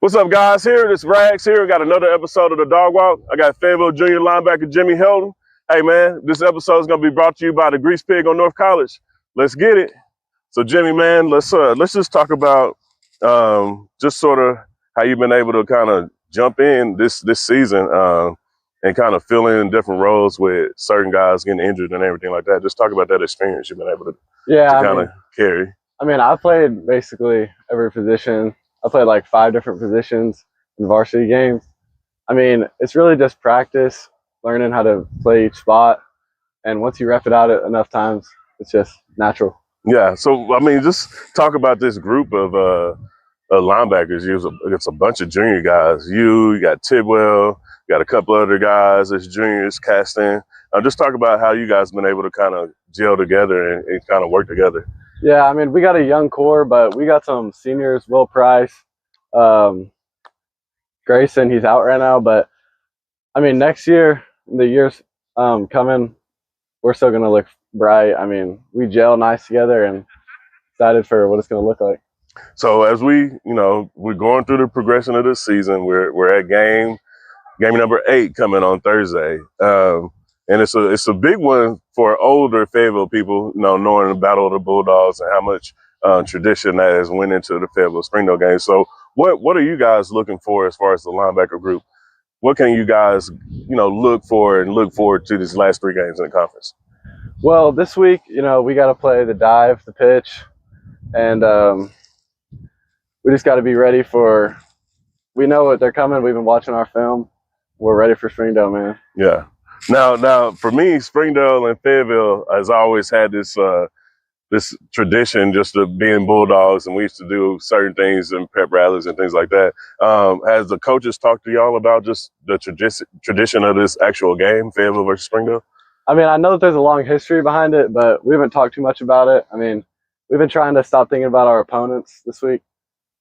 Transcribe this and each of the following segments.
What's up, guys? Here, this Rags here. We got another episode of the Dog Walk. I got Fayetteville junior linebacker Jimmy Hilton. Hey, man, this episode is going to be brought to you by the Grease Pig on North College. Let's get it. So, Jimmy, man, let's just talk about just sort of how you've been able to kind of jump in this season and kind of fill in different roles with certain guys getting injured and everything like that. Just talk about that experience you've been able to kind of carry. I played basically every position. I played like 5 different positions in varsity games. I mean, it's really just practice, learning how to play each spot. And once you rep it out enough times, it's just natural. Yeah. So, I mean, just talk about this group of linebackers. It's a bunch of junior guys. You got Tidwell, you got a couple other guys as juniors, Caston. Just talk about how you guys been able to kind of gel together and kind of work together. Yeah, I mean, we got a young core, but we got some seniors, Will Price, Grayson, he's out right now. But, I mean, next year, the years coming, we're still going to look bright. I mean, we gel nice together and excited for what it's going to look like. So as we're going through the progression of this season, we're at game number 8 coming on Thursday. And it's a big one for older Fayetteville people, knowing the Battle of the Bulldogs and how much tradition that has went into the Fayetteville Springdale game. So what are you guys looking for as far as the linebacker group? What can you guys, look for and look forward to these last 3 games in the conference? Well, this week, we got to play the dive, the pitch, and we just got to be ready for. We know what they're coming. We've been watching our film. We're ready for Springdale, man. Yeah. Now, for me, Springdale and Fayetteville has always had this tradition just of being Bulldogs, and we used to do certain things in pep rallies and things like that. Has the coaches talked to y'all about just the tradition of this actual game, Fayetteville versus Springdale? I mean, I know that there's a long history behind it, but we haven't talked too much about it. I mean, we've been trying to stop thinking about our opponents this week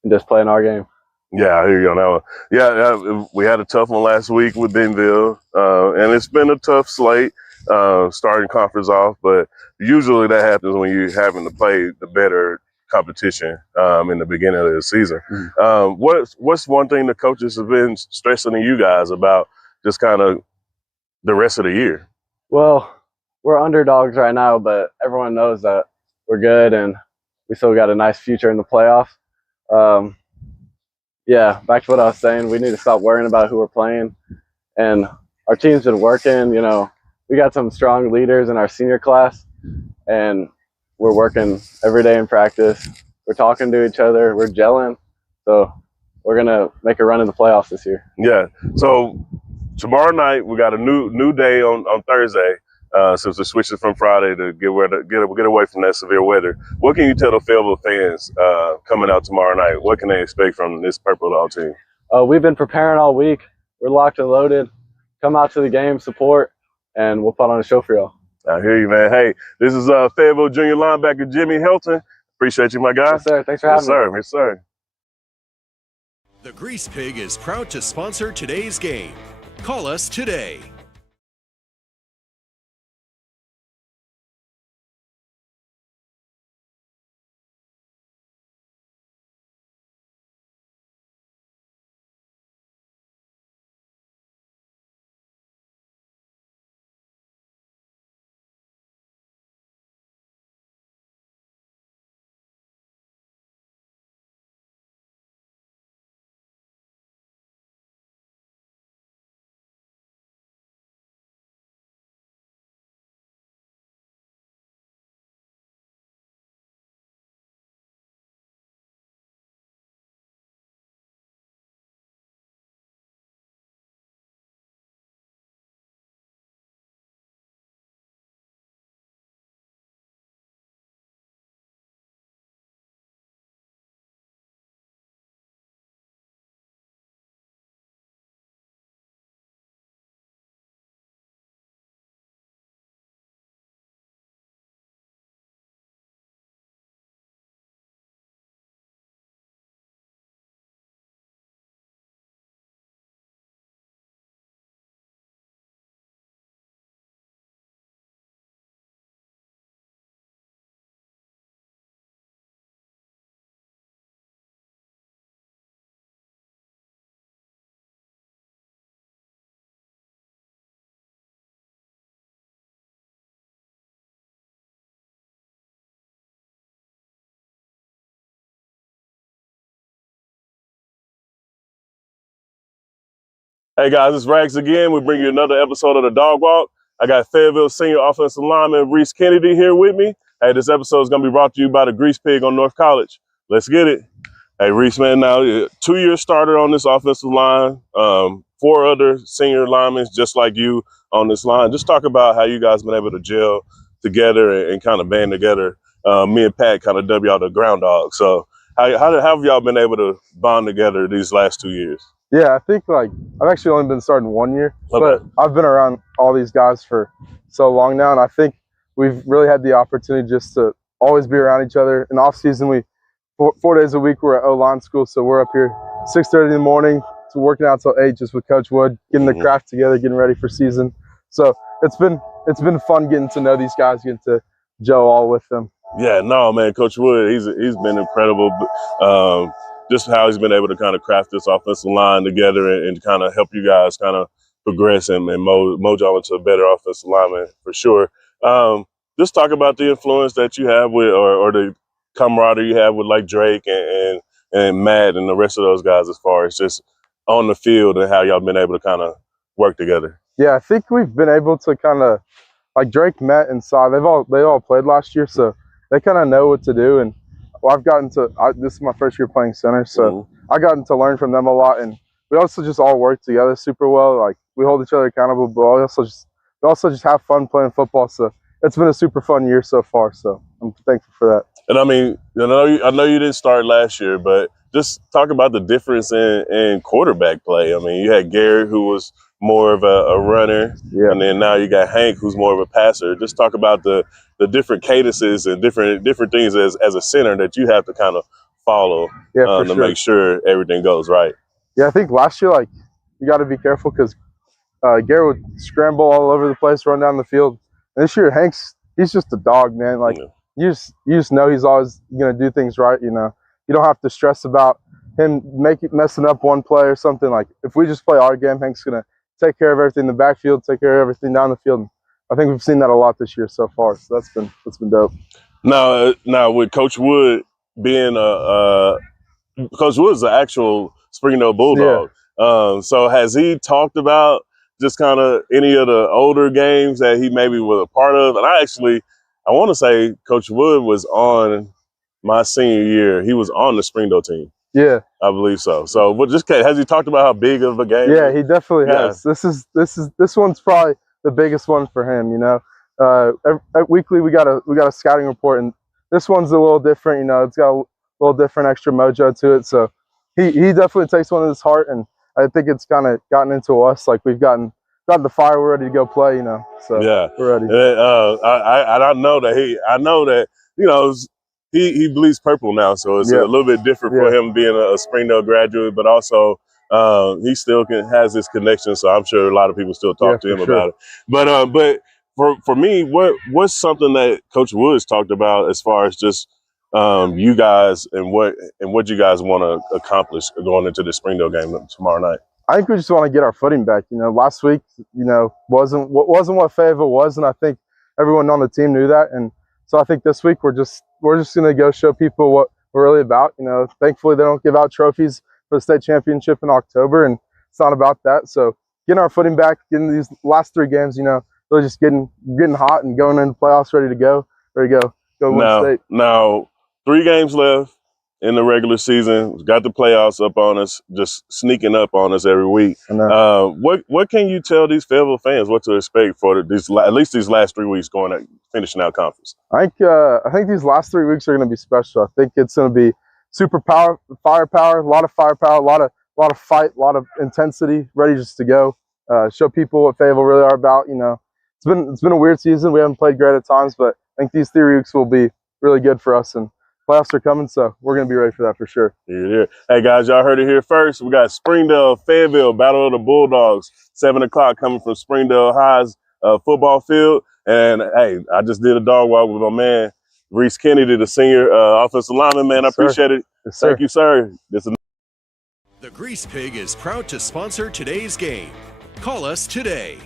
and just playing our game. Yeah, I hear you on that one. Yeah, we had a tough one last week with Benville, and it's been a tough slate starting conference off, but usually that happens when you're having to play the better competition in the beginning of the season. What's one thing the coaches have been stressing to you guys about just kind of the rest of the year? Well, we're underdogs right now, but everyone knows that we're good and we still got a nice future in the playoffs. Yeah, back to what I was saying, we need to stop worrying about who we're playing. And our team's been working, we got some strong leaders in our senior class, and we're working every day in practice. We're talking to each other, we're gelling. So we're going to make a run in the playoffs this year. Yeah. So tomorrow night, we got a new day on Thursday. Since we're switching from Friday to get away from that severe weather. What can you tell the Fayetteville fans coming out tomorrow night? What can they expect from this Purple Dog team? We've been preparing all week. We're locked and loaded. Come out to the game, support, and we'll put on a show for y'all. I hear you, man. Hey, this is Fayetteville junior linebacker Jimmy Hilton. Appreciate you, my guy. Yes, sir. Thanks for having me. Yes, sir. The Grease Pig is proud to sponsor today's game. Call us today. Hey guys, it's Rags again. We bring you another episode of the Dog Walk. I got Fayetteville senior offensive lineman Reese Kennedy here with me. Hey, this episode is going to be brought to you by the Grease Pig on North College. Let's get it. Hey, Reese, man, now 2-year starter on this offensive line, 4 other senior linemen just like you on this line. Just talk about how you guys been able to gel together and kind of band together. Me and Pat kind of dub y'all the ground dog. So how have y'all been able to bond together these last 2 years? Yeah, I think like I've actually only been starting 1 year, Okay. but I've been around all these guys for so long now, and I think we've really had the opportunity just to always be around each other. In off season, we 4 days a week we're at O-line school, so we're up here 6:30 in the morning to working out till 8 just with Coach Wood, getting the craft together, getting ready for season. So it's been fun getting to know these guys, getting to gel all with them. Yeah, no, man, Coach Wood, he's been incredible. Just how he's been able to kind of craft this offensive line together and kind of help you guys kind of progress and mold y'all into a better offensive lineman for sure. Just talk about the influence that you have with, or the camaraderie you have with like Drake and Matt and the rest of those guys as far as just on the field and how y'all been able to kind of work together. Yeah, I think we've been able to kind of, like Drake, Matt, and Sai, they all played last year, so they kind of know what to do. And I've gotten to this is my first year playing center, so I gotten to learn from them a lot. And we also just all work together super well. Like we hold each other accountable, but we also just have fun playing football. So it's been a super fun year so far. So I'm thankful for that. And I mean, I know you didn't start last year, but just talk about the difference in quarterback play. I mean, you had Garrett, who was more of a runner, and then now you got Hank, who's more of a passer. Just talk about the different cadences and different things as a center that you have to kind of follow to make sure everything goes right. Yeah, I think last year, like, you got to be careful because Garrett would scramble all over the place, run down the field. And this year, he's just a dog, man. Like, you just know he's always gonna do things right. You know, you don't have to stress about him messing up one play or something. Like, if we just play our game, Hank's gonna take care of everything in the backfield, take care of everything down the field. And I think we've seen that a lot this year so far. So that's been dope. Now with Coach Wood being Coach Wood's an actual Springdale Bulldog. So has he talked about just kind of any of the older games that he maybe was a part of? And I want to say Coach Wood was on my senior year. He was on the Springdale team. Yeah, I believe so. So, but has he talked about how big of a game? Yeah, he definitely has. This one's probably the biggest one for him. You know, weekly we got a scouting report, and this one's a little different. You know, it's got a little different extra mojo to it. So he definitely takes one in his heart, and I think it's kind of gotten into us. Like we've gotten the fire, we're ready to go play. You know, so yeah, we're ready. I know that you know. He bleeds purple now, so it's a little bit different for him being a Springdale graduate, but also he still has his connection. So I'm sure a lot of people still talk to him about it. But for me, what's something that Coach Woods talked about as far as just you guys and what you guys want to accomplish going into the Springdale game tomorrow night? I think we just want to get our footing back. You know, last week, you know, wasn't what Fayetteville was, and I think everyone on the team knew that. And so I think this week we're just gonna go show people what we're really about. You know, thankfully they don't give out trophies for the state championship in October, and it's not about that. So getting our footing back, getting these last 3 games, you know, really just getting hot and going into playoffs, ready to go win state. Now 3 games left in the regular season. We've got the playoffs up on us, just sneaking up on us every week. What can you tell these Fayetteville fans what to expect for at least these last 3 weeks finishing out conference? I think these last 3 weeks are going to be special. I think it's going to be super firepower, a lot of firepower, a lot of fight, a lot of intensity, ready just to go. Show people what Fayetteville really are about. You know, it's been a weird season. We haven't played great at times, but I think these 3 weeks will be really good for us. And playoffs are coming, so we're going to be ready for that for sure. Yeah. Hey, guys, y'all heard it here first. We got Springdale, Fayetteville, Battle of the Bulldogs, 7 o'clock coming from Springdale High's football field. And, hey, I just did a dog walk with my man, Reese Kennedy, the senior offensive lineman. Man, I appreciate it. Thank you, sir. The Grease Pig is proud to sponsor today's game. Call us today.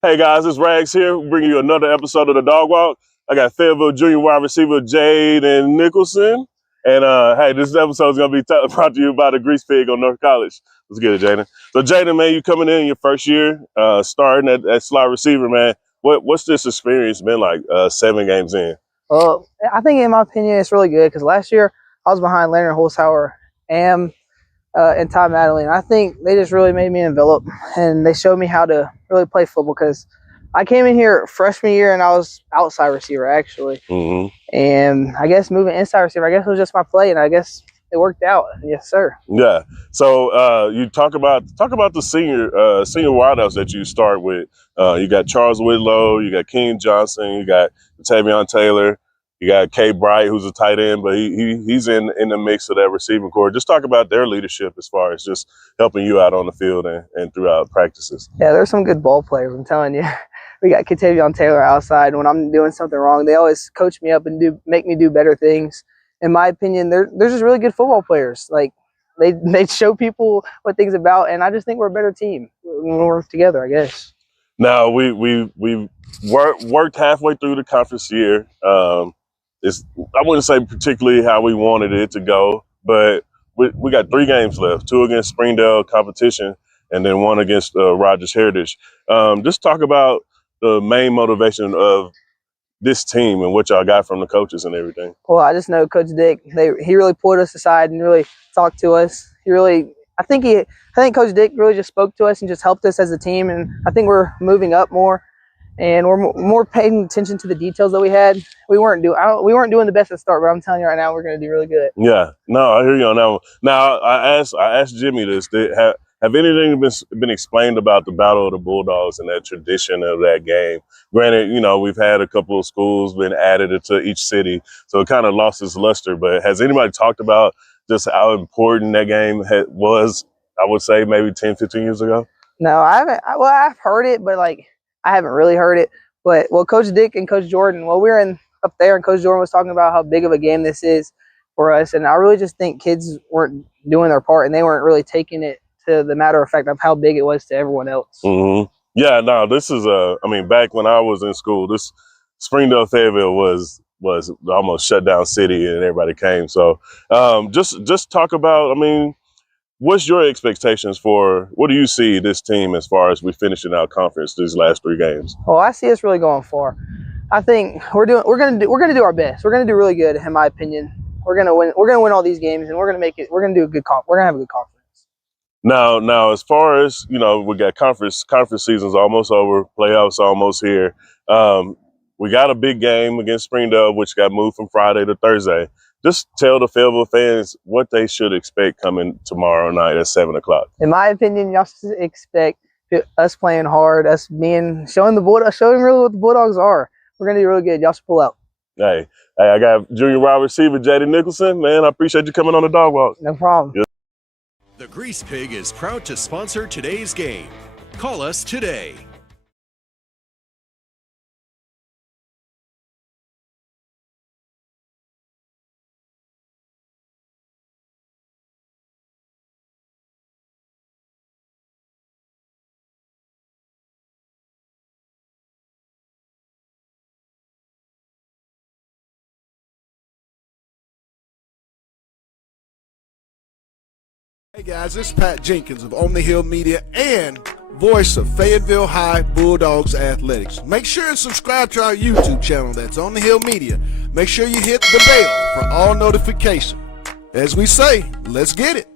Hey guys, it's Rags here. We're bringing you another episode of the Dog Walk. I got Fayetteville Junior wide receiver Jaden Nicholson. And hey, this episode is going to be brought to you by the Grease Pig on North College. Let's get it, Jaden. So Jaden, man, you coming in your first year, starting at slot receiver, man. What's this experience been like 7 games in? Well, I think in my opinion, it's really good because last year I was behind Leonard Holzhauer and Ty Madeline. I think they just really made me envelop and they showed me how to really play football because I came in here freshman year and I was outside receiver actually. Mm-hmm. And I guess moving inside receiver, I guess it was just my play and I guess it worked out. Yes, sir. Yeah. So you talk about the senior wideouts that you start with. You got Charles Whitlow, you got King Johnson, you got Tavion Taylor, you got Kay Bright, who's a tight end, but he's in the mix of that receiving core. Just talk about their leadership as far as just helping you out on the field and throughout practices. Yeah, there's some good ball players. I'm telling you. We got Tavion Taylor outside. When I'm doing something wrong, they always coach me up and make me do better things. In my opinion, they're just really good football players. Like they show people what things about, and I just think we're a better team when we work together, I guess. Now we worked halfway through the conference year. I wouldn't say particularly how we wanted it to go, but we got 3 games left: 2 against Springdale competition, and then 1 against Rogers Heritage. Just talk about the main motivation of this team and what y'all got from the coaches and everything. Well, I just know Coach Dick. He really pulled us aside and really talked to us. I think Coach Dick really just spoke to us and just helped us as a team. And I think we're moving up more, and we're more paying attention to the details that we had. We weren't doing the best at the start, but I'm telling you right now, we're going to do really good. Yeah, no, I hear you on that one. Now I asked Jimmy this: have anything been explained about the Battle of the Bulldogs and that tradition of that game? Granted, we've had a couple of schools been added to each city, so it kind of lost its luster. But has anybody talked about just how important that game was? I would say maybe 10, 15 years ago. No, I haven't. Well, I've heard it, but I haven't really heard it. But Coach Dick and Coach Jordan, we were up there, and Coach Jordan was talking about how big of a game this is for us, and I really just think kids weren't doing their part, and they weren't really taking it to the matter of fact of how big it was to everyone else. Mm-hmm. Yeah, no, this is back when I was in school, this Springdale Fayetteville was almost shut down city, and everybody came. So just talk about, what's your expectations for, what do you see this team as far as we finishing out conference these last 3 games? Well, I see us really going far. I think we're gonna do our best. We're gonna do really good, in my opinion. We're gonna win all these games, and we're gonna do a good we're gonna have a good conference. Now, as far as we got conference season's almost over, playoffs almost here. We got a big game against Springdale, which got moved from Friday to Thursday. Just tell the Fayetteville fans what they should expect coming tomorrow night at 7:00. In my opinion, y'all should expect us playing hard, us showing really what the Bulldogs are. We're gonna do really good. Y'all should pull out. Hey, I got junior wide receiver Jaden Nicholson. Man, I appreciate you coming on the Dog Walk. No problem. Yeah. The Grease Pig is proud to sponsor today's game. Call us today. Hey guys, this is Pat Jenkins of On the Hill Media and voice of Fayetteville High Bulldogs Athletics. Make sure and subscribe to our YouTube channel, that's On the Hill Media. Make sure you hit the bell for all notifications. As we say, let's get it.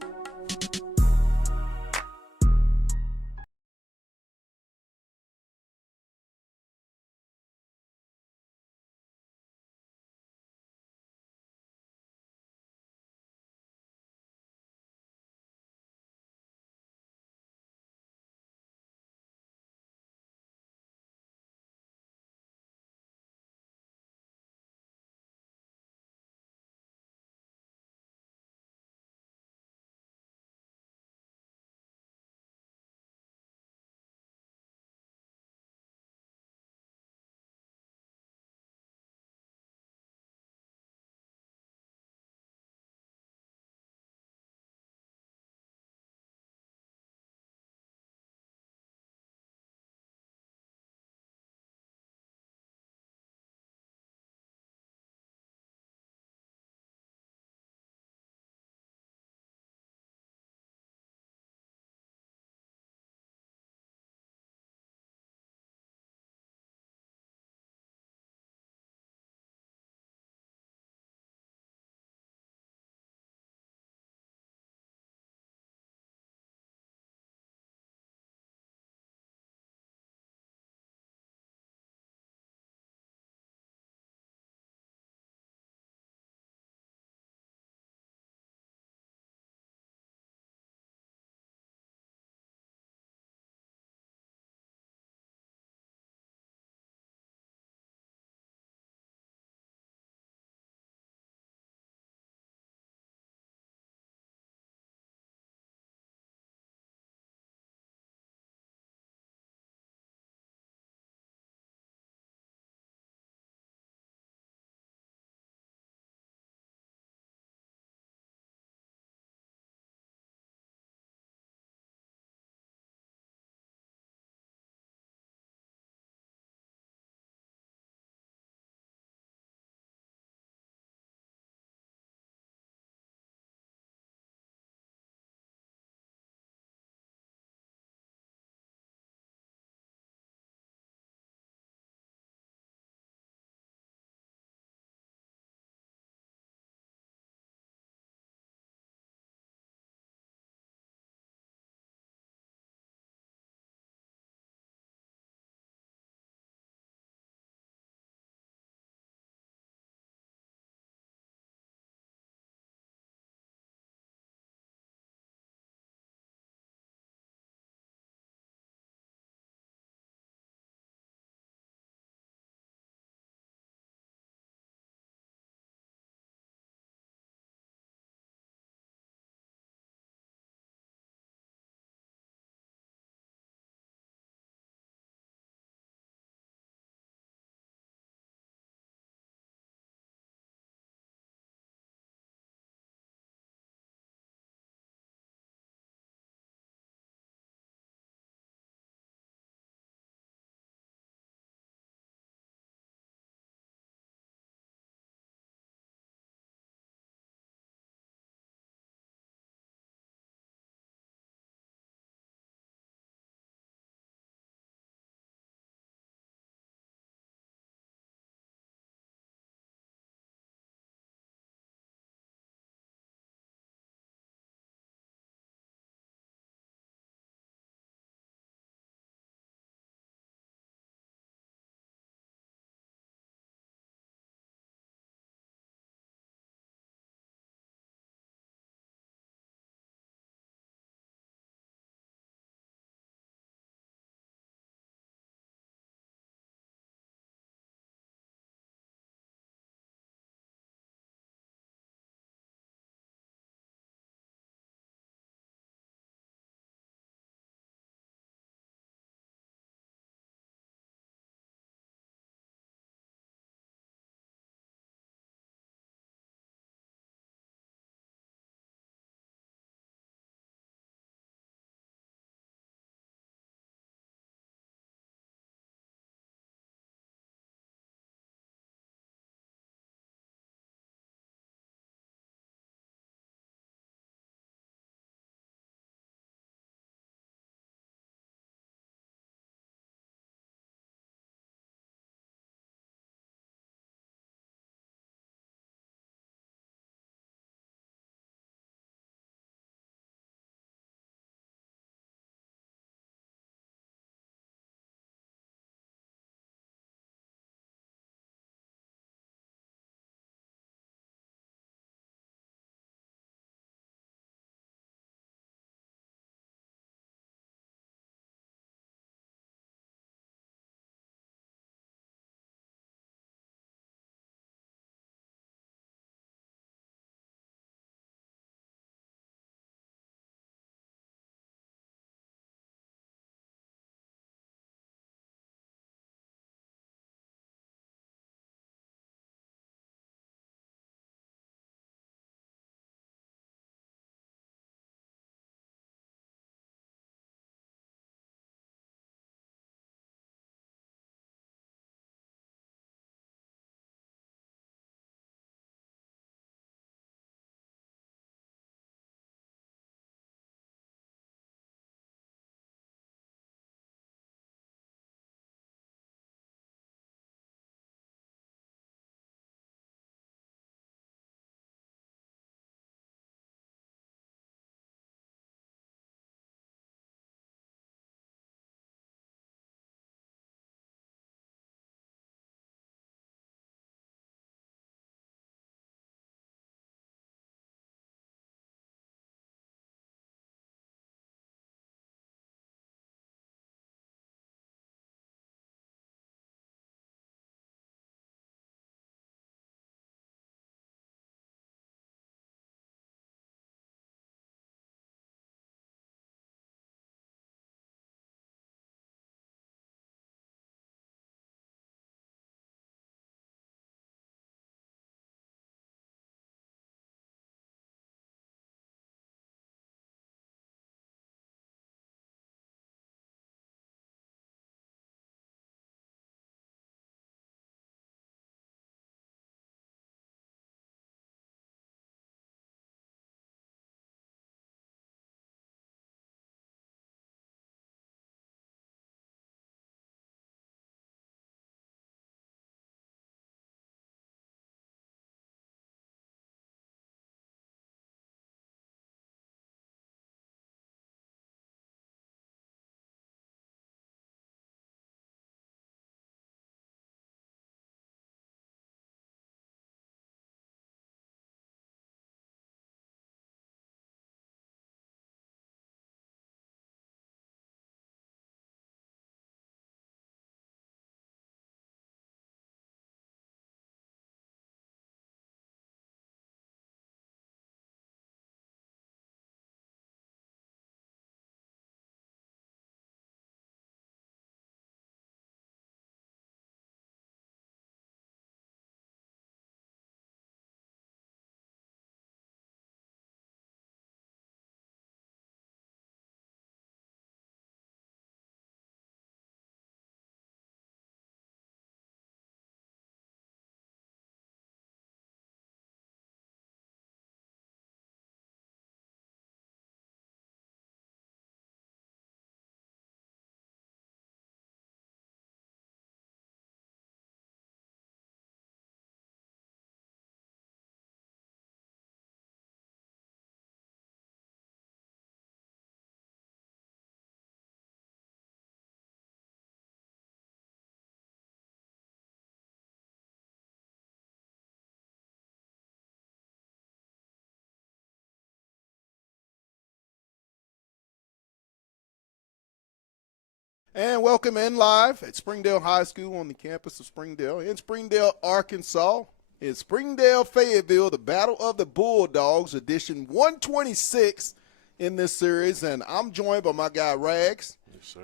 And welcome in live at Springdale High School on the campus of Springdale in Springdale, Arkansas. It's Springdale Fayetteville, the Battle of the Bulldogs, edition 126 in this series. And I'm joined by my guy Rags. Yes, sir.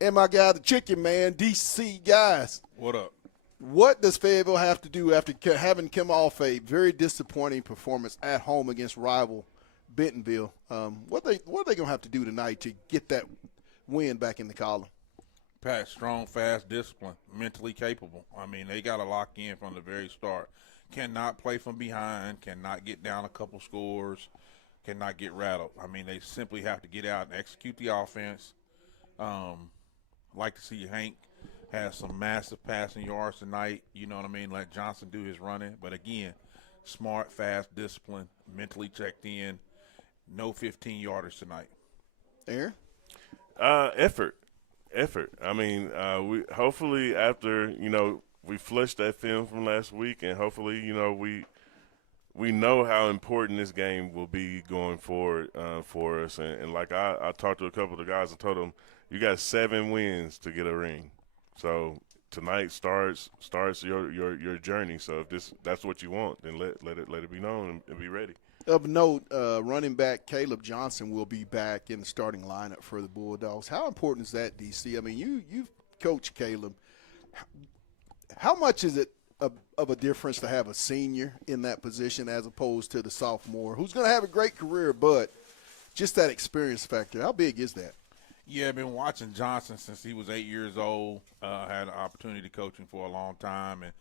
And my guy, the Chicken Man, DC. Guys, what up? What does Fayetteville have to do after having come off a very disappointing performance at home against rival Bentonville? What are they going to have to do tonight to get that win back in the column? Pat, strong, fast, disciplined, mentally capable. I mean, they got to lock in from the very start. Cannot play from behind, cannot get down a couple scores, cannot get rattled. I mean, they simply have to get out and execute the offense. Like to see Hank have some massive passing yards tonight. You know what I mean? Let Johnson do his running. But, again, smart, fast, disciplined, mentally checked in. No 15-yarders tonight. Aaron? Effort. I mean, we hopefully after, we flushed that film from last week, and hopefully, we know how important this game will be going forward for us. And like I talked to a couple of the guys and told them, you got 7 wins to get a ring. So tonight starts your journey. So if that's what you want, then let it be known and be ready. Of note, running back Caleb Johnson will be back in the starting lineup for the Bulldogs. How important is that, DC? I mean, you've coached Caleb. How much is it of a difference to have a senior in that position as opposed to the sophomore, who's going to have a great career, but just that experience factor? How big is that? Yeah, I've been watching Johnson since he was 8 years old. Had an opportunity to coach him for a long time, and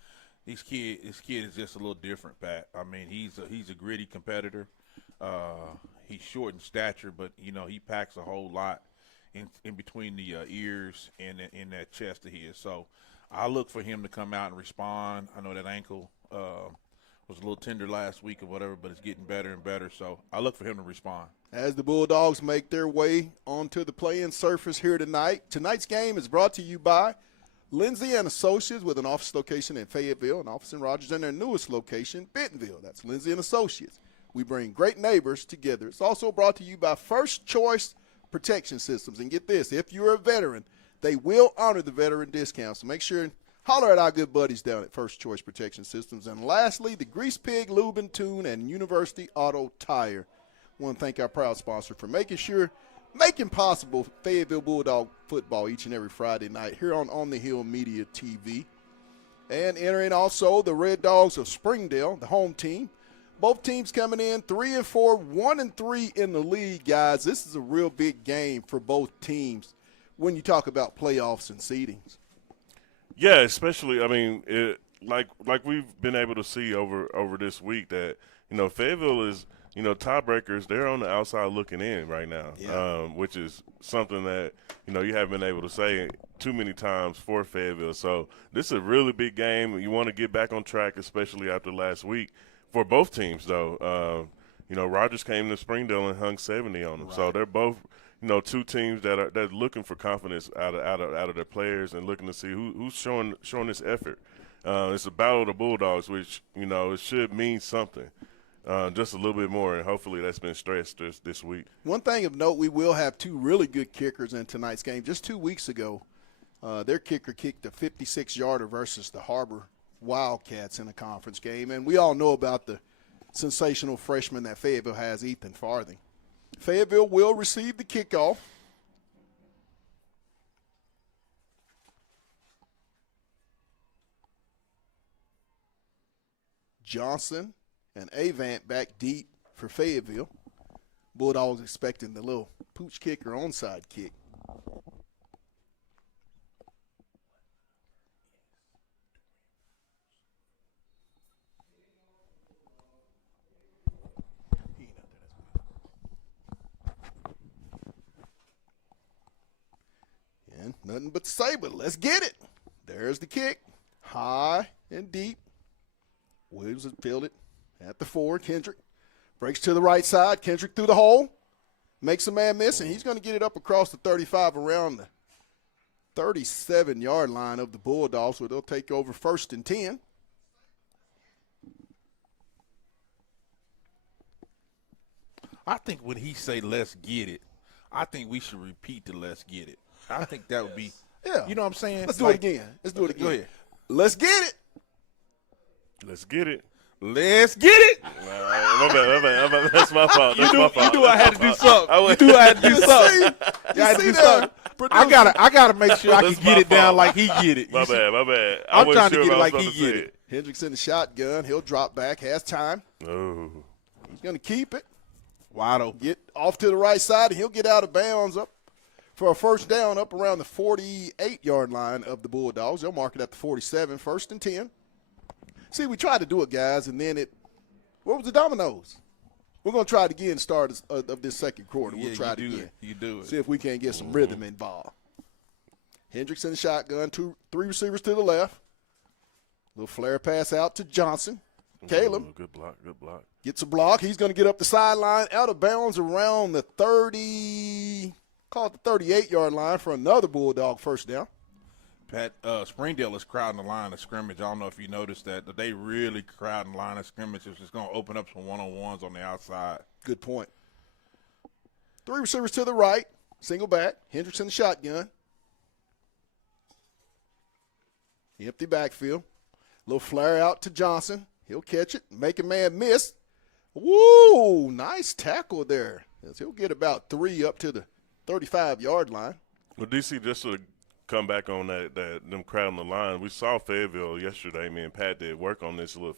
this kid is just a little different, Pat. I mean, he's a gritty competitor. He's short in stature, but he packs a whole lot in between the ears and in that chest of his. So I look for him to come out and respond. I know that ankle was a little tender last week or whatever, but it's getting better and better. So I look for him to respond. As the Bulldogs make their way onto the playing surface here tonight, tonight's game is brought to you by Lindsay and Associates, with an office location in Fayetteville, an office in Rogers, and their newest location, Bentonville. That's Lindsay and Associates. We bring great neighbors together. It's also brought to you by First Choice Protection Systems. And get this, if you're a veteran, they will honor the veteran discount. So make sure and holler at our good buddies down at First Choice Protection Systems. And lastly, the Grease Pig Lube and Tune and University Auto Tire. I want to thank our proud sponsor for making possible Fayetteville Bulldog football each and every Friday night here on the Hill Media TV. And entering also the Red Dogs of Springdale, the home team. Both teams coming in 3-4, 1-3 in the league, guys. This is a real big game for both teams when you talk about playoffs and seedings. Yeah, especially, I mean, like we've been able to see over this week that, Fayetteville is, tiebreakers, they're on the outside looking in right now, which is something that, you haven't been able to say too many times for Fayetteville. So this is a really big game. You want to get back on track, especially after last week. For both teams, though, Rogers came to Springdale and hung 70 on them. Right. So they're both, two teams that are looking for confidence out of their players and looking to see who's showing this effort. It's a battle of the Bulldogs, which, it should mean something. Just a little bit more, and hopefully that's been stressed this week. One thing of note, we will have 2 really good kickers in tonight's game. Just 2 weeks ago, their kicker kicked a 56-yarder versus the Harbor Wildcats in a conference game. And we all know about the sensational freshman that Fayetteville has, Ethan Farthing. Fayetteville will receive the kickoff. Johnson and Avant back deep for Fayetteville. Bulldogs expecting the little pooch kick or onside kick. And nothing but to say, but let's get it. There's the kick. High and deep. Williams has fielded at the 4. Kendrick breaks to the right side. Kendrick through the hole. Makes a man miss, and he's going to get it up across the 35 around the 37-yard line of the Bulldogs, where they'll take over 1st and 10. I think when he say let's get it, I think we should repeat the let's get it. I think that would be. Yeah. You know what I'm saying? Let's do it again. Let's do it again. Go ahead. Let's get it. Let's get it. Let's get it. My bad. That's my fault. You knew I had to do something. You knew I had to do something. You see that? I gotta make sure I can That's get my it down fault. like he get it. My bad. I'm wasn't trying to sure get if it I was like he supposed to get say it. Hendricks in the shotgun. He'll drop back. Has time. Oh. He's going to keep it. Wide open. Get off to the right side, and he'll get out of bounds up for a first down up around the 48-yard line of the Bulldogs. They'll mark it at the 47, 1st and 10. See, we tried to do it, guys, and then what was the dominoes? We're going to try it again start of this second quarter. We'll try it again. You do it. See if we can get some rhythm involved. Hendricks in the shotgun, 3 receivers to the left. Little flare pass out to Johnson. Caleb. Good block. Gets a block. He's going to get up the sideline, out of bounds around the 38-yard line for another Bulldog first down. Pat, Springdale is crowding the line of scrimmage. I don't know if you noticed that, but they really crowding the line of scrimmage. It's just going to open up some one-on-ones on the outside. Good point. 3 receivers to the right, single back. Hendricks in the shotgun. Empty backfield. Little flare out to Johnson. He'll catch it, make a man miss. Woo, nice tackle there. He'll get about 3 up to the 35-yard line. Well, DC, just to come back on that them crowding the line, we saw Fayetteville yesterday. Me and Pat did work on this little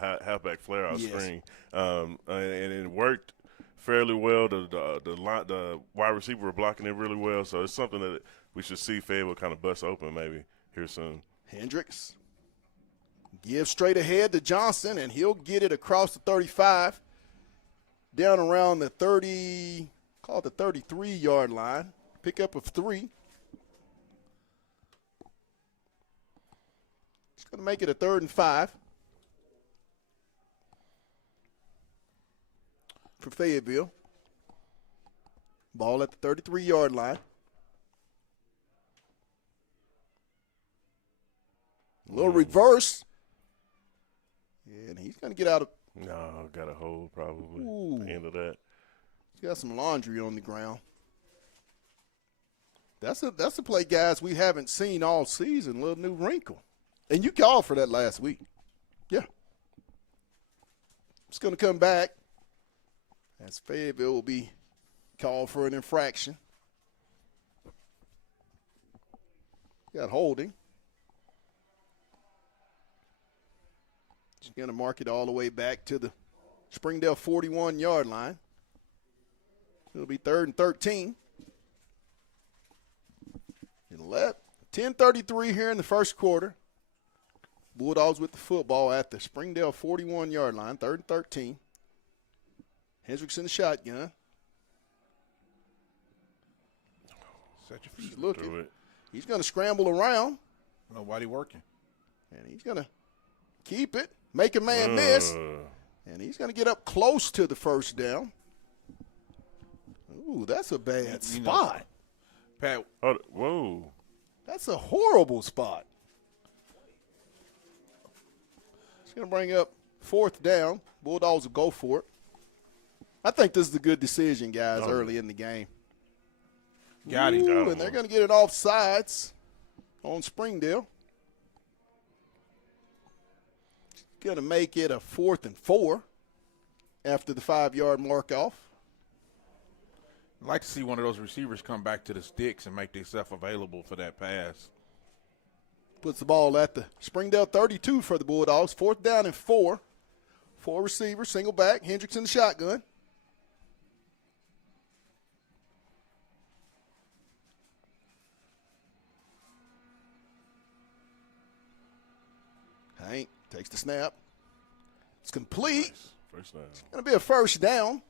halfback flare out screen, and it worked fairly well. The wide receiver were blocking it really well, so it's something that we should see Fayetteville kind of bust open maybe here soon. Hendricks gives straight ahead to Johnson, and he'll get it across the 35, down around the 33-yard line. Pickup of 3. It's going to make it a 3rd and 5 for Fayetteville. Ball at the 33-yard line. A little reverse. And he's going to get out of. No, got a hold probably. Ooh. The end of that. He's got some laundry on the ground. That's a play, guys, we haven't seen all season. A little new wrinkle. And you called for that last week. Yeah. It's going to come back as Fayetteville will be called for an infraction. Got holding. He's going to mark it all the way back to the Springdale 41-yard line. It'll be 3rd and 13. 10:33 here in the first quarter. Bulldogs with the football at the Springdale 41-yard line, 3rd and 13. Hendricks in the shotgun. He's looking. He's going to scramble around. Nobody working. And he's going to keep it, make a man miss. And he's going to get up close to the first down. Ooh, that's a bad spot. Pat, Whoa. That's a horrible spot. It's going to bring up 4th down. Bulldogs will go for it. I think this is a good decision, guys, early in the game. got him. Ooh, and they're going to get it off sides on Springdale. Going to make it a 4th and 4 after the 5-yard mark off. I'd like to see one of those receivers come back to the sticks and make themselves available for that pass. Puts the ball at the Springdale 32 for the Bulldogs. 4th down and 4. 4 receivers, single back. Hendricks in the shotgun. Hank takes the snap. It's complete. First down. It's going to be a first down.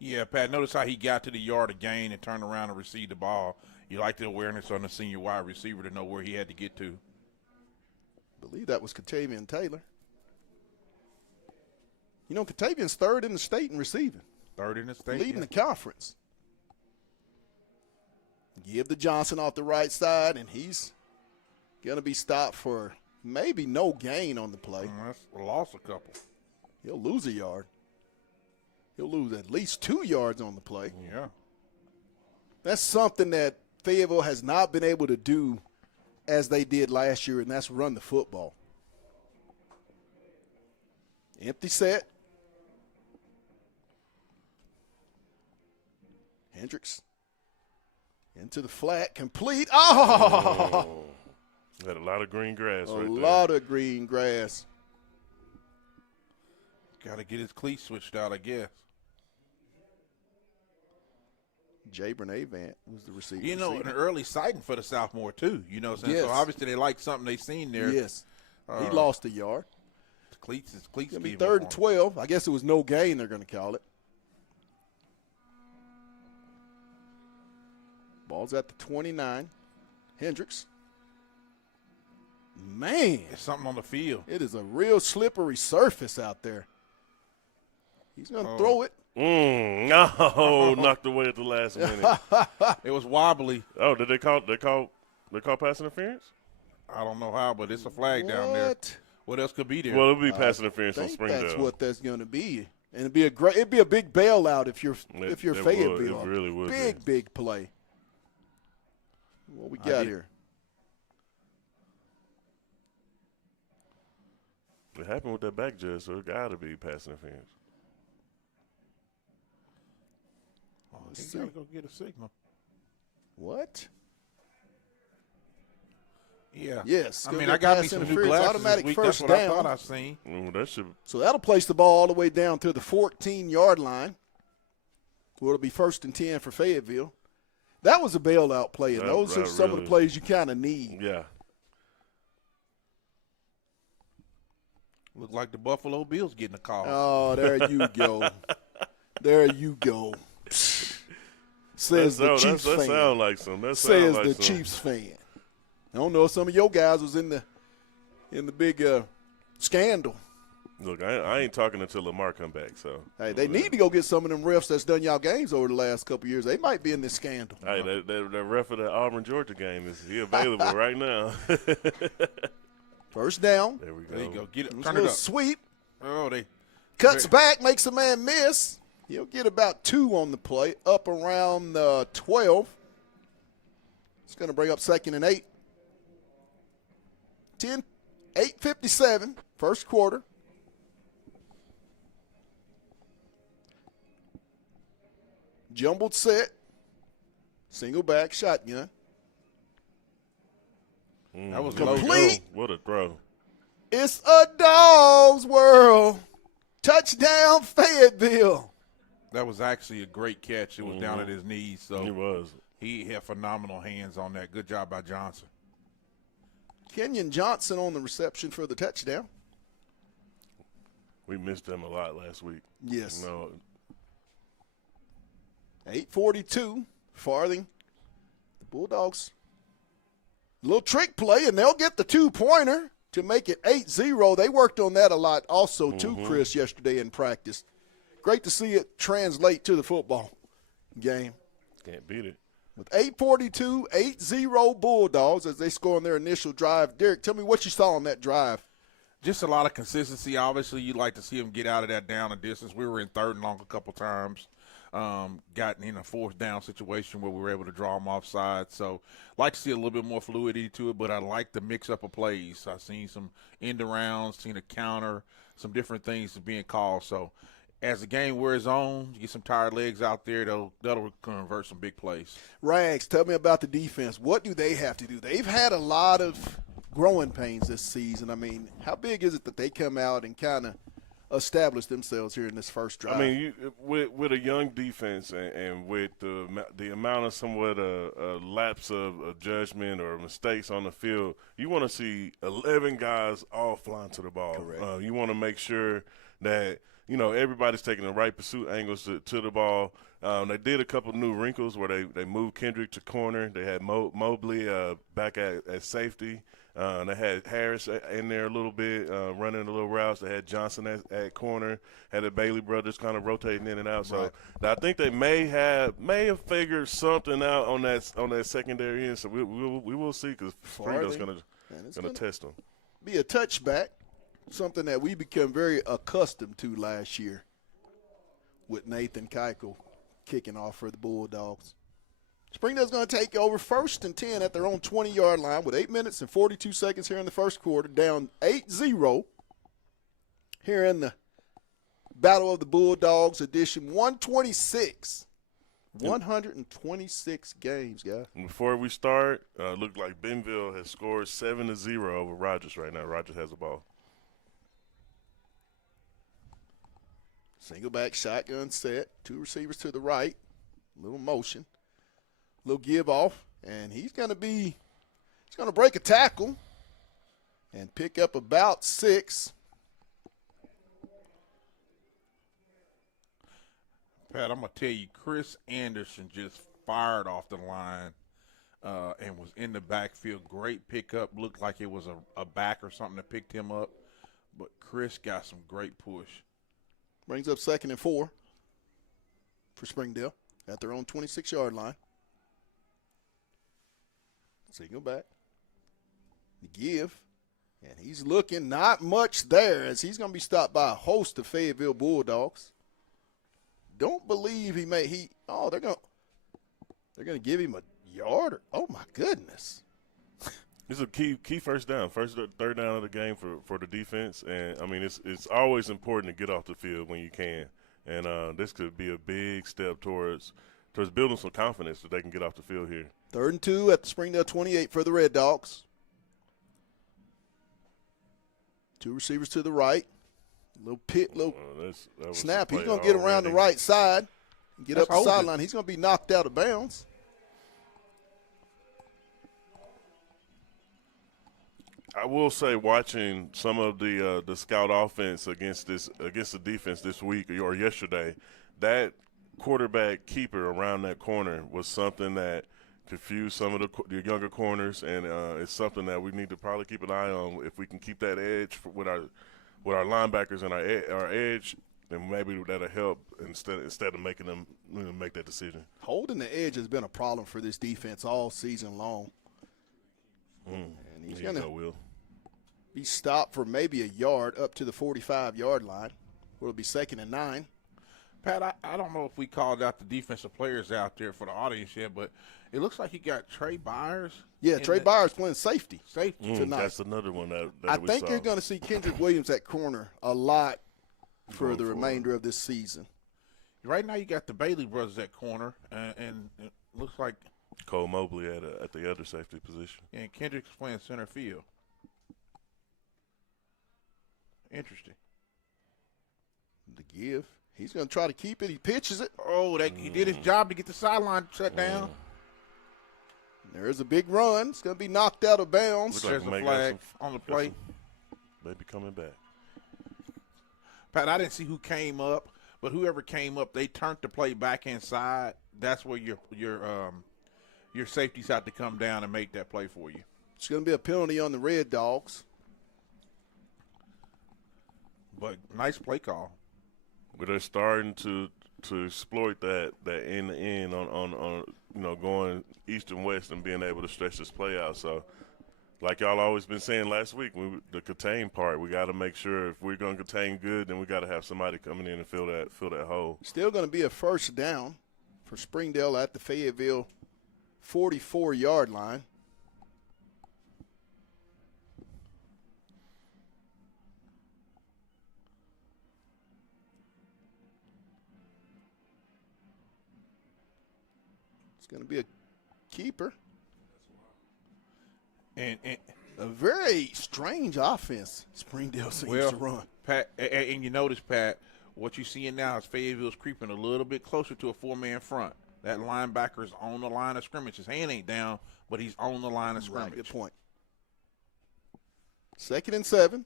Yeah, Pat, notice how he got to the yard of gain and turned around and received the ball. You like the awareness on the senior wide receiver to know where he had to get to. I believe that was Katavian Taylor. You know, Katavian's 3rd in the state in receiving. 3rd in the state. Leading the conference. Give to Johnson off the right side, and he's going to be stopped for maybe no gain on the play. That's lost a couple. He'll lose a yard. He'll lose at least 2 yards on the play. Yeah. That's something that Fayetteville has not been able to do as they did last year, and that's run the football. Empty set. Hendricks into the flat, complete. Oh! Had a lot of green grass right there. A lot of green grass. Got to get his cleats switched out, I guess. Jabron Avant was the receiver. You know, an early sighting for the sophomore, too. You know what I'm saying? Yes. So, obviously, they like something they seen there. Yes. He lost a yard. Cleats It's going to be gave up 3rd on and him. 12. I guess it was no gain, they're going to call it. Ball's at the 29. Hendricks. Man. There's something on the field. It is a real slippery surface out there. He's going to throw it. No, knocked away at the last minute. It was wobbly. Oh, did they call pass interference? I don't know how, but it's a flag down there. What else could be there? Well, it'll be pass interference I on think Springdale. that's what that's going to be. And it'd be a big bailout if you're Fayetteville. It really would. Big play. What we got here? It happened with that back judge, so it got to be pass interference. He's got to go get a signal. What? Yeah. Yes. I go mean, get I got me pass some new interference, glasses automatic this week. first That's what down. I thought I seen. That should. So that'll place the ball all the way down to the 14-yard line. Where it'll be 1st and 10 for Fayetteville. That was a bailout play, and those are some of the plays you kind of need. Yeah. Look like the Buffalo Bills getting a call. Oh, there you go. There you go. Says the Chiefs fan. That sound like some. That Says like the some. Chiefs fan. I don't know if some of your guys was in the big scandal. Look, I ain't talking until Lamar come back. So Hey, they need to go get some of them refs that's done y'all games over the last couple of years. They might be in this scandal. Hey, that ref of the Auburn Georgia game is he available right now? First down. There we go. There you go. Get it. It was Turn a it little up. sweep. Oh, they Cuts back, makes a man miss. He'll get about 2 on the play, up around 12. It's going to bring up 2nd and 8. 8:57, first quarter. Jumbled set. Single back shotgun. That was Complete. What a throw. It's a dog's world. Touchdown, Fayetteville. That was actually a great catch. It was down at his knees, so He was. he had phenomenal hands on that. Good job by Johnson. Kenyon Johnson on the reception for the touchdown. We missed them a lot last week. Yes. You know, 8:42, Farthing. The Bulldogs. Little trick play, and they'll get the 2-pointer to make it 8-0. They worked on that a lot also, too, Chris, yesterday in practice. Great to see it translate to the football game. can't beat it. With 8:42, 8-0 Bulldogs as they score on their initial drive. Derek, tell me what you saw on that drive. Just a lot of consistency. Obviously, you'd like to see him get out of that down and distance. We were in 3rd and long a couple times. Gotten in a 4th down situation where we were able to draw them offside. So, like to see a little bit more fluidity to it, but I like the mix-up of plays. I've seen some end-arounds, seen a counter, some different things being called. So, as the game wears on, you get some tired legs out there, that'll convert some big plays. Rags, tell me about the defense. What do they have to do? They've had a lot of growing pains this season. I mean, how big is it that they come out and kind of establish themselves here in this first drive? I mean, with a young defense and with the amount of somewhat a lapse of judgment or mistakes on the field, you want to see 11 guys all flying to the ball. Correct. You want to make sure that everybody's taking the right pursuit angles to the ball. They did a couple new wrinkles where they moved Kendrick to corner. They had Mobley back at safety. They had Harris in there a little bit, running a little routes. They had Johnson at corner. Had the Bailey brothers kind of rotating in and out. So I think they may have figured something out on that secondary end. So we will see because Springdale's going to test them. Be a touchback, something that we become very accustomed to last year with Nathan Keuchel kicking off for the Bulldogs. Springdale's going to take over 1st and 10 at their own 20-yard line with 8 minutes and 42 seconds here in the first quarter, down 8-0 here in the Battle of the Bulldogs edition 126. 126 games, guys. Before we start, looked like Benville has scored 7-0 over Rogers right now. Rogers has the ball. Single back shotgun set. 2 receivers to the right. Little motion. Little give off. And he's going to break a tackle and pick up about 6. Pat, I'm going to tell you, Chris Anderson just fired off the line and was in the backfield. Great pickup. Looked like it was a back or something that picked him up. But Chris got some great push. Brings up 2nd and 4 for Springdale at their own 26-yard line. Single back. The give. And he's looking not much there as he's going to be stopped by a host of Fayetteville Bulldogs. Don't believe they're going to give him a yard. Oh, my goodness. It's a key first down, third down of the game for the defense, and I mean it's always important to get off the field when you can, and this could be a big step towards building some confidence that they can get off the field here. 3rd and 2 at the Springdale 28 for the Red Dogs. 2 receivers to the right. Little snap. He's going to get around the right side and get up the sideline. He's going to be knocked out of bounds. I will say, watching some of the scout offense against the defense this week or yesterday, that quarterback keeper around that corner was something that confused some of the younger corners, and it's something that we need to probably keep an eye on. If we can keep that edge with our linebackers and our edge, then maybe that'll help instead of making them make that decision. Holding the edge has been a problem for this defense all season long. And he's going to be stopped for maybe a yard up to the 45-yard line, where it'll be 2nd and 9. Pat, I don't know if we called out the defensive players out there for the audience yet, but it looks like you got Trey Byers. Yeah, Trey Byers playing safety tonight. That's another one that I think you're going to see Kendrick Williams at corner a lot for the remainder of this season. Right now you got the Bailey brothers at corner, and it looks like Cole Mobley at the other safety position. And Kendrick's playing center field. Interesting. The give. He's going to try to keep it. He pitches it. Oh, he did his job to get the sideline shut down. There is a big run. It's going to be knocked out of bounds. There's a flag on the play. Maybe coming back. Pat, I didn't see who came up, but whoever came up, they turned the play back inside. That's where your safeties have to come down and make that play for you. It's going to be a penalty on the Red Dogs. But nice play call. But they're starting to exploit that end-to-end on going east and west and being able to stretch this play out. So, like y'all always been saying last week, the contain part, we got to make sure if we're going to contain good, then we got to have somebody coming in and fill that hole. Still going to be a first down for Springdale at the Fayetteville 44-yard line. Going to be a keeper. And a very strange offense Springdale seems to run. Pat, and you notice, Pat, what you're seeing now is Fayetteville's creeping a little bit closer to a 4-man front. That linebacker's on the line of scrimmage. His hand ain't down, but he's on the line of scrimmage. Right, good point. 2nd and 7.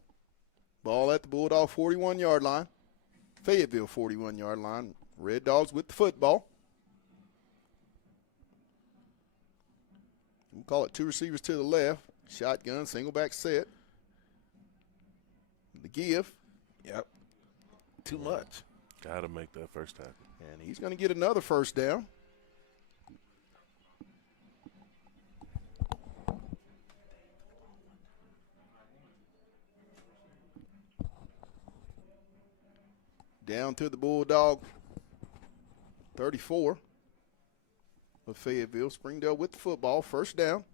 Ball at the Bulldog 41-yard line. Fayetteville 41-yard line. Red Dogs with the football. We'll call it 2 receivers to the left. Shotgun, single back set. The give. Yep. Too much. Got to make that first tackle. And he's going to get another first down. Down to the Bulldog 34. of Fayetteville. Springdale with the football, first down.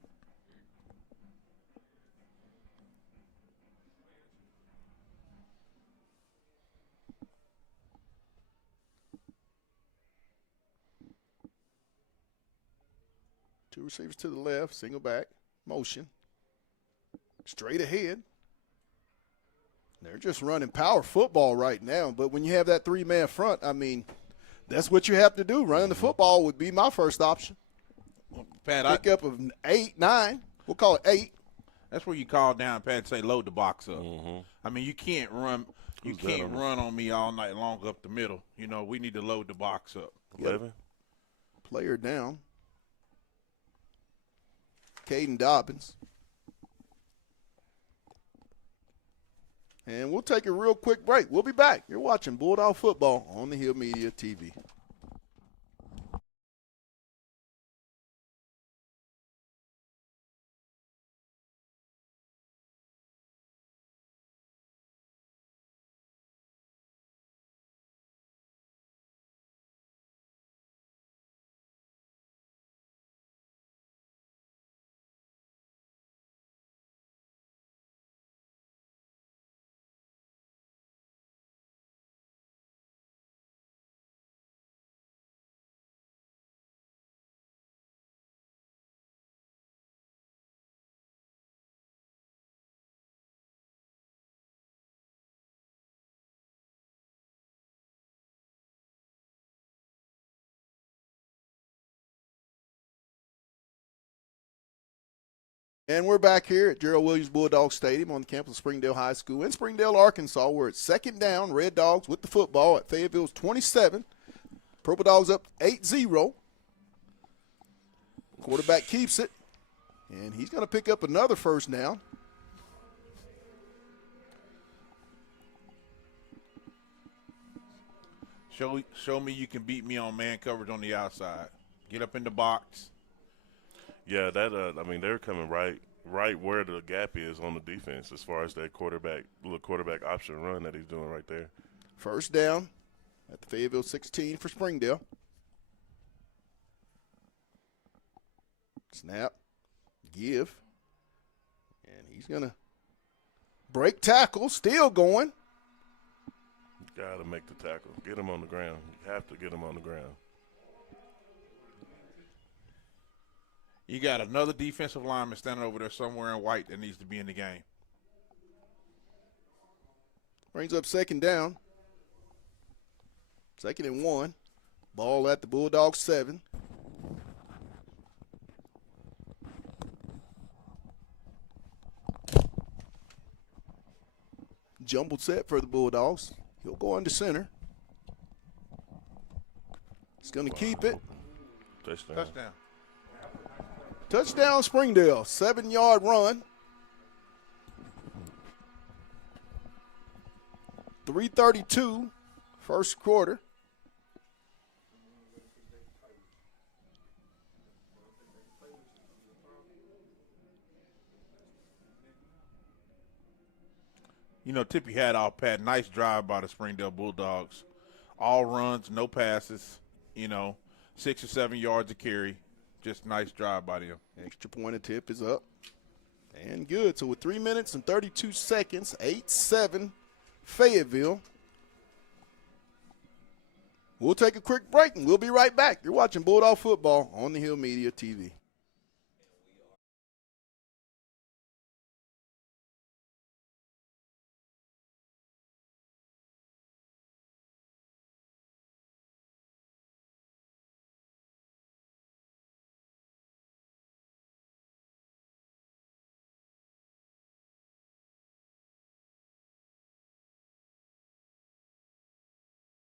Two receivers to the left, single back, motion. Straight ahead. They're just running power football right now, but when you have that three-man front, I mean, that's what you have to do. Running the football would be my first option. Pat, Pick up of 8, 9. We'll call it 8. that's where you call down, Pat, and say load the box up. I mean, you can't run. You can't run on me all night long up the middle. You know, we need to load the box up. 11. Player down. Caden Dobbins. And we'll take a real quick break. We'll be back. You're watching Bulldog Football on the Hill Media TV. And we're back here at Gerald Williams Bulldog Stadium on the campus of Springdale High School in Springdale, Arkansas. We're at second down. Red Dogs with the football at Fayetteville's 27. Purple Dogs up 8-0. Quarterback keeps it. And he's going to pick up another first down. Show me you can beat me on man coverage on the outside. Get up in the box. Yeah, that I mean, they're coming right where the gap is on the defense as far as that little quarterback option run that he's doing right there. First down at the Fayetteville 16 for Springdale. Snap, give, and he's going to break tackle, still going. Got to make the tackle. Get him on the ground. You have to get him on the ground. You got another defensive lineman standing over there somewhere in white that needs to be in the game. Brings up second down. 2nd and 1. Ball at the Bulldogs 7. Jumbled set for the Bulldogs. He'll go under center. He's going to keep it. Touchdown. Touchdown Springdale. 7-yard run. 3:32 first quarter. You know, tip your hat off, Pat. Nice drive by the Springdale Bulldogs. All runs, no passes, 6 or 7 yards a carry. Just nice drive by them. Extra point of tip is up. And good. So with 3 minutes and 32 seconds, 8-7 Fayetteville. We'll take a quick break and we'll be right back. You're watching Bulldog Football on the Hill Media TV.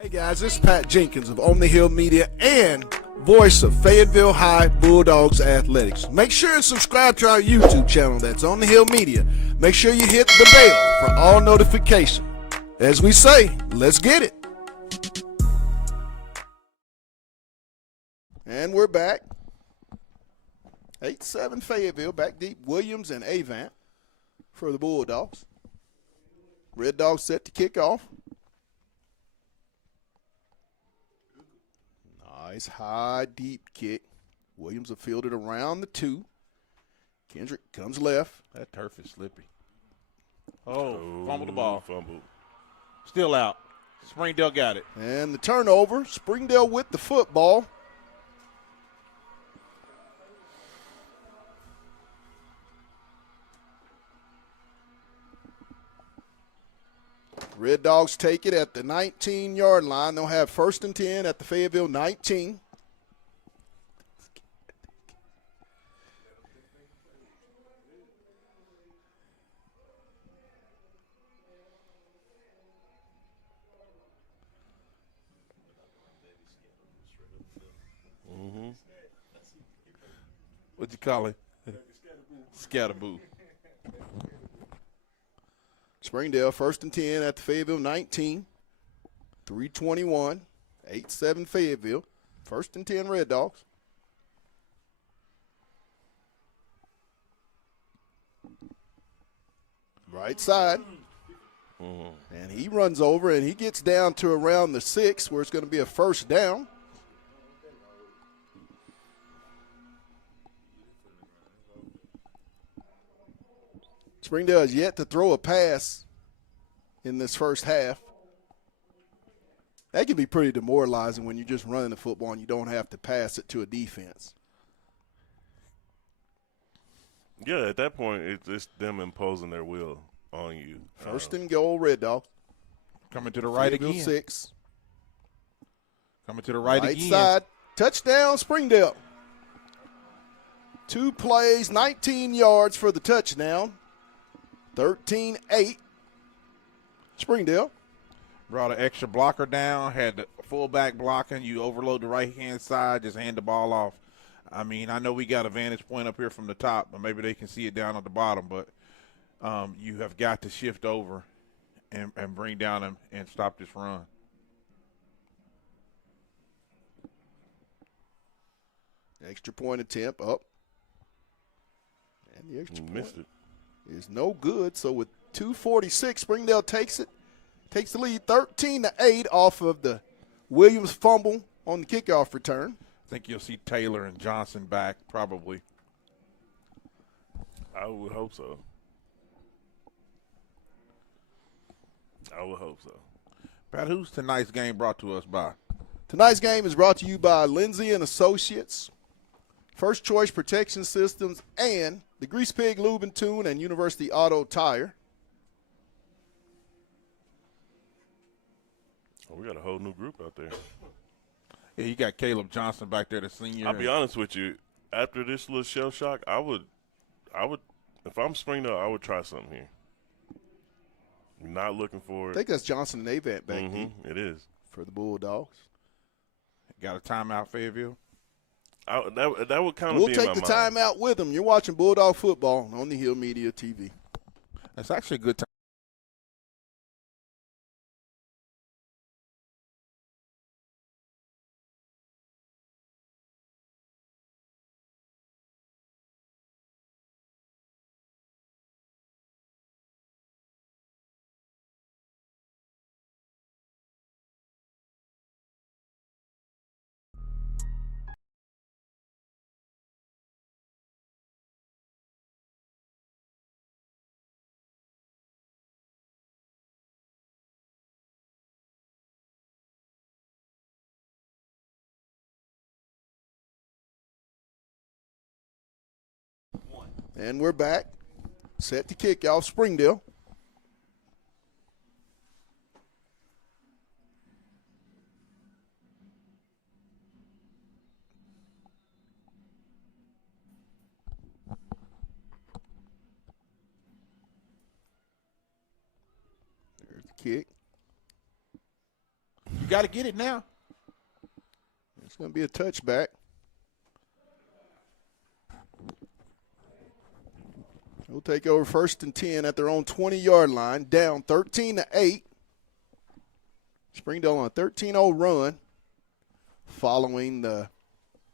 Hey guys, this is Pat Jenkins of On the Hill Media and voice of Fayetteville High Bulldogs Athletics. Make sure and subscribe to our YouTube channel that's On the Hill Media. Make sure you hit the bell for all notifications. As we say, let's get it. And we're back. 8-7 Fayetteville, back deep. Williams and Avant for the Bulldogs. Red Dogs set to kick off. Nice high, deep kick. Williams will field it around the 2. Kendrick comes left. That turf is slippy. Oh, fumbled the ball. Fumbled. Still out. Springdale got it. And the turnover, Springdale with the football. Red Dogs take it at the 19-yard line. They'll have 1st and 10 at the Fayetteville 19. What'd you call it? Scatterboo. Springdale 1st and 10 at the Fayetteville 19. 3:21. 8-7 Fayetteville. 1st and 10 Red Dogs. Right side. And he runs over and he gets down to around the 6 where it's going to be a 1st down. Springdale has yet to throw a pass in this first half. That can be pretty demoralizing when you're just running the football and you don't have to pass it to a defense. Yeah, at that point, it's them imposing their will on you. 1st and goal, Red Dog. Coming to the right Fayetteville again. 6. Coming to the right Right again. side. Touchdown, Springdale. 2 plays, 19 yards for the touchdown. 13-8. Springdale. Brought an extra blocker down, had the fullback blocking. You overload the right-hand side, just hand the ball off. I mean, I know we got a vantage point up here from the top, but maybe they can see it down at the bottom. But you have got to shift over and bring down them and stop this run. Extra point attempt up. And the extra point Missed it. is no good. So with 2:46, Springdale takes the lead 13-8 off of the Williams fumble on the kickoff return. I think you'll see Taylor and Johnson back probably. I would hope so. I would hope so. Pat, who's tonight's game brought to us by? Tonight's game is brought to you by Lindsay and Associates, First Choice Protection Systems, and the Grease Pig Lube and Tune and University Auto Tire. Oh, we got a whole new group out there. Yeah, you got Caleb Johnson back there, the senior. I'll be honest with you. After this little shell shock, I would, if I'm Springdale, I would try something here. Not looking for I it. think that's Johnson and Avant back deep It is. for the Bulldogs. Got a timeout, Fayetteville. That would kind of We'll be take in the my mind. time out with them. You're watching Bulldog football on the Hill Media TV. That's actually a good time. And we're back. Set to kick off Springdale. There's the kick. You got to get it now. It's going to be a touchback. We'll take over 1st and 10 at their own 20-yard line, down 13-8. Springdale on a 13-0 run following the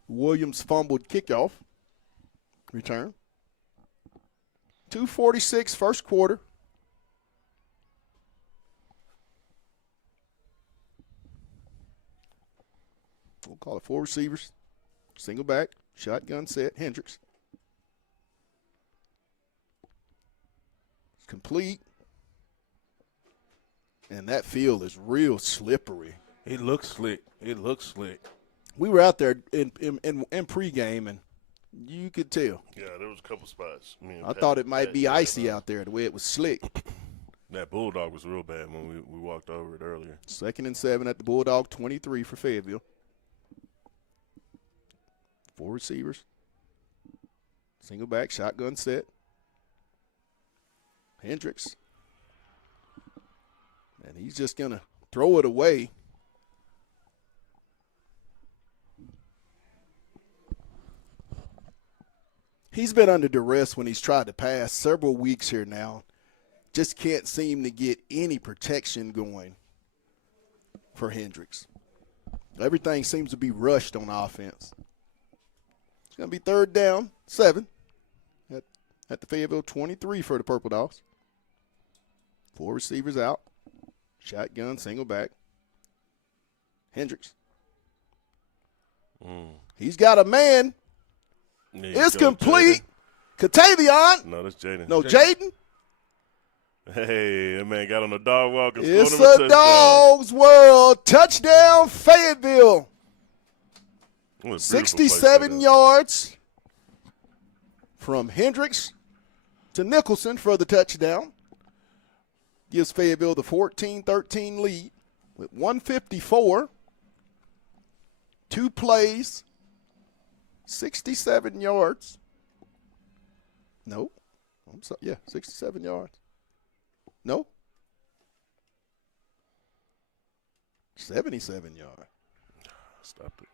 Williams fumbled kickoff return. 2:46 first quarter. We'll call it 4 receivers, single back. Shotgun set. Hendricks. It's complete. And that field is real slippery. It looks slick. It looks slick. We were out there in pregame, and you could tell. Yeah, there was a couple spots. I thought it might be icy out there the way it was slick. That Bulldog was real bad when we walked over it earlier. 2nd and 7 at the Bulldog 23 for Fayetteville. 4 receivers. Single back, shotgun set. Hendricks. And he's just going to throw it away. He's been under duress when he's tried to pass several weeks here now. Just can't seem to get any protection going for Hendricks. Everything seems to be rushed on offense. It's going to be 3rd down, 7 at the Fayetteville 23 for the Purple Dogs. 4 receivers out. Shotgun, single back. Hendricks. He's got a man. Yeah, It's complete. Katavion. No, that's Jaden. No, Jaden. Hey, that man got on the dog walk and It's scored him a touchdown. Dog's World. Touchdown, Fayetteville. What a beautiful 67 place yards from Hendricks to Nicholson for the touchdown. Gives Fayetteville the 14-13 lead with 154. 2 plays, 67 yards. No. I'm sorry. Yeah, 67 yards. No. 77 yards. Stop it.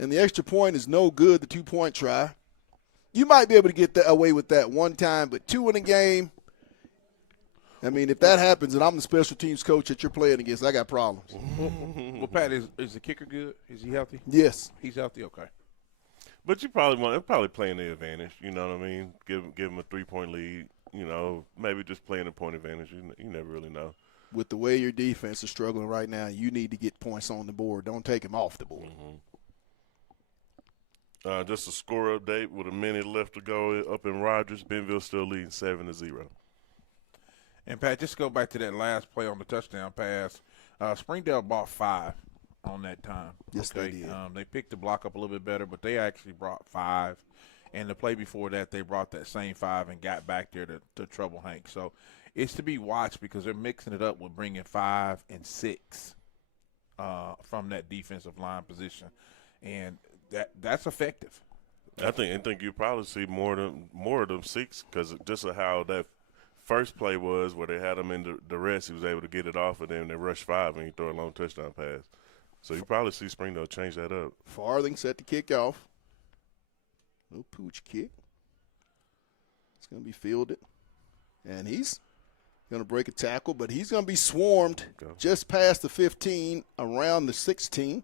And the extra point is no good, the 2-point try. You might be able to get that away with that one time, but 2 in a game. I mean, if that happens and I'm the special teams coach that you're playing against, I got problems. Well, Pat, is the kicker good? Is he healthy? Yes. He's healthy? Okay. But you probably playing the advantage. You know what I mean? Give him a 3-point lead. You know, maybe just playing the point advantage. You never really know. With the way your defense is struggling right now, you need to get points on the board. Don't take them off the board. Just a score update with a minute left to go up in Rogers. Benville still leading 7-0. And, Pat, just go back to that last play on the touchdown pass. Springdale brought 5 on that time. Yes, they did. They picked the block up a little bit better, but they actually brought 5. And the play before that, they brought that same 5 and got back there to trouble Hank. So it's to be watched because they're mixing it up with bringing 5 and 6 from that defensive line position. And that's effective. I think you probably see more of them 6 because just of how that first play was where they had him in the rest. He was able to get it off, and then they rushed 5 and he threw a long touchdown pass. So you probably see Springdale change that up. Farthing set to kick off. No pooch kick. It's going to be fielded. And he's going to break a tackle, but he's going to be swarmed just past the 15, around the 16.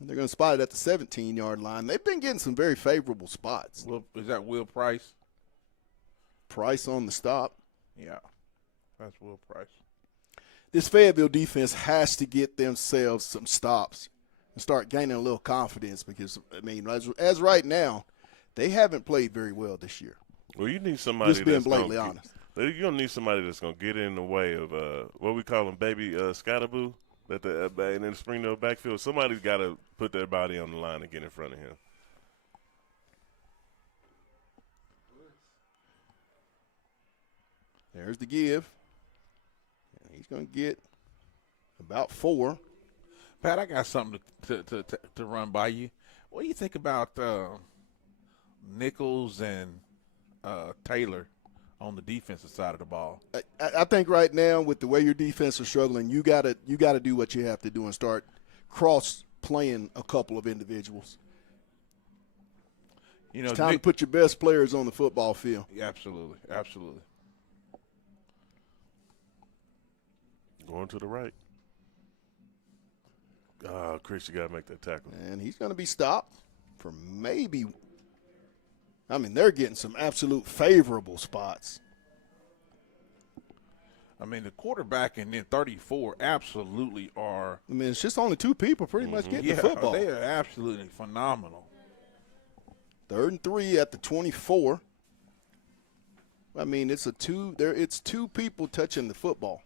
And they're going to spot it at the 17-yard line. They've been getting some very favorable spots. Is that Will Price? Price on the stop. Yeah, that's Will Price. This Fayetteville defense has to get themselves some stops and start gaining a little confidence because, I mean, as right now, they haven't played very well this year. Well, you need somebody Just being that's blatantly gonna honest. You're going to need somebody that's going to get in the way of what we call them, baby Scatterboo, in the Springdale backfield. Somebody's got to put their body on the line and get in front of him. There's the give. And he's going to get about 4. Pat, I got something to run by you. What do you think about Nichols and Taylor on the defensive side of the ball? I think right now with the way your defense is struggling, you gotta do what you have to do and start cross-playing a couple of individuals. You know, it's time to put your best players on the football field. Absolutely, absolutely. Going to the right. Chris, you got to make that tackle. And he's going to be stopped for maybe – I mean, they're getting some absolute favorable spots. I mean, the quarterback and then 34 absolutely are. I mean, it's just only two people pretty much getting the football. They are absolutely phenomenal. 3rd and 3 at the 24. I mean, it's two people touching the football.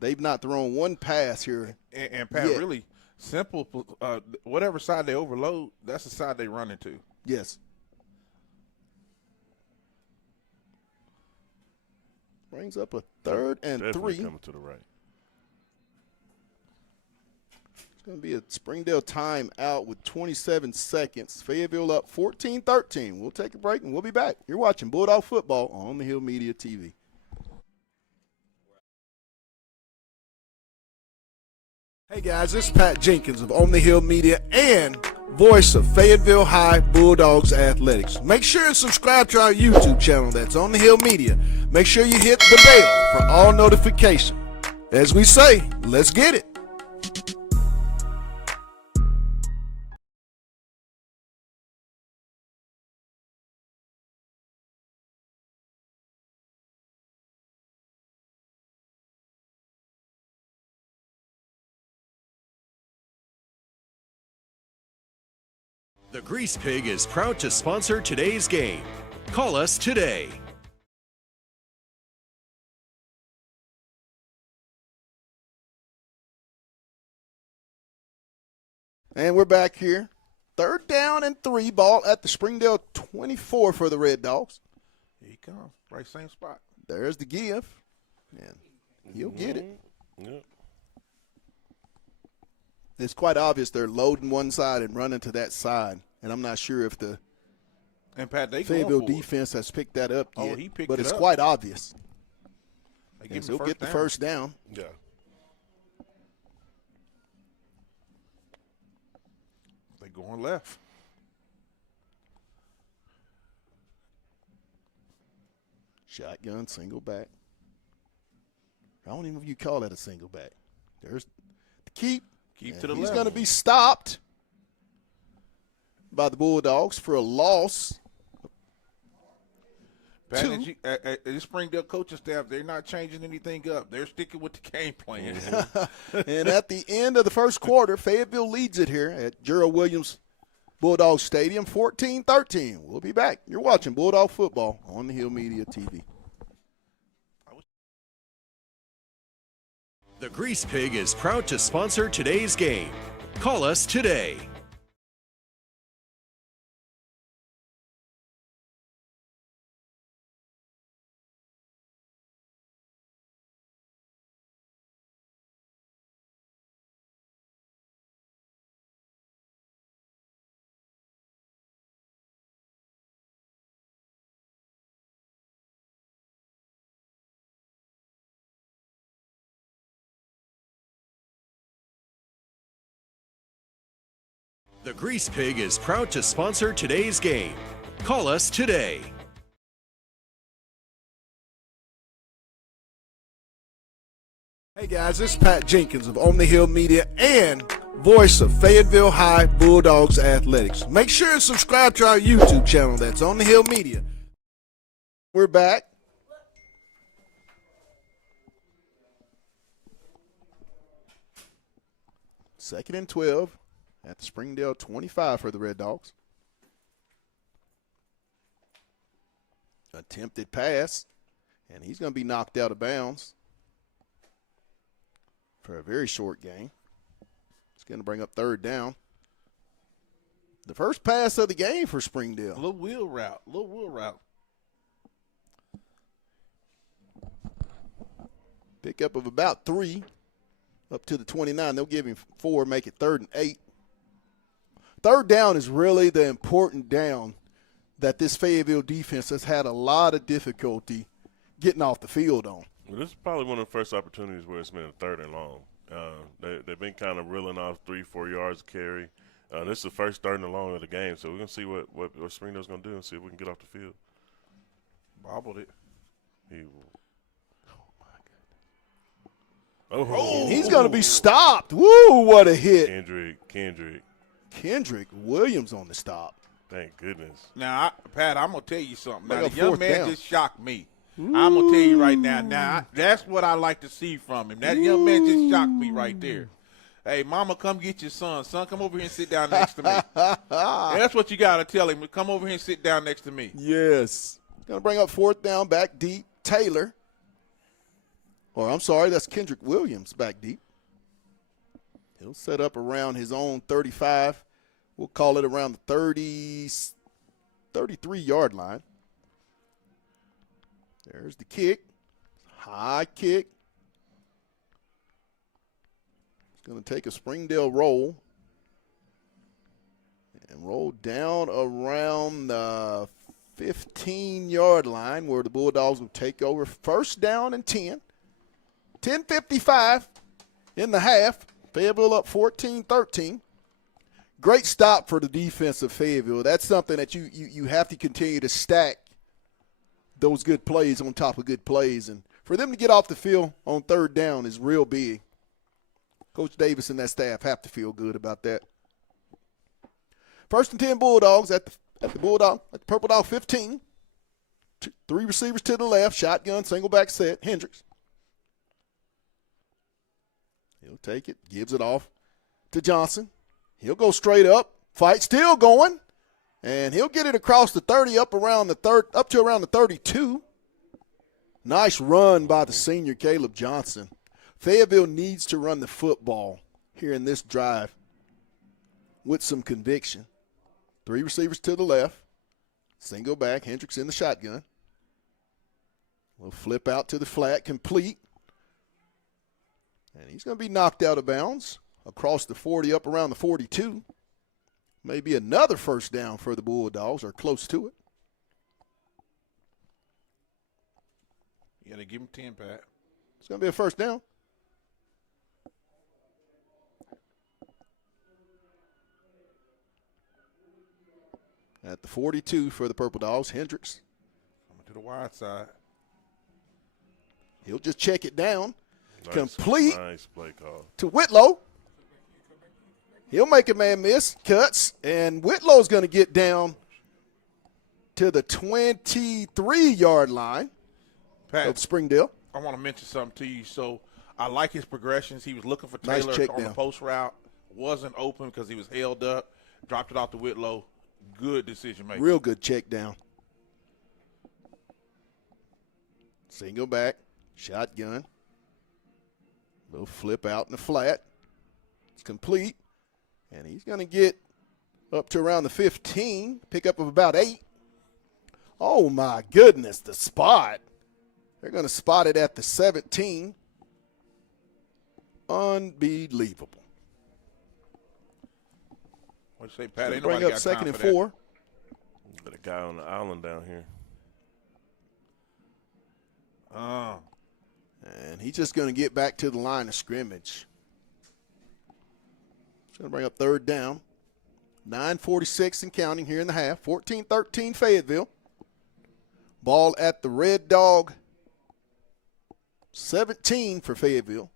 They've not thrown one pass here. And Pat, really simple. Whatever side they overload, that's the side they run into. Yes. Brings up a 3rd and Definitely 3. coming to the right. It's going to be a Springdale timeout with 27 seconds. Fayetteville up 14-13. We'll take a break and we'll be back. You're watching Bulldog Football on the Hill Media TV. Hey guys, this is Pat Jenkins of On the Hill Media and voice of Fayetteville High Bulldogs Athletics. Make sure and subscribe to our YouTube channel that's On the Hill Media. Make sure you hit the bell for all notifications. As we say, let's get it. The Grease Pig is proud to sponsor today's game. Call us today. And we're back here. 3rd down and 3, ball at the Springdale 24 for the Red Dogs. Here he comes. Right same spot. There's the give. And he'll get it. Yep. It's quite obvious they're loading one side and running to that side. And I'm not sure if the And Pat, they Fayetteville going for it. defense has picked that up yet. Oh, he picked but it it's up. quite obvious. They And give so him he'll get the first down. Yeah. They going left. Shotgun, single back. I don't even know if you call that a single back. There's the keep. Keep to the He's left. going to be stopped by the Bulldogs for a loss. Pat, Two. the Springdale coaching staff, they're not changing anything up. They're sticking with the game plan. And at the end of the first quarter, Fayetteville leads it here at Gerald Williams Bulldog Stadium, 14-13. We'll be back. You're watching Bulldog Football on the Hill Media TV. The Grease Pig is proud to sponsor today's game. Call us today. The Grease Pig is proud to sponsor today's game. Call us today. Hey guys, this is Pat Jenkins of On the Hill Media and voice of Fayetteville High Bulldogs Athletics. Make sure and subscribe to our YouTube channel that's On the Hill Media. We're back. Second and 12 at the Springdale 25 for the Red Dogs. Attempted pass, and he's going to be knocked out of bounds for a very short gain. It's going to bring up 3rd down. The first pass of the game for Springdale. Little wheel route. Pickup of about 3 up to the 29. They'll give him 4, make it 3rd and 8. 3rd down is really the important down that this Fayetteville defense has had a lot of difficulty getting off the field on. Well, this is probably one of the first opportunities where it's been a 3rd and long. They've been kind of reeling off 3-4 yards of carry. This is the first 3rd and long of the game, so we're going to see what Springdale's going to do and see if we can get off the field. Bobbled it. He will. Oh, He's going to be stopped. Woo, what a hit. Kendrick. Williams on the stop. Thank goodness. Now, Pat, I'm going to tell you something. Now, Like the a young 4th man down. just shocked me. I'm going to tell you right now. That's what I like to see from him. That young man just shocked me right there. Hey, mama, come get your son. Son, come over here and sit down next to me. That's what you got to tell him. Come over here and sit down next to me. Yes. Going to bring up 4th down, back deep. Taylor. Or, I'm sorry, that's Kendrick Williams back deep. He'll set up around his own 35. We'll call it around the 33-yard line. There's the kick. High kick. It's going to take a Springdale roll. And roll down around the 15-yard line where the Bulldogs will take over. 1st down and 10. 10:55 in the half. Fayetteville up 14-13. Great stop for the defense of Fayetteville. That's something that you have to continue to stack those good plays on top of good plays. And for them to get off the field on 3rd down is real big. Coach Davis and that staff have to feel good about that. 1st and 10 Bulldogs at the Purple Dog 15. 3 receivers to the left. Shotgun, single back set. Hendricks. He'll take it, gives it off to Johnson. He'll go straight up. Fight still going. And he'll get it across the 30 up to around the 32. Nice run by the senior Caleb Johnson. Fayetteville needs to run the football here in this drive with some conviction. 3 receivers to the left. Single back. Hendricks in the shotgun. We'll flip out to the flat, complete. And he's going to be knocked out of bounds across the 40 up around the 42. Maybe another 1st down for the Bulldogs or close to it. You got to give him 10, Pat. It's going to be a 1st down. At the 42 for the Purple Dogs, Hendricks. Coming to the wide side. He'll just check it down. Nice, Complete nice play call to Whitlow. He'll make a man miss, cuts, and Whitlow's going to get down to the 23-yard line of Springdale. I want to mention something to you. So I like his progressions. He was looking for Nice Taylor check on down. the post route. Wasn't open because he was held up. Dropped it off to Whitlow. Good decision making. Real good check down. Single back, shotgun. Little flip out in the flat. It's complete. And he's going to get up to around the 15, pickup of about 8. Oh, my goodness, the spot. They're going to spot it at the 17. Unbelievable. What'd you say, Pat? Ain't Bring nobody up got 2nd time and for that. 4. Got a guy on the island down here. And he's just going to get back to the line of scrimmage. He's going to bring up 3rd down. 9:46 and counting here in the half. 14-13 Fayetteville. Ball at the Red Dog. 17 for Fayetteville.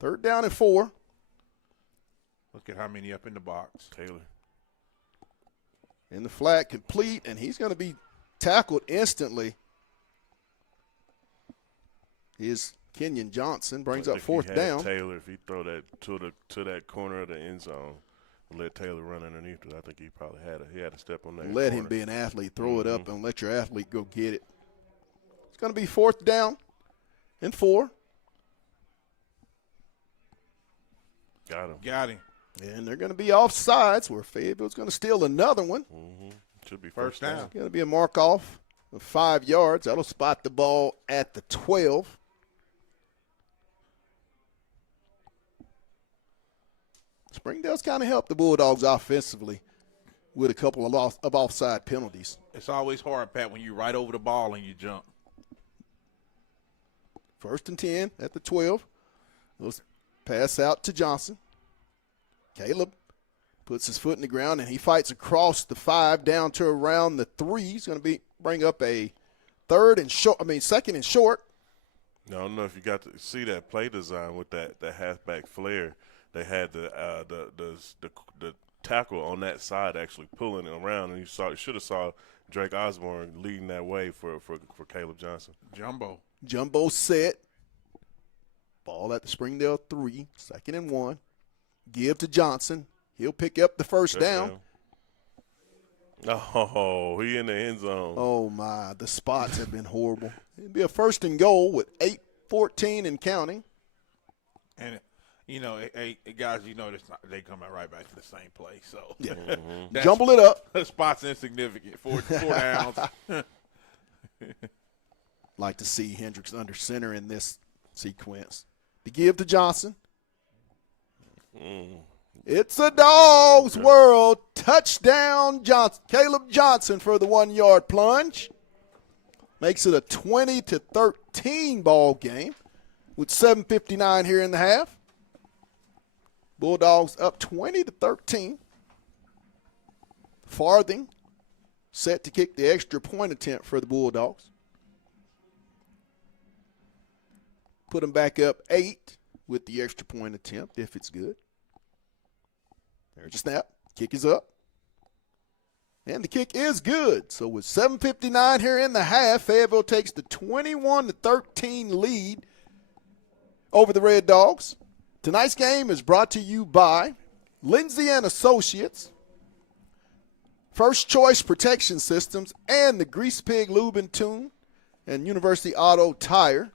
3rd down and 4. Look at how many up in the box. Taylor. In the flat, complete, and he's going to be tackled instantly. Is Kenyon Johnson brings up 4th down. Taylor, if he throw that to that corner of the end zone, and let Taylor run underneath it, I think he probably had a step on that. Let corner. him be an athlete. Throw it up and let your athlete go get it. It's going to be 4th down and 4. Got him. And they're going to be offsides where Fayetteville's going to steal another one. Should be First down. It's going to be a mark off of 5 yards. That'll spot the ball at the 12. Springdale's kind of helped the Bulldogs offensively with a couple of offside penalties. It's always hard, Pat, when you're right over the ball and you jump. 1st and 10 at the 12. Let's pass out to Johnson. Caleb puts his foot in the ground, and he fights across the 5 down to around the 3. He's going to bring up a 2nd and short. I don't know if you got to see that play design with that halfback flare. They had the tackle on that side actually pulling it around, and you should have saw Drake Osborne leading that way for Caleb Johnson. Jumbo set. Ball at the Springdale 3, 2nd and 1. Give to Johnson. He'll pick up the first down. Oh, he in the end zone. Oh, my. The spots have been horrible. It'd be a 1st and goal with 8:14 and counting. And, guys, they come out right back to the same place. So, yeah. Jumble it up. The spot's insignificant. 4 downs. Like to see Hendricks under center in this sequence. To give to Johnson. It's a dog's world. Touchdown, Johnson. Caleb Johnson for the 1-yard plunge. Makes it a 20-13 ball game with 7:59 here in the half. Bulldogs up 20-13. Farthing set to kick the extra point attempt for the Bulldogs. Put them back up 8 with the extra point attempt if it's good. There's a snap. Kick is up. And the kick is good. So with 7:59 here in the half, Fayetteville takes the 21-13 lead over the Red Dogs. Tonight's game is brought to you by Lindsay & Associates, First Choice Protection Systems, and the Grease Pig Lube and Tune, and University Auto Tire.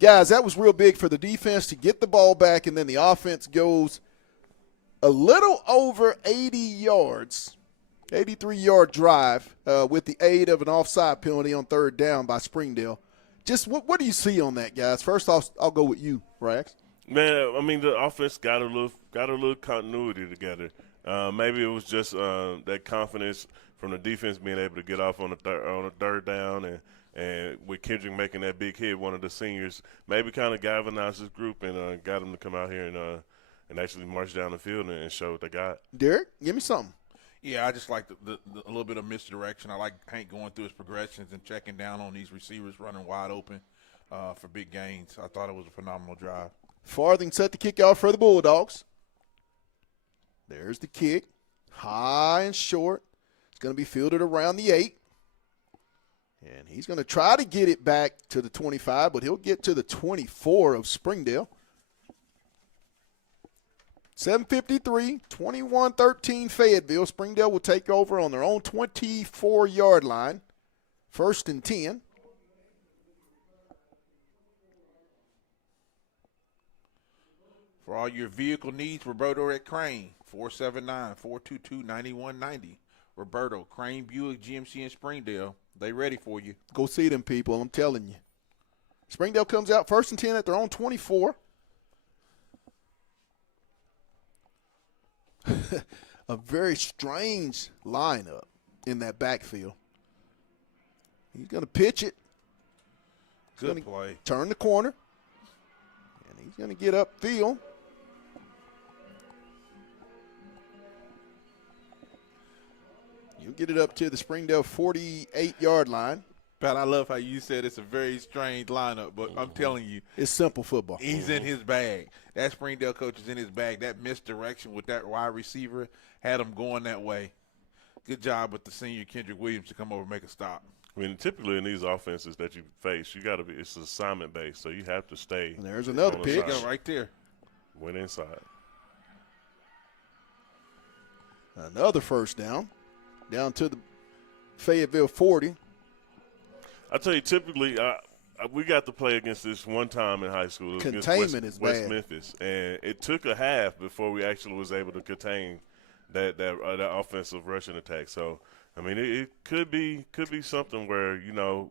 Guys, that was real big for the defense to get the ball back, and then the offense goes a little over 80 yards, 83-yard drive with the aid of an offside penalty on 3rd down by Springdale. Just what do you see on that, guys? First, I'll go with you, Rax. Man, I mean, the offense got a little continuity together. Maybe it was just that confidence from the defense being able to get off on a 3rd down, and with Kendrick making that big hit, one of the seniors maybe kind of galvanized this group and got them to come out here and actually march down the field and show what they got. Derek, give me something. Yeah, I just like the a little bit of misdirection. I like Hank going through his progressions and checking down on these receivers running wide open for big gains. I thought it was a phenomenal drive. Farthing set the kick out for the Bulldogs. There's the kick. High and short. It's going to be fielded around the 8. And he's going to try to get it back to the 25, but he'll get to the 24 of Springdale. 7:53, 21-13 Fayetteville. Springdale will take over on their own 24-yard line. 1st and 10. For all your vehicle needs, Roberto at Crane, 479-422-9190. Roberto, Crane, Buick, GMC, and Springdale. They ready for you. Go see them, people. I'm telling you. Springdale comes out 1st and 10 at their own 24. A very strange lineup in that backfield. He's going to pitch it. Good play. Turn the corner. And he's going to get upfield. You'll get it up to the Springdale 48-yard line. Pat, I love how you said it's a very strange lineup, but I'm telling you. It's simple football. He's in his bag. That Springdale coach is in his bag. That misdirection with that wide receiver had him going that way. Good job with the senior Kendrick Williams to come over and make a stop. I mean, typically in these offenses that you face, you got to be – it's assignment based, so you have to stay. And there's another pitch. Right there. Went inside. Another 1st down. Down to the Fayetteville 40. I tell you, typically, we got to play against this one time in high school. Containment is West bad. Memphis, and it took a half before we actually was able to contain that offensive rushing attack. So, I mean, it could be something where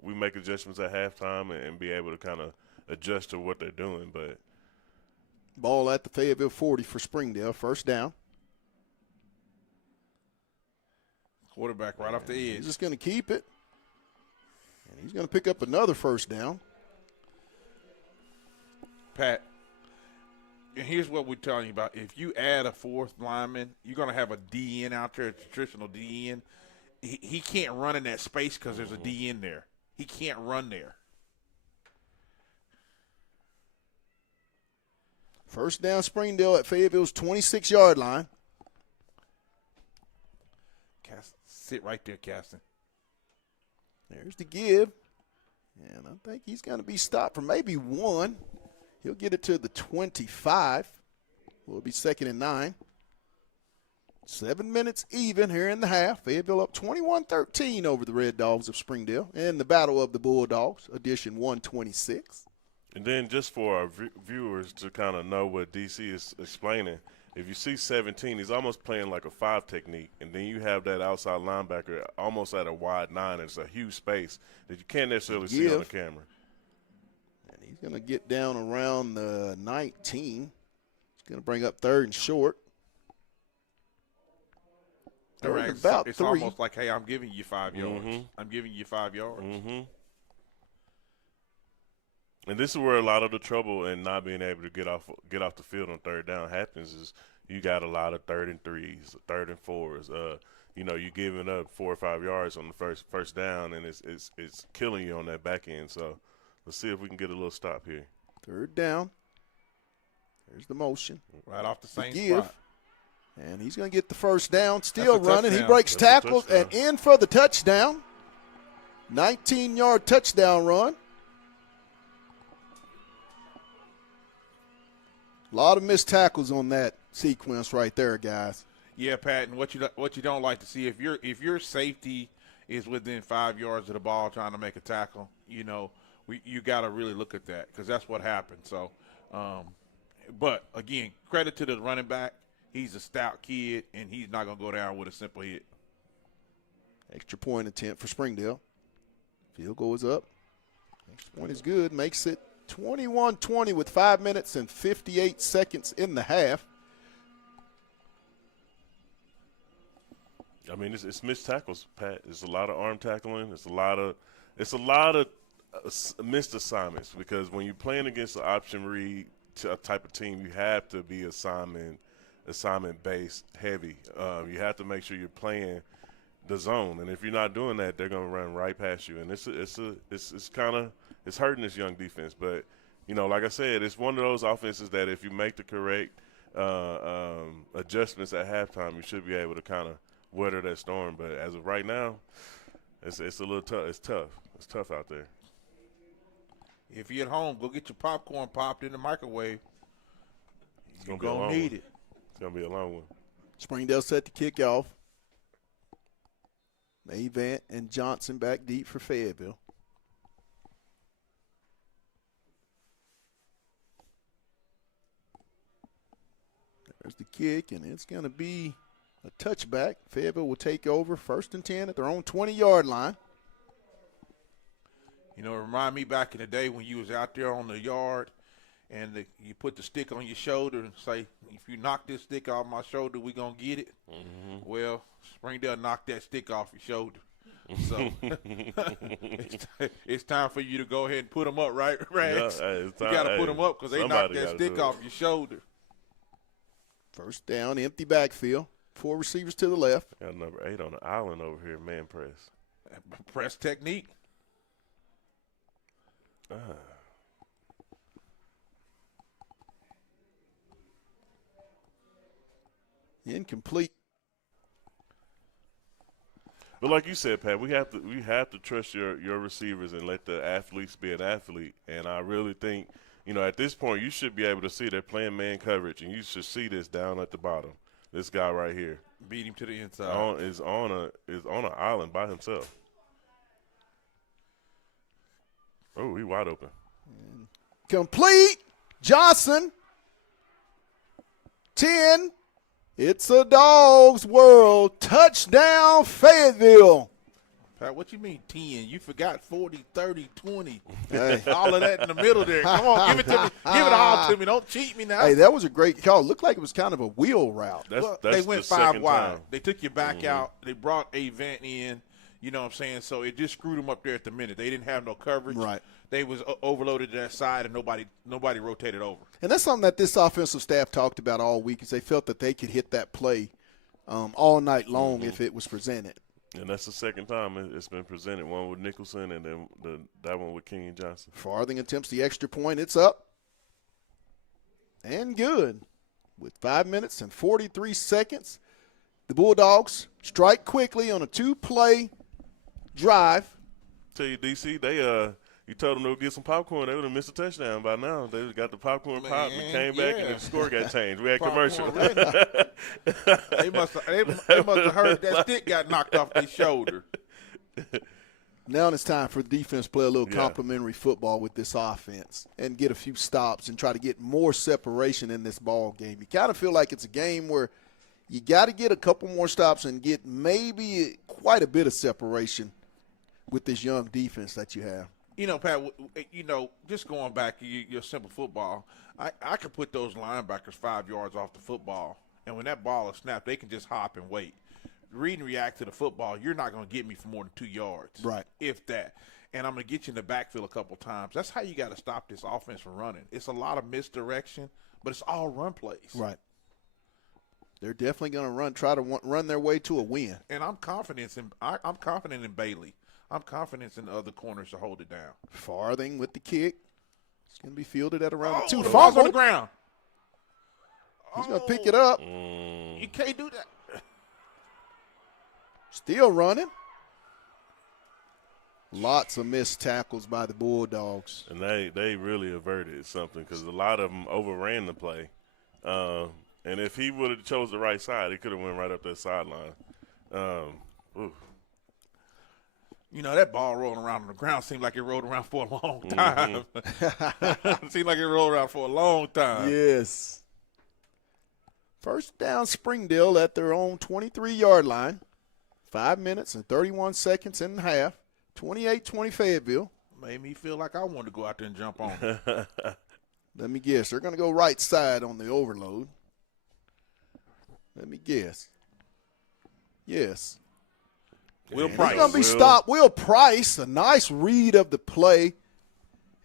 we make adjustments at halftime and be able to kind of adjust to what they're doing. But ball at the Fayetteville 40 for Springdale, 1st down. Quarterback right off the edge. He's just going to keep it. And he's going to pick up another 1st down. Pat, and here's what we're telling you about. If you add a 4th lineman, you're going to have a DN out there, a traditional DN. He can't run in that space because there's a DN there. He can't run there. 1st down Springdale at Fayetteville's 26-yard line. Sit right there, Caston. There's the give. And I think he's going to be stopped for maybe 1. He'll get it to the 25. Will be 2nd and 9. 7 minutes even here in the half. Fayetteville up 21-13 over the Red Dogs of Springdale in the Battle of the Bulldogs, edition 126. And then just for our viewers to kind of know what DC is explaining, if you see 17, he's almost playing like a 5 technique, and then you have that outside linebacker almost at a wide 9. It's a huge space that you can't necessarily see on the camera. And he's going to get down around the 19. He's going to bring up 3rd and short. Right. About it's 3. almost like, hey, I'm giving you 5 yards. Mm-hmm. I'm giving you 5 yards. Mm-hmm. And this is where a lot of the trouble in not being able to get off the field on 3rd down happens is you got a lot of 3rd and 3s, 3rd and 4s. You're giving up 4 or 5 yards on the first down, and it's killing you on that back end. So let's see if we can get a little stop here. 3rd down. There's the motion. Right off the same give. spot. And he's going to get the 1st down. Still That's a running. He touchdown. breaks That's a tackles touchdown. and in for the touchdown. 19-yard touchdown run. A lot of missed tackles on that sequence right there, guys. Yeah, Pat, and what you don't like to see, if your safety is within 5 yards of the ball trying to make a tackle, you got to really look at that because that's what happened. So, but again, credit to the running back. He's a stout kid, and he's not going to go down with a simple hit. Extra point attempt for Springdale. Field goal is up. Extra point is good. Makes it 21-20 with 5 minutes and 58 seconds in the half. I mean, it's missed tackles, Pat. It's a lot of arm tackling. It's a lot of missed assignments because when you're playing against an option read type of team, you have to be assignment-based heavy. You have to make sure you're playing the zone, and if you're not doing that, they're going to run right past you. And it's hurting this young defense. But like I said, it's one of those offenses that if you make the correct adjustments at halftime, you should be able to kind of weather that storm. But as of right now, it's a little tough. It's tough. It's tough out there. If you're at home, go get your popcorn popped in the microwave. You're gonna going to need it. It's going to be a long one. Springdale set to kick off. Avant and Johnson back deep for Fayetteville. There's the kick, and it's going to be a touchback. Fayetteville will take over 1st and 10 at their own 20-yard line. It remind me back in the day when you was out there on the yard and you put the stick on your shoulder and say, if you knock this stick off my shoulder, we going to get it. Mm-hmm. Well, Springdale knocked that stick off your shoulder. So it's time for you to go ahead and put them up, right, Rags? Yeah, you got to put them up because they knocked that stick off your shoulder. 1st down, empty backfield. 4 receivers to the left. Got number 8 on the island over here, man press. Press technique. Incomplete. But like you said, Pat, we have to trust your receivers and let the athletes be an athlete. And I really think, at this point, you should be able to see they're playing man coverage, and you should see this down at the bottom. This guy right here, beat him to the inside. Is on an island by himself. Oh, he wide open. Complete. Johnson. 10. It's a Dogs world. Touchdown, Fayetteville. Pat, what you mean 10? You forgot 40, 30, 20. Hey. All of that in the middle there. Come on, give it to me. Give it all to me. Don't cheat me now. Hey, that was a great call. Looked like it was kind of a wheel route. They went the 5 second wide. time. They took you back out. They brought Avant in. You know what I'm saying? So it just screwed them up there at the minute. They didn't have no coverage. Right. They was overloaded to that side, and nobody rotated over. And that's something that this offensive staff talked about all week is they felt that they could hit that play all night long if it was presented. And that's the second time it's been presented, one with Nicholson and then that one with King and Johnson. Farthing attempts the extra point. It's up. And good. With 5 minutes and 43 seconds the Bulldogs strike quickly on a 2-play drive. Tell you, DC, they you told them to go get some popcorn, they would have missed a touchdown by now. They just got the popcorn pop and came back and the score got changed. We had commercial. They must have heard that stick got knocked off their shoulder. Now it's time for the defense to play a little complimentary football with this offense and get a few stops and try to get more separation in this ball game. You kind of feel like it's a game where you got to get a couple more stops and get maybe quite a bit of separation with this young defense that you have. You know, Pat, just going back to your simple football, I could put those linebackers 5 yards off the football, and when that ball is snapped, they can just hop and wait. Read and react to the football, you're not going to get me for more than 2 yards. Right. If that. And I'm going to get you in the backfield a couple times. That's how you got to stop this offense from running. It's a lot of misdirection, but it's all run plays. Right. They're definitely going to try to run their way to a win. And I'm confident in Bailey. I'm confident in the other corners to hold it down. Farthing with the kick. It's going to be fielded at around the 2. The ball's on the ground. He's going to pick it up. You can't do that. Still running. Lots of missed tackles by the Bulldogs. And they really averted something because a lot of them overran the play. And if he would have chose the right side, he could have went right up that sideline. You know, that ball rolling around on the ground seemed like it rolled around for a long time. Seemed like it rolled around for a long time. Yes. First down, Springdale at their own 23-yard line. 5 minutes and 31 seconds in the half. 28-20 Fayetteville. Made me feel like I wanted to go out there and jump on it. Let me guess. They're going to go right side on the overload. Let me guess. Yes. Will Price. He's going to be stopped. Will Price, a nice read of the play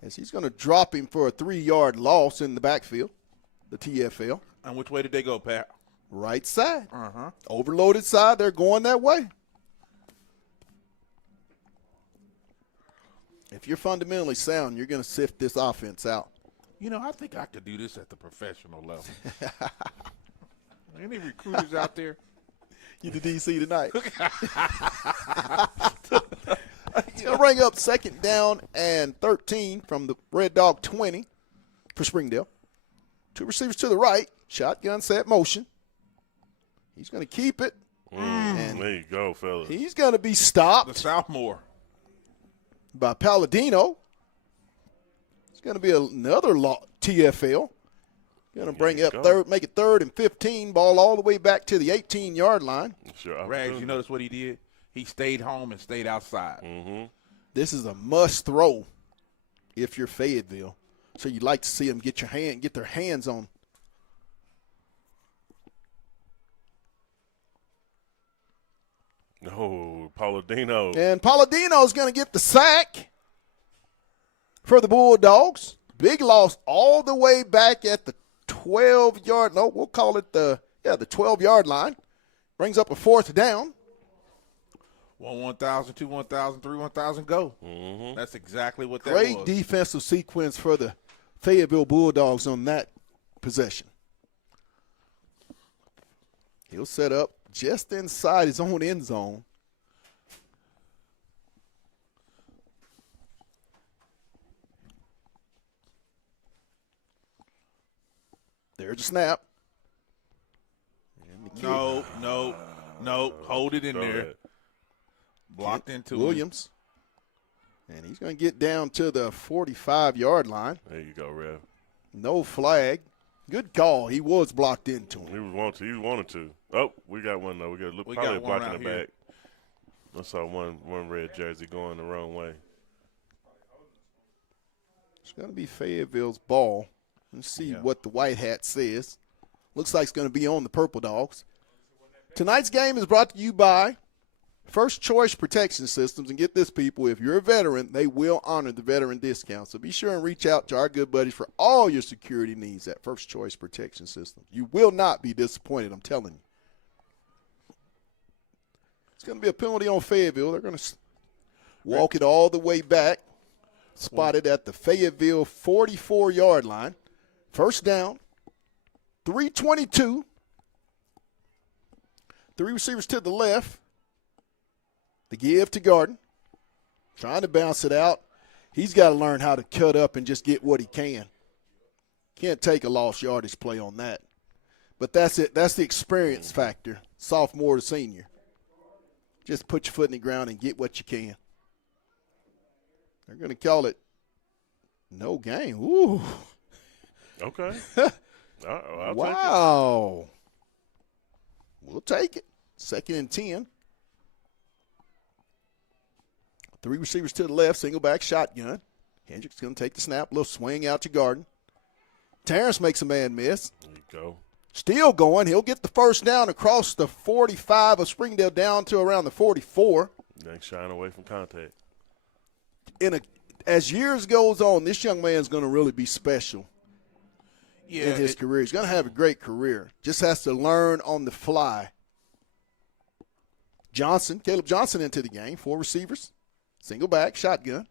as he's going to drop him for a 3-yard loss in the backfield, the TFL. And which way did they go, Pat? Right side. Uh-huh. Overloaded side, they're going that way. If you're fundamentally sound, you're going to sift this offense out. You know, I think I could do this at the professional level. Any recruiters out there? You to DC tonight. It's going to bring up second down and 13 from the Red Dog 20 for Springdale. 2 receivers to the right. Shotgun set motion. He's going to keep it. And there you go, fellas. he's going to be stopped The sophomore. by Palladino. It's going to be another TFL. Going to bring up third, make it 3rd and 15, ball all the way back to the 18-yard line. Sure, Rags, you notice what he did? He stayed home and stayed outside. This is a must throw if you're Fayetteville. So you'd like to see them get their hands on. Oh, Palladino. And Palladino's going to get the sack for the Bulldogs. Big loss all the way back at the 12-yard, no, we'll call it the 12-yard line. Brings up a 4th down. 1,000, 2, 1,000, 3, 1,000, go. That's exactly what that Great was. defensive sequence for the Fayetteville Bulldogs on that possession. He'll set up just inside his own end zone. There's a snap. No. Hold it in there. That. Blocked into Williams. And he's going to get down to the 45-yard line. There you go, Rev. No flag. Good call. He was blocked into him. He wanted to. Oh, we got one though. We got We probably got one blocking out the here. back. I saw one red jersey going the wrong way. It's going to be Fayetteville's ball. Let's see what the white hat says. Looks like it's going to be on the Purple Dogs. Tonight's game is brought to you by First Choice Protection Systems. And get this, people, if you're a veteran, they will honor the veteran discount. So be sure and reach out to our good buddies for all your security needs at First Choice Protection Systems. You will not be disappointed, I'm telling you. It's going to be a penalty on Fayetteville. They're going to walk it all the way back. Spotted at the Fayetteville 44-yard line. First down, 3:22. Three receivers to the left. The give to Garden. Trying to bounce it out. He's got to learn how to cut up and just get what he can. Can't take a lost yardage play on that. But that's it. That's the experience factor, sophomore to senior. Just put your foot in the ground and get what you can. They're going to call it no gain. Ooh. Okay. I'll Wow. We'll take it. 2nd and 10. Three receivers to the left, single back shotgun. Hendricks going to take the snap, little swing out to Garden. Terrence makes a man miss. There you go. Still going. He'll get the first down across the 45 of Springdale down to around the 44. Next shine away from contact. As years goes on, this young man's going to really be special in his career. He's going to have a great career. Just has to learn on the fly. Caleb Johnson into the game. 4 receivers. Single back, shotgun.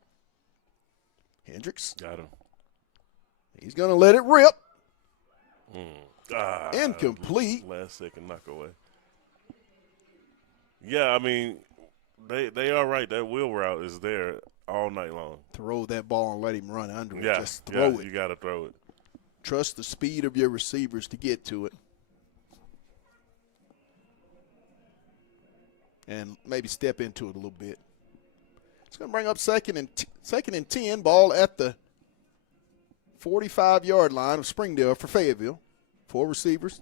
Hendricks. Got him. He's going to let it rip. Incomplete. Last second knock away. Yeah, I mean, they are right. That wheel route is there all night long. Throw that ball and let him run under it. Yeah, Just throw it. You got to throw it. Trust the speed of your receivers to get to it. And maybe step into it a little bit. It's going to bring up second and 10, ball at the 45-yard line of Springdale for Fayetteville. 4 receivers,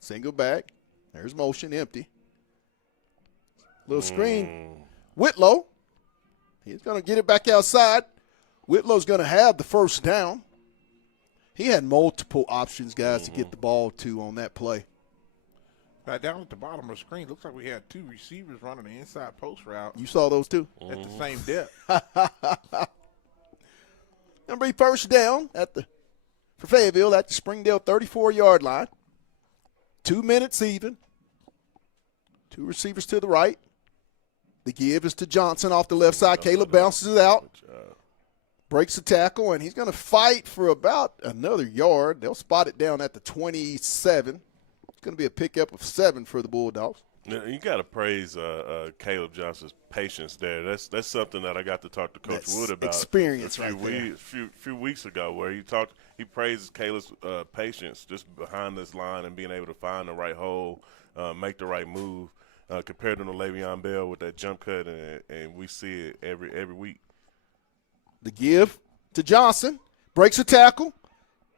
single back. There's motion, empty. Little screen. Whitlow, he's going to get it back outside. Whitlow's going to have the first down. He had multiple options, guys, to get the ball to on that play. Down at the bottom of the screen, looks like we had 2 receivers running the inside post route You saw those too? at the same depth. Going to be first down for Fayetteville at the Springdale 34-yard line. 2 minutes even. 2 receivers to the right. The give is to Johnson off the left side. Caleb bounces it out. Breaks the tackle, and he's going to fight for about another yard. They'll spot it down at the 27. It's going to be a pickup of 7 for the Bulldogs. You got to praise Caleb Johnson's patience there. That's something that I got to talk to Coach Wood about. Experience a few weeks ago, where he praises Caleb's patience just behind this line and being able to find the right hole, make the right move. Compared to the Le'Veon Bell with that jump cut, and we see it every week. The give to Johnson, breaks a tackle,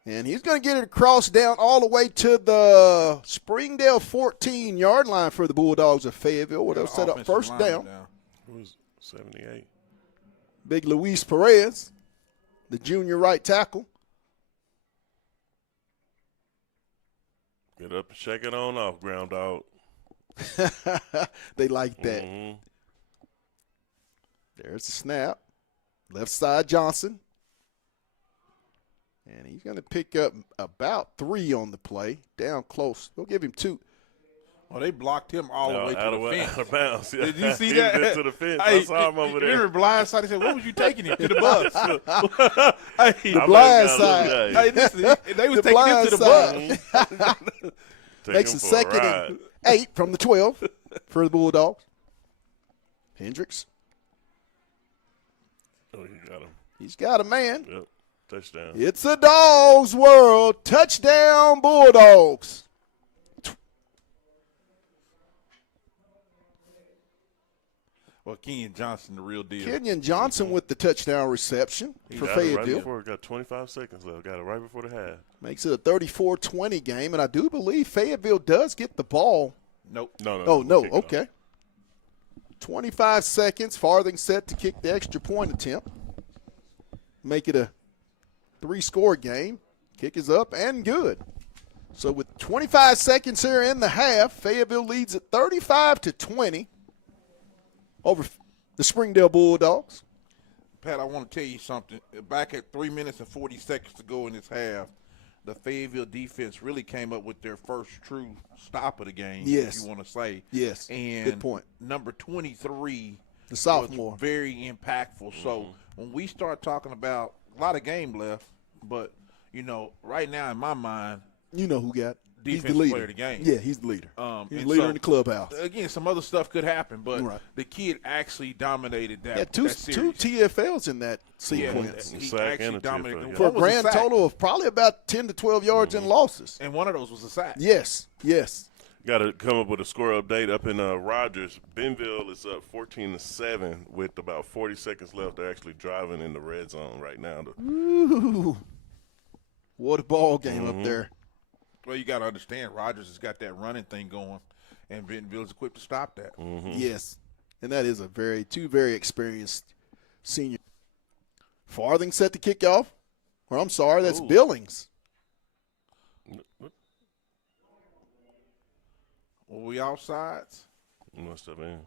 and he's going to get it across down all the way to the Springdale 14-yard line for the Bulldogs of Fayetteville, where they'll set up first down. Who's 78? Big Luis Perez, the junior right tackle. Get up and shake it on off, ground dog. They like that. There's the snap. Left side Johnson. And he's going to pick up about 3 on the play. Down close. They'll give him 2. Oh, they blocked him all the way to the fence. Out of bounds. Yeah. Did you see He that? went to the fence. I saw him over there. Remember blindside? He said, "What was you taking him to the bus?" The blind side. Hey, listen, they was taking him to the bus. Makes a 2nd and 8 from the 12 for the Bulldogs. Hendricks. Oh, he got him. He's got a man. Yep. Touchdown. It's a dog's world. Touchdown, Bulldogs. Well, Kenyon Johnson, the real deal. Kenyon Johnson with the touchdown reception for Got it Fayetteville. got 25 seconds left. Got it right before the half. Makes it a 34-20 game, and I do believe Fayetteville does get the ball. Nope. No. Oh, no. Kick it off. Okay. 25 seconds. Farthing set to kick the extra point attempt. Make it a 3-score game. Kick is up and good. So with 25 seconds here in the half, Fayetteville leads at 35-20 over the Springdale Bulldogs. Pat, I want to tell you something. Back at 3 minutes and 40 seconds to go in this half, the Fayetteville defense really came up with their first true stop of the game, Yes. if you want to say. Yes, And good point. number 23 The sophomore. was very impactful. So when we start talking about a lot of game left, but, right now in my mind, You know who got defensive player of the game. Yeah, he's the leader. He's and the leader so, in the clubhouse. Again, some other stuff could happen, but Right. the kid actually dominated that. Yeah, two that series. TFLs in that sequence. He Sack actually and a dominated. TFL, yeah. For a One was grand sack, total of probably about 10 to 12 yards in losses. and one of those was a sack. Yes. Got to come up with a score update up in Rogers. Benville is up 14-7 with about 40 seconds left. They're actually driving in the red zone right now. Ooh. What a ball game up there. Well, you got to understand, Rogers has got that running thing going, and Bentonville's equipped to stop that. Yes. And that is two very experienced senior. Farthing set to kick off. Or I'm sorry, that's Ooh. Billings. Were we offsides? Must have been.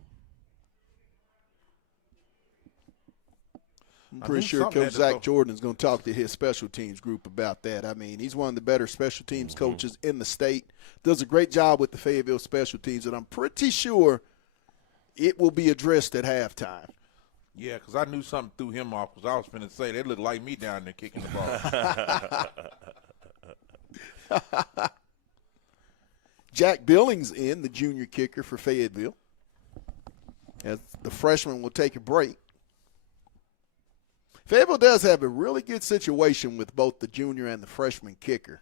I'm I pretty knew sure something Coach had to Zach go. Jordan is going to talk to his special teams group about that. I mean, he's one of the better special teams coaches in the state. Does a great job with the Fayetteville special teams, and I'm pretty sure it will be addressed at halftime. Yeah, because I knew something threw him off, because I was finna say they look like me down there kicking the ball. Jack Billings in, the junior kicker for Fayetteville, as the freshman will take a break. Fayetteville does have a really good situation with both the junior and the freshman kicker.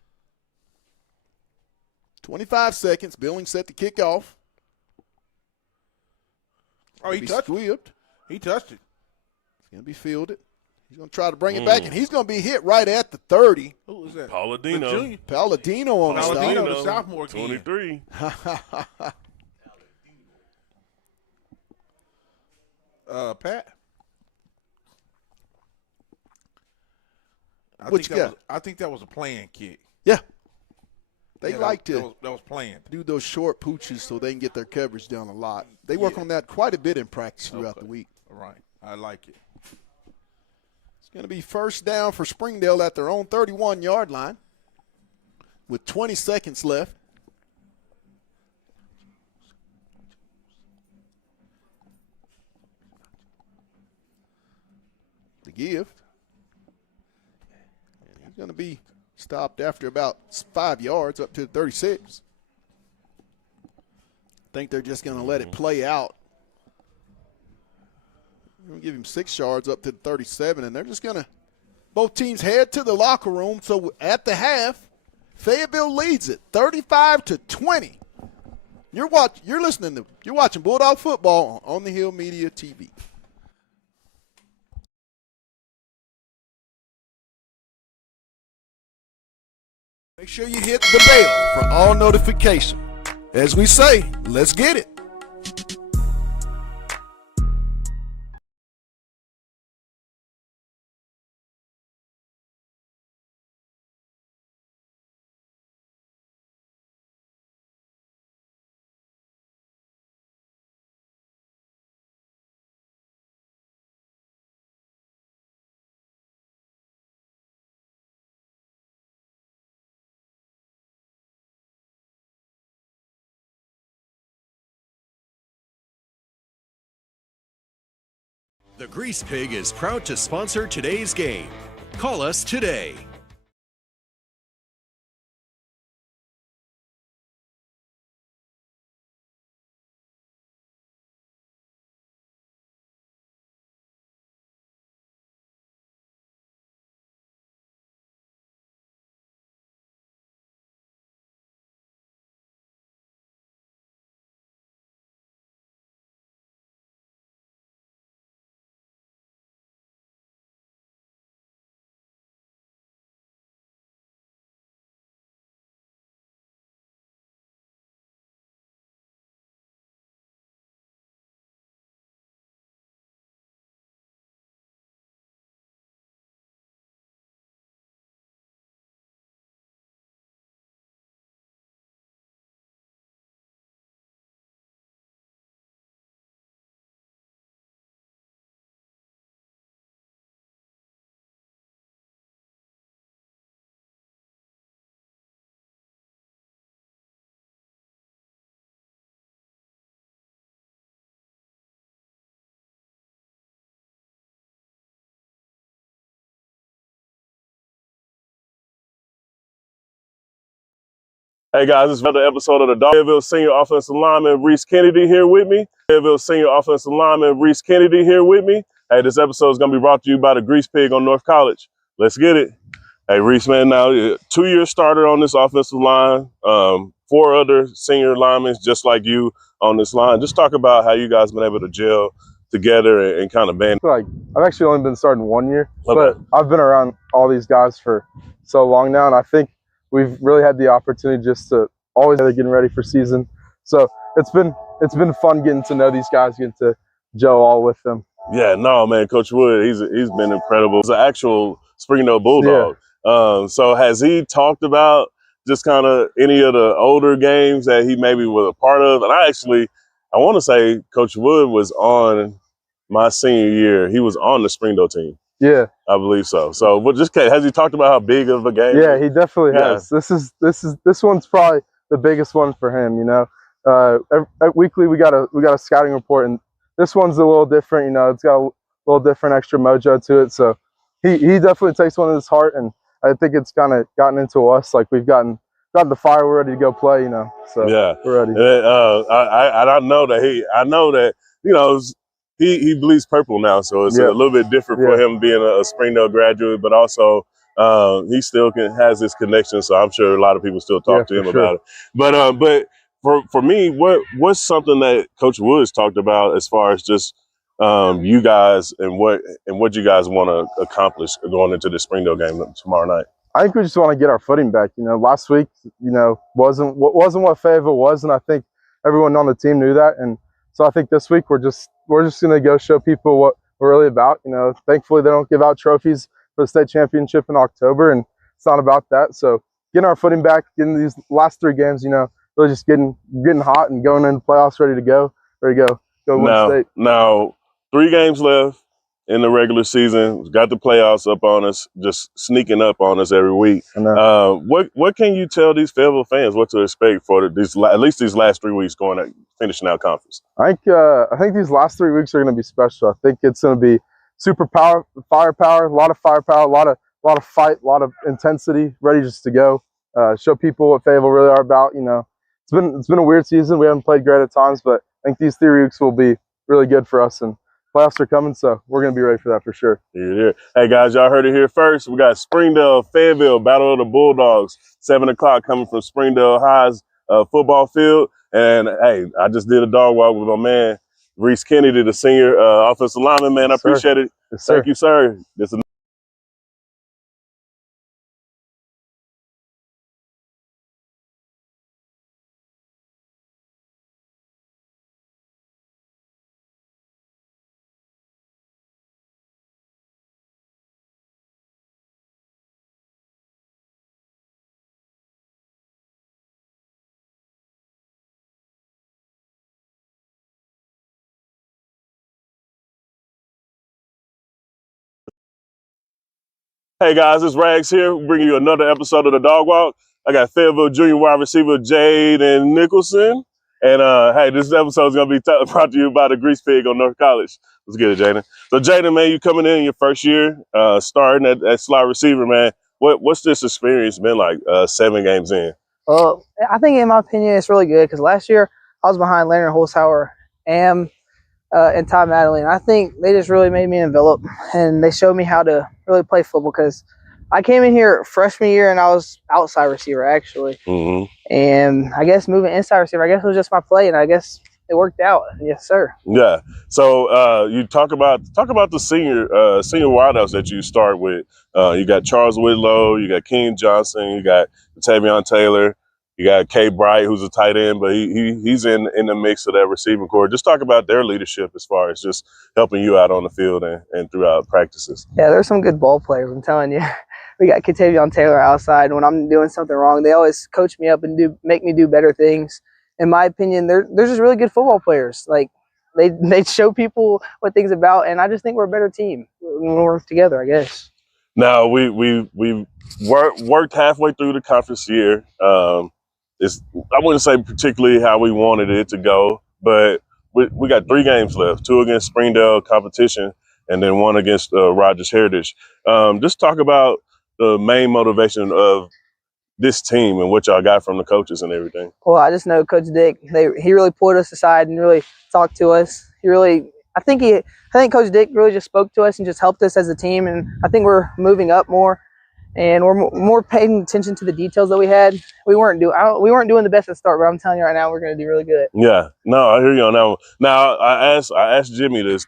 25 seconds. Billings set to kick off. Oh, he touched it. He touched it. It's going to be fielded. He's going to try to bring it back, and he's going to be hit right at the 30. Who was that? Palladino. The junior? Palladino on the Palladino, stop. the sophomore kid. 23. Pat? What you got? I think that was a playing kick. Yeah. They Yeah, like that to was planned. do those short pooches so they can get their coverage down a lot. They work on that quite a bit in practice throughout the week. All right. I like it. It's going to be first down for Springdale at their own 31-yard line with 20 seconds left. The gift. And he's going to be stopped after about 5 yards up to the 36. I think they're just going to let it play out. We're going to give him 6 yards up to the 37, and they're just going to both teams head to the locker room. So at the half, Fayetteville leads it 35-20. You're watching Bulldog football on the Hill Media TV. Make sure you hit the bell for all notifications. As we say, let's get it. The Grease Pig is proud to sponsor today's game. Call us today. Hey guys, this is another episode of the Fayetteville Senior Offensive Lineman Reese Kennedy here with me. Fayetteville Senior Offensive Lineman Reese Kennedy here with me. Hey, this episode is going to be brought to you by the Grease Pig on North College. Let's get it. Hey, Reese, man, now 2-year starter on this offensive line, 4 other senior linemen just like you on this line. Just talk about how you guys been able to gel together and kind of band. Like, I've actually only been starting 1 year, Okay. but I've been around all these guys for so long now, and I think we've really had the opportunity just to always getting ready for season. So it's been fun getting to know these guys, getting to gel all with them. Yeah, no, man, Coach Wood, he's been incredible. He's an actual Springdale Bulldog. So has he talked about just kind of any of the older games that he maybe was a part of? And I want to say Coach Wood was on my senior year. He was on the Springdale team. Yeah, I believe so. So, but just has he talked about how big of a game? Yeah, he definitely has. This one's probably the biggest one for him. You know, weekly we got a scouting report, and this one's a little different. You know, it's got a little different extra mojo to it. So he definitely takes one in his heart, and I think it's kind of gotten into us. Like we've gotten the fire, we're ready to go play. You know, so yeah, we're ready. I know that you know. He bleeds purple now, so it's a little bit different for him being a Springdale graduate, but also he still has this connection. So I'm sure a lot of people still talk to him about it. But for me, what's something that Coach Woods talked about as far as just you guys and what you guys want to accomplish going into the Springdale game tomorrow night? I think we just want to get our footing back. You know, last week, you know, wasn't what Fayetteville was, and I think everyone on the team knew that. And so I think this week we're just gonna go show people what we're really about. You know, thankfully they don't give out trophies for the state championship in October, and it's not about that. So getting our footing back, getting these last 3 games, you know, really just getting hot and going into the playoffs, ready to go win state. Now 3 games left in the regular season. We've got the playoffs up on us, just sneaking up on us every week. What can you tell these Fayetteville fans what to expect for at least these last 3 weeks finishing out conference? I think these last 3 weeks are going to be special. I think it's going to be firepower, a lot of firepower, a lot of fight, a lot of intensity, ready just to go. Show people what Fayetteville really are about. You know, it's been a weird season. We haven't played great at times, but I think these 3 weeks will be really good for us. And playoffs are coming, so we're going to be ready for that for sure. Yeah. Hey, guys, y'all heard it here first. We got Springdale, Fayetteville, Battle of the Bulldogs, 7 o'clock coming from Springdale High's football field. And, hey, I just did a dog walk with my man, Reese Kennedy, the senior offensive lineman. Man, I appreciate it. Yes, sir. Thank you, sir. Hey guys, it's Rags here. We're bringing you another episode of the Dog Walk. I got Fayetteville Junior wide receiver Jaden Nicholson. And hey, this episode is going to be brought to you by the Grease Pig on North College. Let's get it, Jaden. So Jaden, man, you coming in your first year, starting at slot receiver, man. What's this experience been like 7 games in? I think in my opinion, it's really good because last year I was behind Leonard Holzhauer and Ty Madeline. I think they just really made me envelop, and they showed me how to really play football because I came in here freshman year and I was outside receiver actually. And I guess moving inside receiver, I guess it was just my play, and I guess it worked out. Yes, sir. Yeah. So you talk about the senior wideouts that you start with. You got Charles Whitlow, you got King Johnson, you got Tavion Taylor, you got K Bright, who's a tight end, but he's in the mix of that receiving corps. Just talk about their leadership as far as just helping you out on the field and throughout practices. Yeah, there's some good ball players, I'm telling you. We got Tavion Taylor outside. When I'm doing something wrong, they always coach me up and make me do better things. In my opinion, they're just really good football players. Like they show people what things about, and I just think we're a better team when we work together, I guess. Now we worked halfway through the conference year. I wouldn't say particularly how we wanted it to go, but we got 3 games left, 2 against Springdale competition, and then 1 against Rogers Heritage. Just talk about the main motivation of this team and what y'all got from the coaches and everything? Well, I just know Coach Dick. He really pulled us aside and really talked to us. I think Coach Dick really just spoke to us and just helped us as a team. And I think we're moving up more, and we're more paying attention to the details that we had. We weren't doing the best at the start, but I'm telling you right now, we're going to do really good. Yeah, no, I hear you on that one. Now, I asked Jimmy this.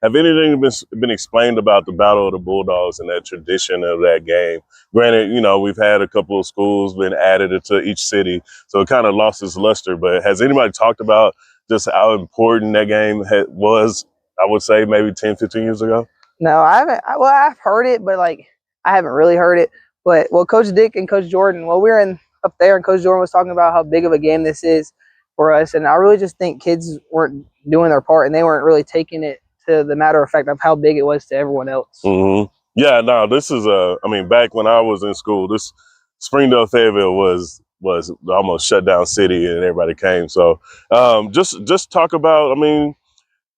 Have anything been explained about the Battle of the Bulldogs and that tradition of that game? Granted, we've had a couple of schools been added to each city, so it kind of lost its luster. But has anybody talked about just how important that game was, I would say, maybe 10, 15 years ago? No, I haven't. Well, I've heard it, but I haven't really heard it. But Coach Dick and Coach Jordan, we were up there, and Coach Jordan was talking about how big of a game this is for us. And I really just think kids weren't doing their part, and they weren't really taking it to the matter of fact of how big it was to everyone else. Mm-hmm. Yeah, no, this is back when I was in school, this Springdale, Fayetteville was almost shut down city, and everybody came. So just talk about,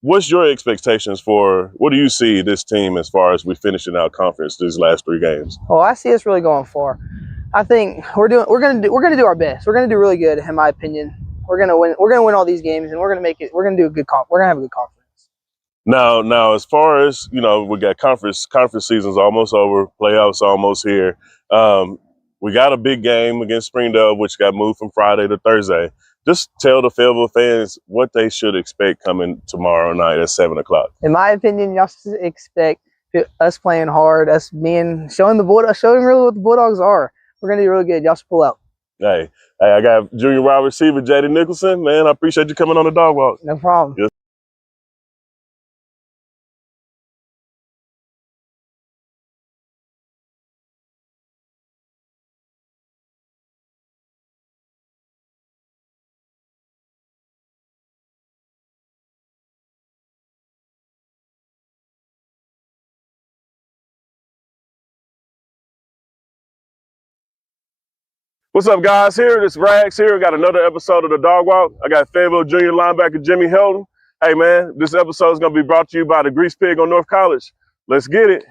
what's your expectations for, what do you see this team as far as we finishing out conference these last 3 games? Well, I see us really going far. I think we're gonna do our best. We're gonna do really good, in my opinion. We're gonna win all these games, and we're gonna make it. We're gonna do a good we're gonna have a good conference. Now, as far as we got conference season's almost over, playoffs almost here. We got a big game against Springdale, which got moved from Friday to Thursday. Just tell the Fayetteville fans what they should expect coming tomorrow night at 7:00. In my opinion, y'all should expect us playing hard, us showing really what the Bulldogs are. We're gonna do really good. Y'all should pull out. Hey, I got junior wide receiver J.D. Nicholson. Man, I appreciate you coming on the Dog Walk. No problem. Yes. What's up, guys? This Rags here. We got another episode of the Dog Walk. I got Fayetteville junior linebacker Jimmy Helton. Hey, man, this episode is going to be brought to you by the Grease Pig on North College. Let's get it.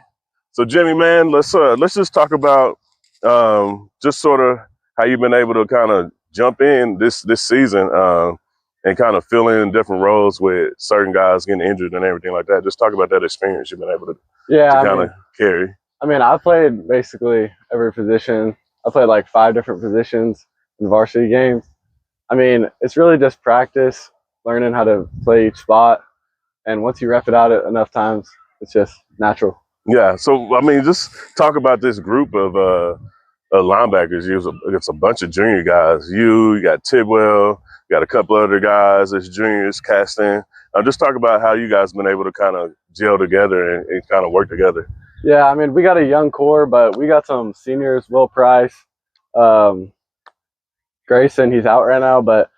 So, Jimmy, man, let's just talk about just sort of how you've been able to kind of jump in this season and kind of fill in different roles with certain guys getting injured and everything like that. Just talk about that experience you've been able to kind of carry. I played basically every position. I played like 5 different positions in varsity games. It's really just practice, learning how to play each spot. And once you rep it out enough times, it's just natural. Yeah. So, just talk about this group of linebackers. It's a bunch of junior guys. You got Tidwell, you got a couple other guys as juniors, Caston. Just talk about how you guys been able to kind of gel together and kind of work together. Yeah, we got a young core, but we got some seniors, Will Price, Grayson, he's out right now. But,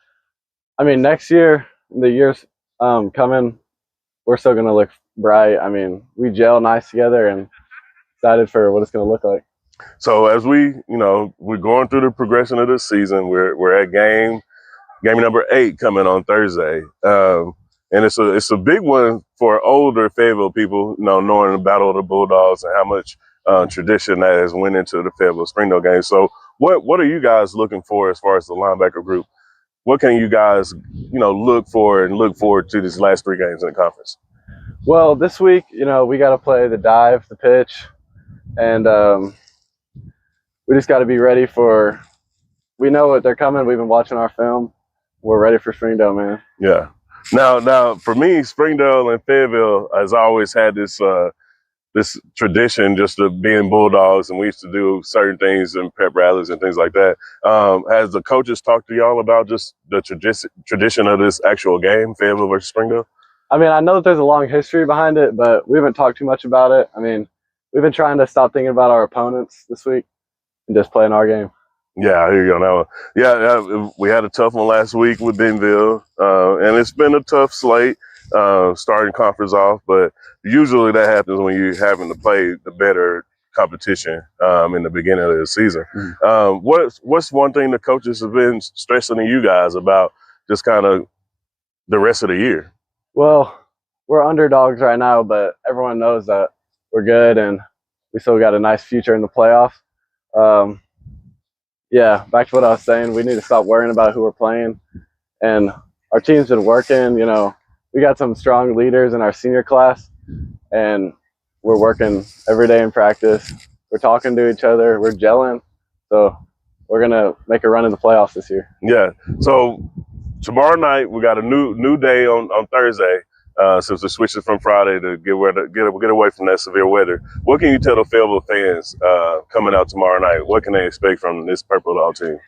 next year, the years coming, we're still going to look bright. We gel nice together and excited for what it's going to look like. So as we're going through the progression of this season, we're at game number 8 coming on Thursday. And it's a big one for older Fayetteville people, knowing the Battle of the Bulldogs and how much tradition that has went into the Fayetteville Springdale game. So what are you guys looking for as far as the linebacker group? What can you guys, look for and look forward to these last 3 games in the conference? Well, this week, we got to play the dive, the pitch, and we just got to be ready we know what they're coming. We've been watching our film. We're ready for Springdale, man. Yeah. Now, for me, Springdale and Fayetteville has always had this tradition just of being Bulldogs, and we used to do certain things in pep rallies and things like that. Has the coaches talked to y'all about just the tradition of this actual game, Fayetteville versus Springdale? I know that there's a long history behind it, but we haven't talked too much about it. We've been trying to stop thinking about our opponents this week and just playing our game. Yeah, I hear you on that one. Yeah, we had a tough one last week with Benville, and it's been a tough slate starting conference off, but usually that happens when you're having to play the better competition in the beginning of the season. What's one thing the coaches have been stressing to you guys about just kind of the rest of the year? Well, we're underdogs right now, but everyone knows that we're good and we still got a nice future in the playoffs. Yeah, back to what I was saying. We need to stop worrying about who we're playing. And our team's been working. You know, we got some strong leaders in our senior class, and we're working every day in practice. We're talking to each other. We're gelling. So we're going to make a run in the playoffs this year. Yeah. So tomorrow night we got a new day on Thursday. Since we're switching from Friday to get away from that severe weather. What can you tell the Fayetteville fans coming out tomorrow night? What can they expect from this Purple Dog team?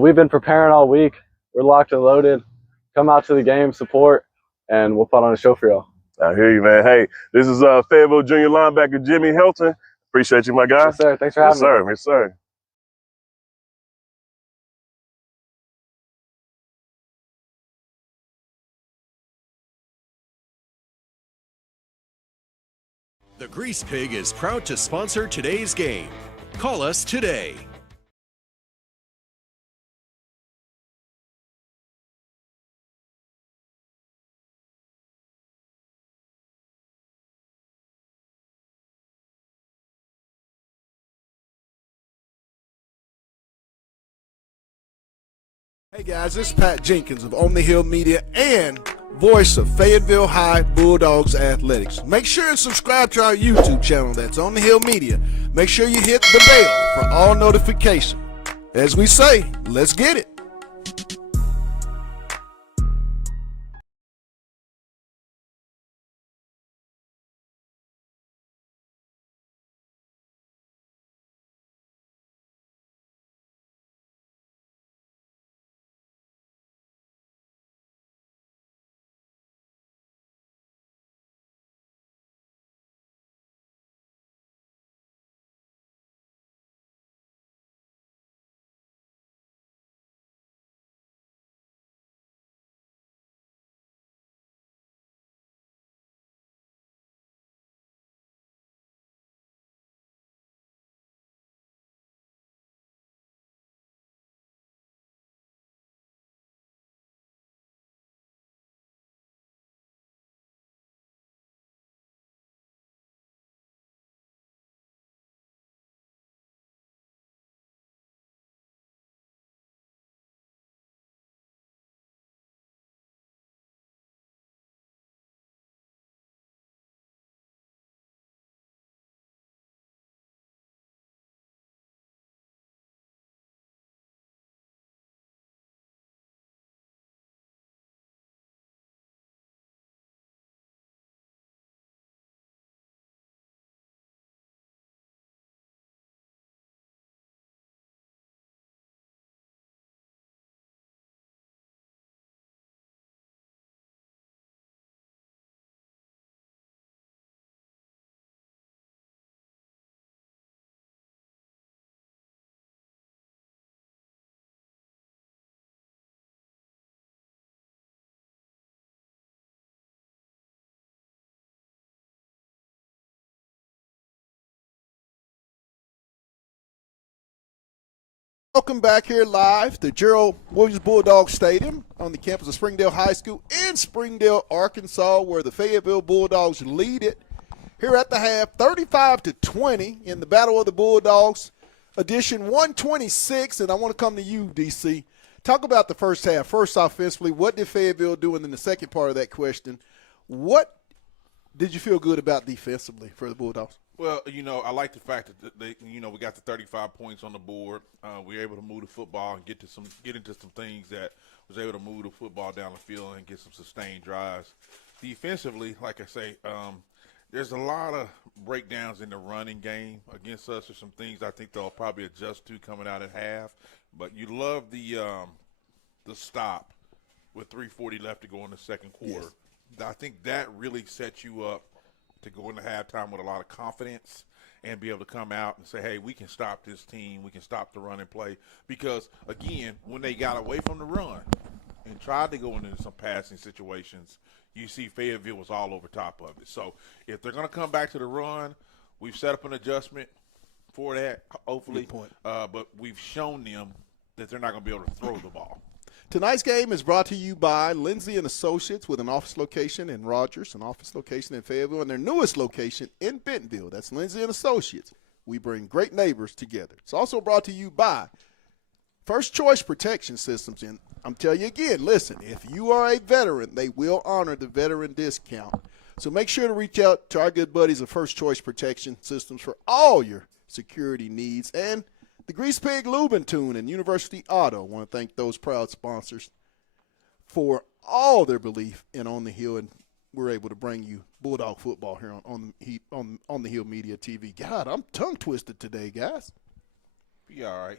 We've been preparing all week. We're locked and loaded. Come out to the game, support, and we'll put on a show for y'all. I hear you, man. Hey, this is Fayetteville junior linebacker Jimmy Helton. Appreciate you, my guy. Yes, sir. Thanks for having me. Yes, sir. The Grease Pig is proud to sponsor today's game. Call us today. Hey guys, this is Pat Jenkins of On the Hill Media and voice of Fayetteville High Bulldogs Athletics. Make sure and subscribe to our YouTube channel. That's On the Hill Media. Make sure you hit the bell for all notifications. As we say, let's get it. Welcome back here live to Gerald Williams Bulldog Stadium on the campus of Springdale High School in Springdale, Arkansas, where the Fayetteville Bulldogs lead it here at the half, 35-20 in the Battle of the Bulldogs, edition 126. And I want to come to you, DC. Talk about the first half. First, offensively, what did Fayetteville do? And then the second part of that question, what did you feel good about defensively for the Bulldogs? Well, I like the fact that we got the 35 points on the board. We were able to move the football and get into some things that was able to move the football down the field and get some sustained drives. Defensively, like I say, there's a lot of breakdowns in the running game against us. There's some things I think they'll probably adjust to coming out at half. But you love the stop with 3:40 left to go in the second quarter. Yes. I think that really sets you up to go into halftime with a lot of confidence and be able to come out and say, hey, we can stop this team. We can stop the run and play. Because, again, when they got away from the run and tried to go into some passing situations, you see Fayetteville was all over top of it. So if they're going to come back to the run, we've set up an adjustment for that, hopefully. But we've shown them that they're not going to be able to throw the ball. Tonight's game is brought to you by Lindsay & Associates with an office location in Rogers, an office location in Fayetteville, and their newest location in Bentonville. That's Lindsay & Associates. We bring great neighbors together. It's also brought to you by First Choice Protection Systems. And I'm telling you again, listen, if you are a veteran, they will honor the veteran discount. So make sure to reach out to our good buddies of First Choice Protection Systems for all your security needs. And the Grease Pig Lube and Tune and University Auto. I want to thank those proud sponsors for all their belief in On the Hill, and we're able to bring you Bulldog football here on the Hill Media TV. God, I'm tongue twisted today, guys. Be all right.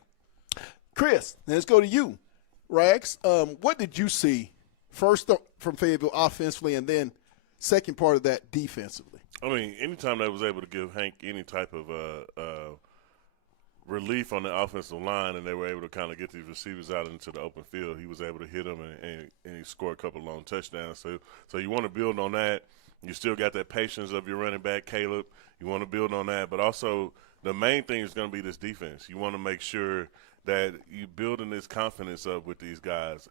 Chris, let's go to you. Rags, what did you see first from Fayetteville offensively, and then second part of that defensively? I mean, anytime they was able to give Hank any type of relief on the offensive line, and they were able to kind of get these receivers out into the open field, he was able to hit them, and he scored a couple of long touchdowns. So you want to build on that. You still got that patience of your running back, Caleb. You want to build on that. But also the main thing is going to be this defense. You want to make sure that you building this confidence up with these guys,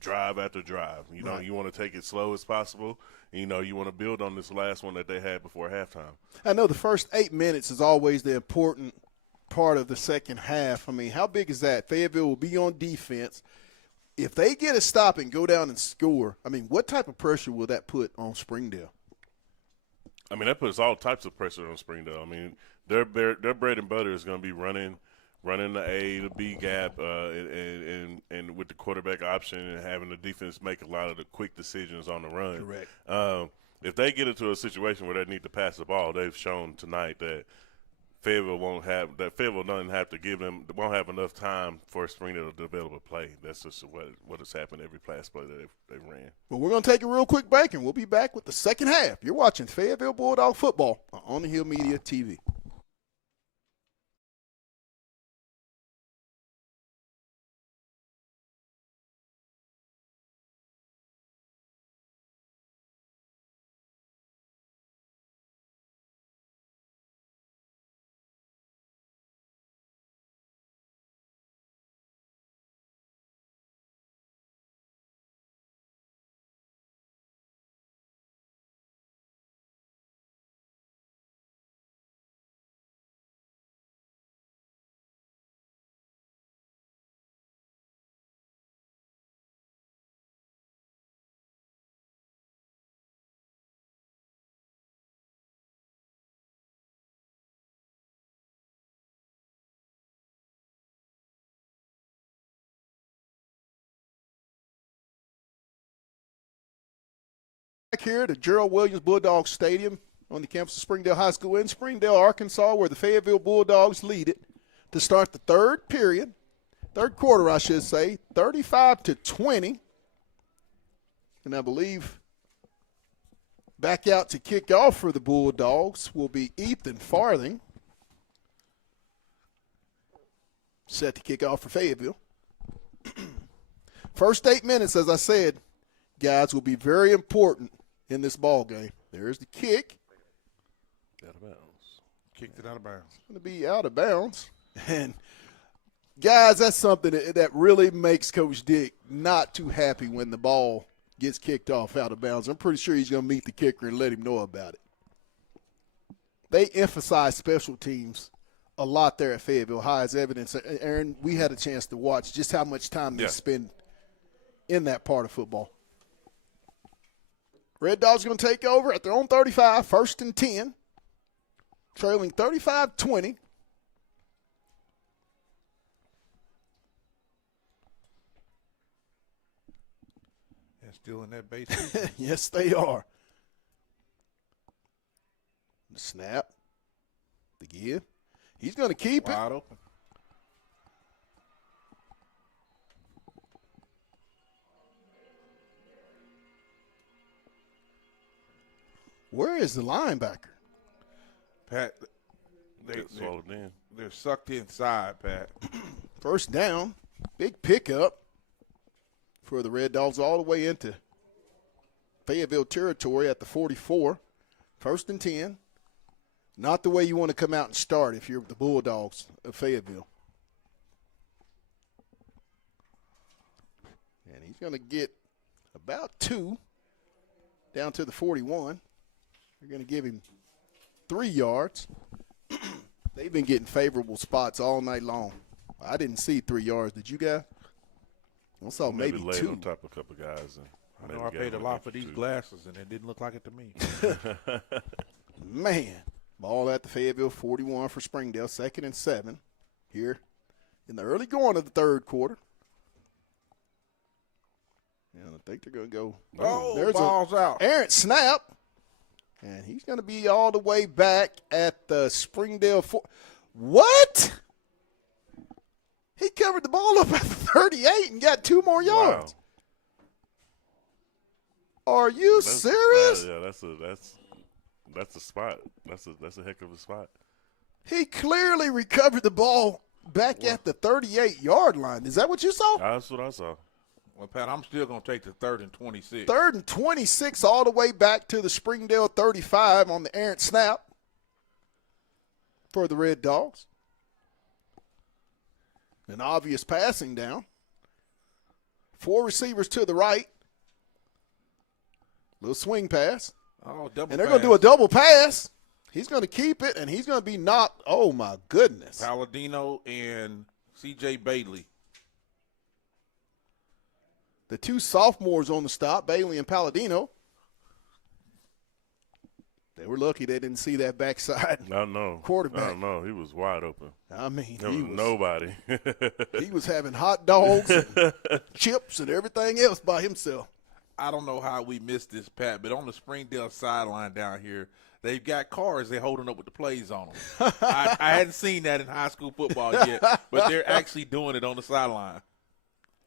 drive after drive. You know, you want to take it slow as possible. You know, you want to build on this last one that they had before halftime. I know the first 8 minutes is always the important part of the second half. I mean, how big is that? Fayetteville will be on defense. If they get a stop and go down and score, I mean, what type of pressure will that put on Springdale? I mean, that puts all types of pressure on Springdale. I mean, their bread and butter is going to be running the A, the B gap, and with the quarterback option and having the defense make a lot of the quick decisions on the run. Correct. If they get into a situation where they need to pass the ball, they've shown tonight that Fayetteville won't have enough time for Springdale to develop a play. That's just what has happened every pass play that they've ran. Well, we're going to take a real quick break, and we'll be back with the second half. You're watching Fayetteville Bulldog football on the Hill Media TV. Back here to Gerald Williams Bulldog Stadium on the campus of Springdale High School in Springdale, Arkansas, where the Fayetteville Bulldogs lead it to start the third quarter, I should say, 35-20. And I believe back out to kick off for the Bulldogs will be Ethan Farthing. Set to kick off for Fayetteville. First 8 minutes, as I said, guys, will be very important in this ball game. There's the kick. Out of bounds. Kicked it out of bounds. It's going to be out of bounds. And, guys, that's something that really makes Coach Dick not too happy when the ball gets kicked off out of bounds. I'm pretty sure he's going to meet the kicker and let him know about it. They emphasize special teams a lot there at Fayetteville High, as evidence. Aaron, we had a chance to watch just how much time they spend in that part of football. Red Dogs going to take over at their own 35, 1st and 10, trailing 35-20. And still in that base. Yes, they are. The snap. The give. He's going to keep Wide open. Where is the linebacker? Pat, they're sucked inside, Pat. First down. Big pickup for the Red Dogs all the way into Fayetteville territory at the 44. 1st and 10. Not the way you want to come out and start if you're the Bulldogs of Fayetteville. And he's going to get about 2 down to the 41. They're going to give him 3 yards. They've been getting favorable spots all night long. I didn't see 3 yards. Did you guys? I saw maybe laid 2. on top of a couple guys. And I know I paid a lot for these glasses, and it didn't look like it to me. Man, ball at the Fayetteville 41 for Springdale, 2nd and 7 here in the early going of the third quarter. And I think they're going to go. Oh, ball's out. Errant snap, and he's going to be all the way back at the Springdale. What? He covered the ball up at the 38 and got 2 more yards. Wow. Are you serious? Yeah, that's a spot. That's a heck of a spot. He clearly recovered the ball back at the 38-yard line. Is that what you saw? That's what I saw. Well, Pat, I'm still going to take the 3rd and 26. 3rd and 26 all the way back to the Springdale 35 on the errant snap for the Red Dogs. An obvious passing down. 4 receivers to the right. Little swing pass. Oh, double And they're going to do a double pass. He's going to keep it, and he's going to be knocked. Oh, my goodness. Palladino and C.J. Bailey. The 2 sophomores on the stop, Bailey and Palladino. They were lucky they didn't see that backside quarterback. I don't know. He was wide open. I mean, There was nobody. He was having hot dogs and chips and everything else by himself. I don't know how we missed this, Pat, but on the Springdale sideline down here, they've got cars they're holding up with the plays on them. I hadn't seen that in high school football yet, but they're actually doing it on the sideline.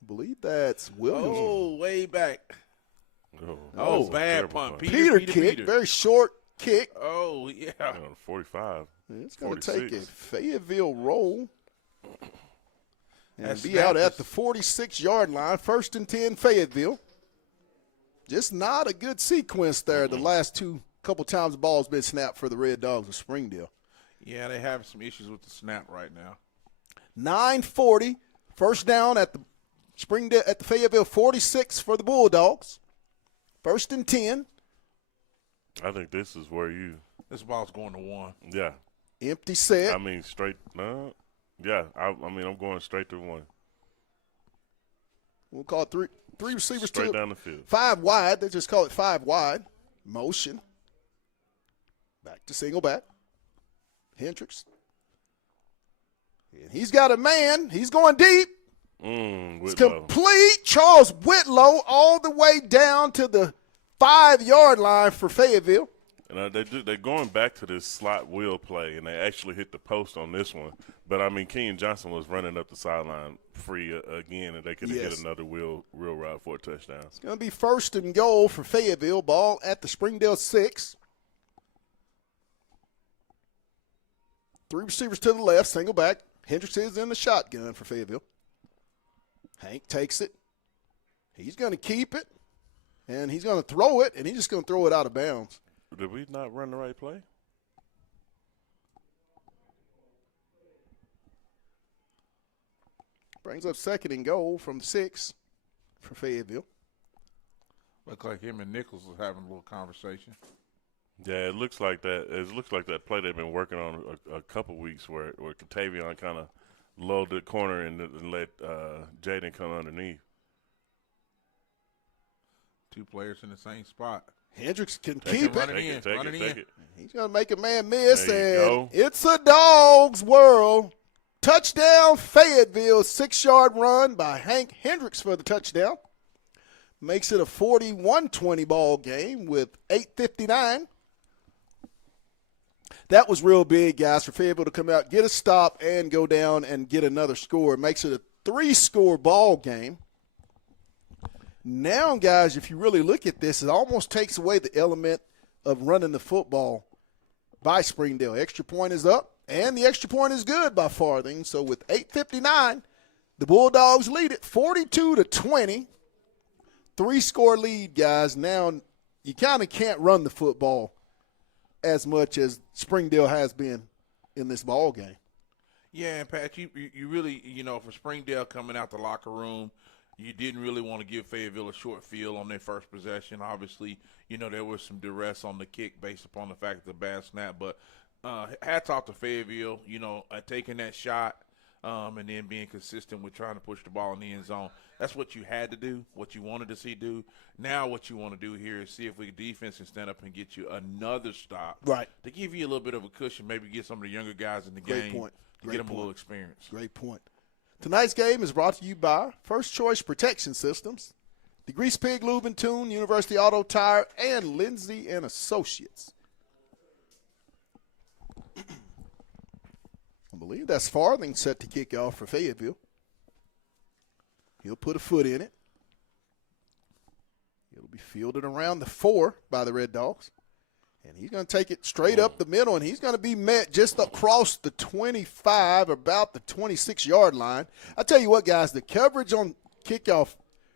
I believe that's Williams. Oh, way back. Oh, bad punt. Peter kick, very short kick. Oh, yeah. 45. It's going to take a Fayetteville roll and That be snap out at is- the 46-yard line. 1st and 10, Fayetteville. Just not a good sequence there. The last couple times the ball's been snapped for the Red Dogs of Springdale. Yeah, they have some issues with the snap right now. 9:40, first down at the Springdale at the Fayetteville 46 for the Bulldogs. 1st and 10. I think this is where This ball's going to 1. yeah. Empty set. I mean, straight. Yeah, I mean, I'm going straight to 1. We'll call it three receivers Straight to down the field. 5 wide. They just call it 5 wide. Motion. Back to single back. Hendricks. And he's got a man. He's going deep. It's Whitlow. complete. Charles Whitlow all the way down to the 5-yard line for Fayetteville. And they're going back to this slot wheel play, and they actually hit the post on this one. But, I mean, Kenyon Johnson was running up the sideline free again, and they could have hit another wheel route for a touchdown. It's going to be 1st and goal for Fayetteville. Ball at the Springdale 6. 3 receivers to the left, single back. Hendricks is in the shotgun for Fayetteville. Hank takes it. He's going to keep it, and he's going to throw it, and he's just going to throw it out of bounds. Did we not run the right play? Brings up 2nd and goal from the 6 for Fayetteville. Look like him and Nichols are having a little conversation. Yeah, it looks like that. It looks like that play they've been working on a couple weeks where Katavion kind of lulled the corner and let Jaden come underneath. 2 players in the same spot. Hendricks can Take keep it, it. run it in, run it in. He's going to make a man miss, There you and go. it's a Dog's world. Touchdown, Fayetteville, 6-yard run by Hank Hendricks for the touchdown. Makes it a 41-20 ball game with 8:59. That was real big, guys, for Fayetteville to come out, get a stop, and go down and get another score. It makes it a 3-score ball game. Now, guys, if you really look at this, it almost takes away the element of running the football by Springdale. Extra point is up, and the extra point is good by Farthing. So with 8:59, the Bulldogs lead it 42-20. 3-score lead, guys. Now you kind of can't run the football as much as Springdale has been in this ball game. Yeah, and Pat, you really, for Springdale coming out the locker room, you didn't really want to give Fayetteville a short field on their first possession. Obviously, there was some duress on the kick based upon the fact of the bad snap. But hats off to Fayetteville, taking that shot. and then being consistent with trying to push the ball in the end zone. That's what you had to do, what you wanted to see do. Now what you want to do here is see if we defense can stand up and get you another stop. Right. To give you a little bit of a cushion, maybe get some of the younger guys in the Great game point. to Great get them point. a little experience. Great point. Tonight's game is brought to you by First Choice Protection Systems, the Grease Pig Lube and Tune, University Auto Tire, and Lindsay and Associates. I believe that's Farthing set to kick off for Fayetteville. He'll put a foot in it. It'll be fielded around the 4 by the Red Dogs. And he's going to take it straight up the middle, and he's going to be met just across the 25, about the 26-yard line. I tell you what, guys, the coverage on kickoff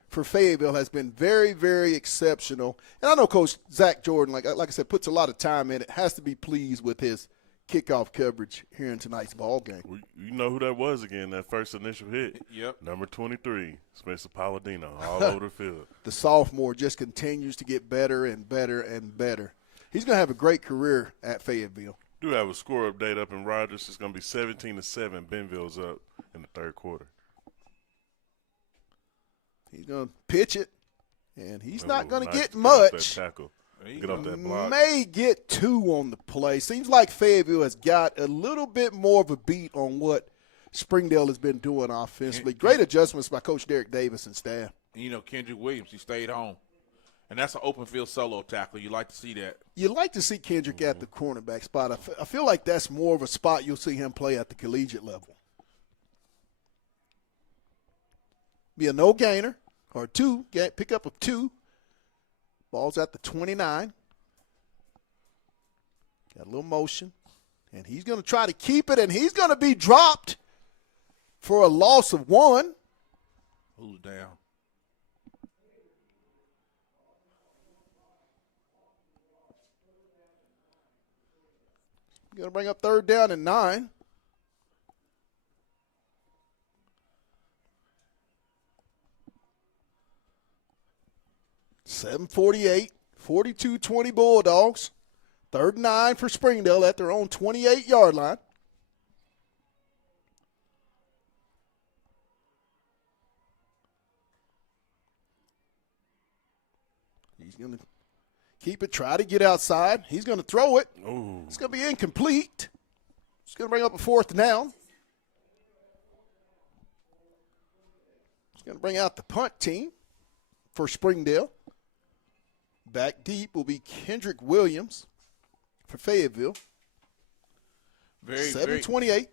for Fayetteville has been very, very exceptional. And I know Coach Zach Jordan, like I said, puts a lot of time in it, has to be pleased with his kickoff coverage here in tonight's ball game. You know who that was again, that first initial hit? Yep. Number 23, Spencer Palladino, all over the field. The sophomore just continues to get better and better and better. He's going to have a great career at Fayetteville. Do have a score update up in Rogers. It's going to be 17-7. Benville's up in the third quarter. He's going to pitch it, and he's not going to Nice. get Get off that much. tackle. Get off that block. May get 2 on the play. Seems like Fayetteville has got a little bit more of a beat on what Springdale has been doing offensively. Great adjustments by Coach Derek Davis and staff. You know, Kendrick Williams, he stayed home. And that's an open field solo tackle. You like to see that. You like to see Kendrick at the cornerback spot. I feel like that's more of a spot you'll see him play at the collegiate level. Be a no-gainer or 2, pick up of 2. Ball's at the 29. Got a little motion. And he's going to try to keep it, and he's going to be dropped for a loss of 1. Who's down? Going to bring up 3rd down and 9. .748, 42-20 Bulldogs. 3rd and 9 for Springdale at their own 28-yard line. He's going to keep it, try to get outside. He's going to throw it. Ooh. It's going to be incomplete. It's going to bring up a 4th down. It's going to bring out the punt team for Springdale. Back deep will be Kendrick Williams for Fayetteville. Very 7:28.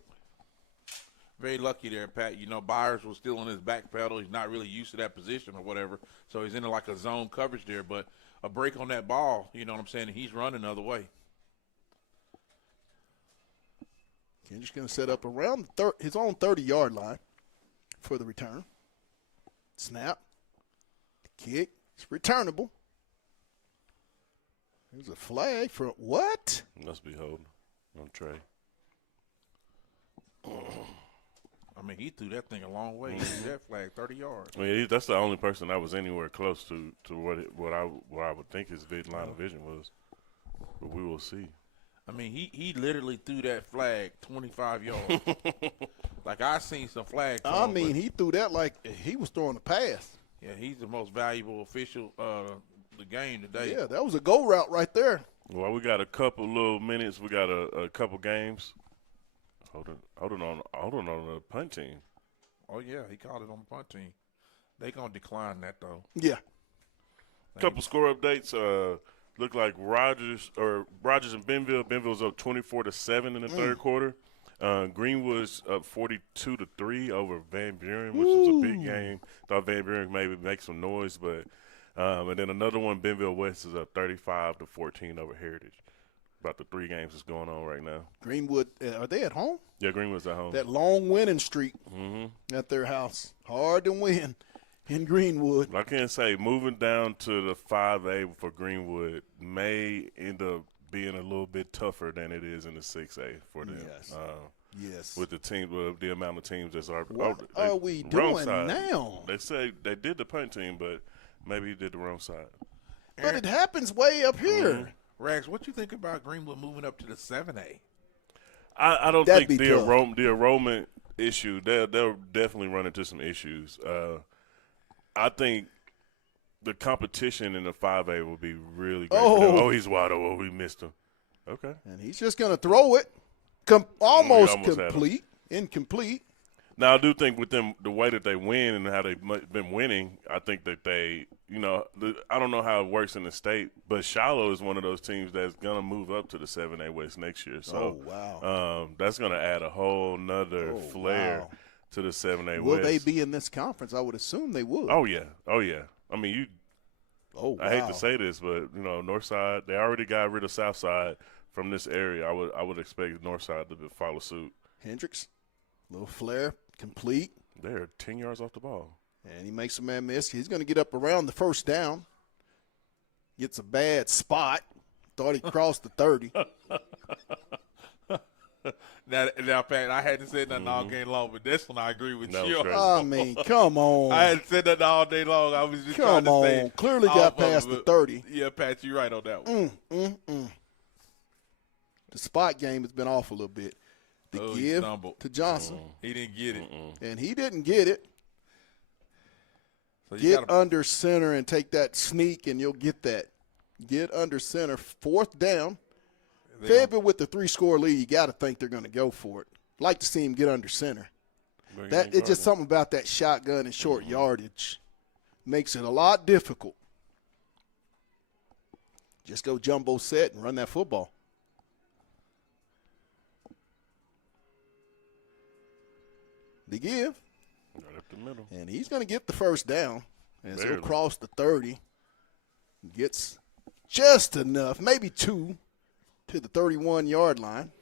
Very lucky there, Pat. You know, Byers was still on his back pedal. He's not really used to that position or whatever. So he's in like a zone coverage there. But a break on that ball, you know what I'm saying, and he's running the other way. Kendrick's going to set up around his own 30-yard line for the return. Snap. Kick. It's returnable. There's a flag for what? Must be holding on Trey. I mean, he threw that thing a long way. He threw that flag 30 yards. I mean, that's the only person that was anywhere close to what I would think his line of vision was. But we will see. I mean, he literally threw that flag 25 yards. Like, I seen some flags. I mean, he threw that like he was throwing a pass. Yeah, he's the most valuable official the game today. Yeah, that was a go route right there. Well, we got a couple little minutes. We got a couple games. Holding on the punt team. Oh, yeah, he called it on the punt team. They going to decline that, though. Yeah. Couple score updates. Look like Rogers and Benville. Benville's up 24-7 in the third quarter. Greenwood's up 42-3 over Van Buren, which was a big game. Thought Van Buren maybe make some noise, but and then another one, Benville West is up 35-14 over Heritage. About the 3 games that's going on right now. Greenwood, are they at home? Yeah, Greenwood's at home. That long winning streak at their house. Hard to win in Greenwood. I can't say moving down to the 5A for Greenwood may end up being a little bit tougher than it is in the 6A for them. Yes. Yes. With the amount of teams that's What are we doing now? They say they did the punt team, but maybe he did the wrong side. But it happens way up here. Rags, what you think about Greenwood moving up to the 7A? I don't That'd think be the tough. enrollment issue, they'll definitely run into some issues. I think the competition in the 5A will be really great. Oh. He's wide open. We missed him. Okay. And he's just going to throw it. Almost almost had him. complete. Incomplete. Now, I do think with them, the way that they win and how they've been winning, I think that they, I don't know how it works in the state, but Shiloh is one of those teams that's going to move up to the 7A West next year. So wow. That's going to add a whole nother flair to the 7A West. Will they be in this conference? I would assume they would. Oh, yeah. I mean, wow. I hate to say this, but, Northside, they already got rid of Southside from this area. I would expect Northside to follow suit. Hendricks, little flare, complete. They're 10 yards off the ball. And he makes a man miss. He's going to get up around the first down. Gets a bad spot. Thought he crossed the 30. Now, Pat, I hadn't said nothing all game long, but this one I agree with That you. was crazy. I mean, come on. I hadn't said nothing all day long. I was just Come trying to say. on. Clearly got off of past the it. 30. Yeah, Pat, you're right on that one. The spot game has been off a little bit. The he give stumbled. to Johnson. He didn't get it. And he didn't get it. So you Get gotta- under center and take that sneak, and you'll get that. Get under center, fourth down. Fayetteville with the 3-score lead, you got to think they're going to go for it. Like to see him get under center. It's just something about that shotgun and short yardage makes it a lot difficult. Just go jumbo set and run that football. The give. Right up the middle. And he's going to get the first down as he'll Barely. cross the 30. Gets just enough, maybe 2, to the 31-yard line.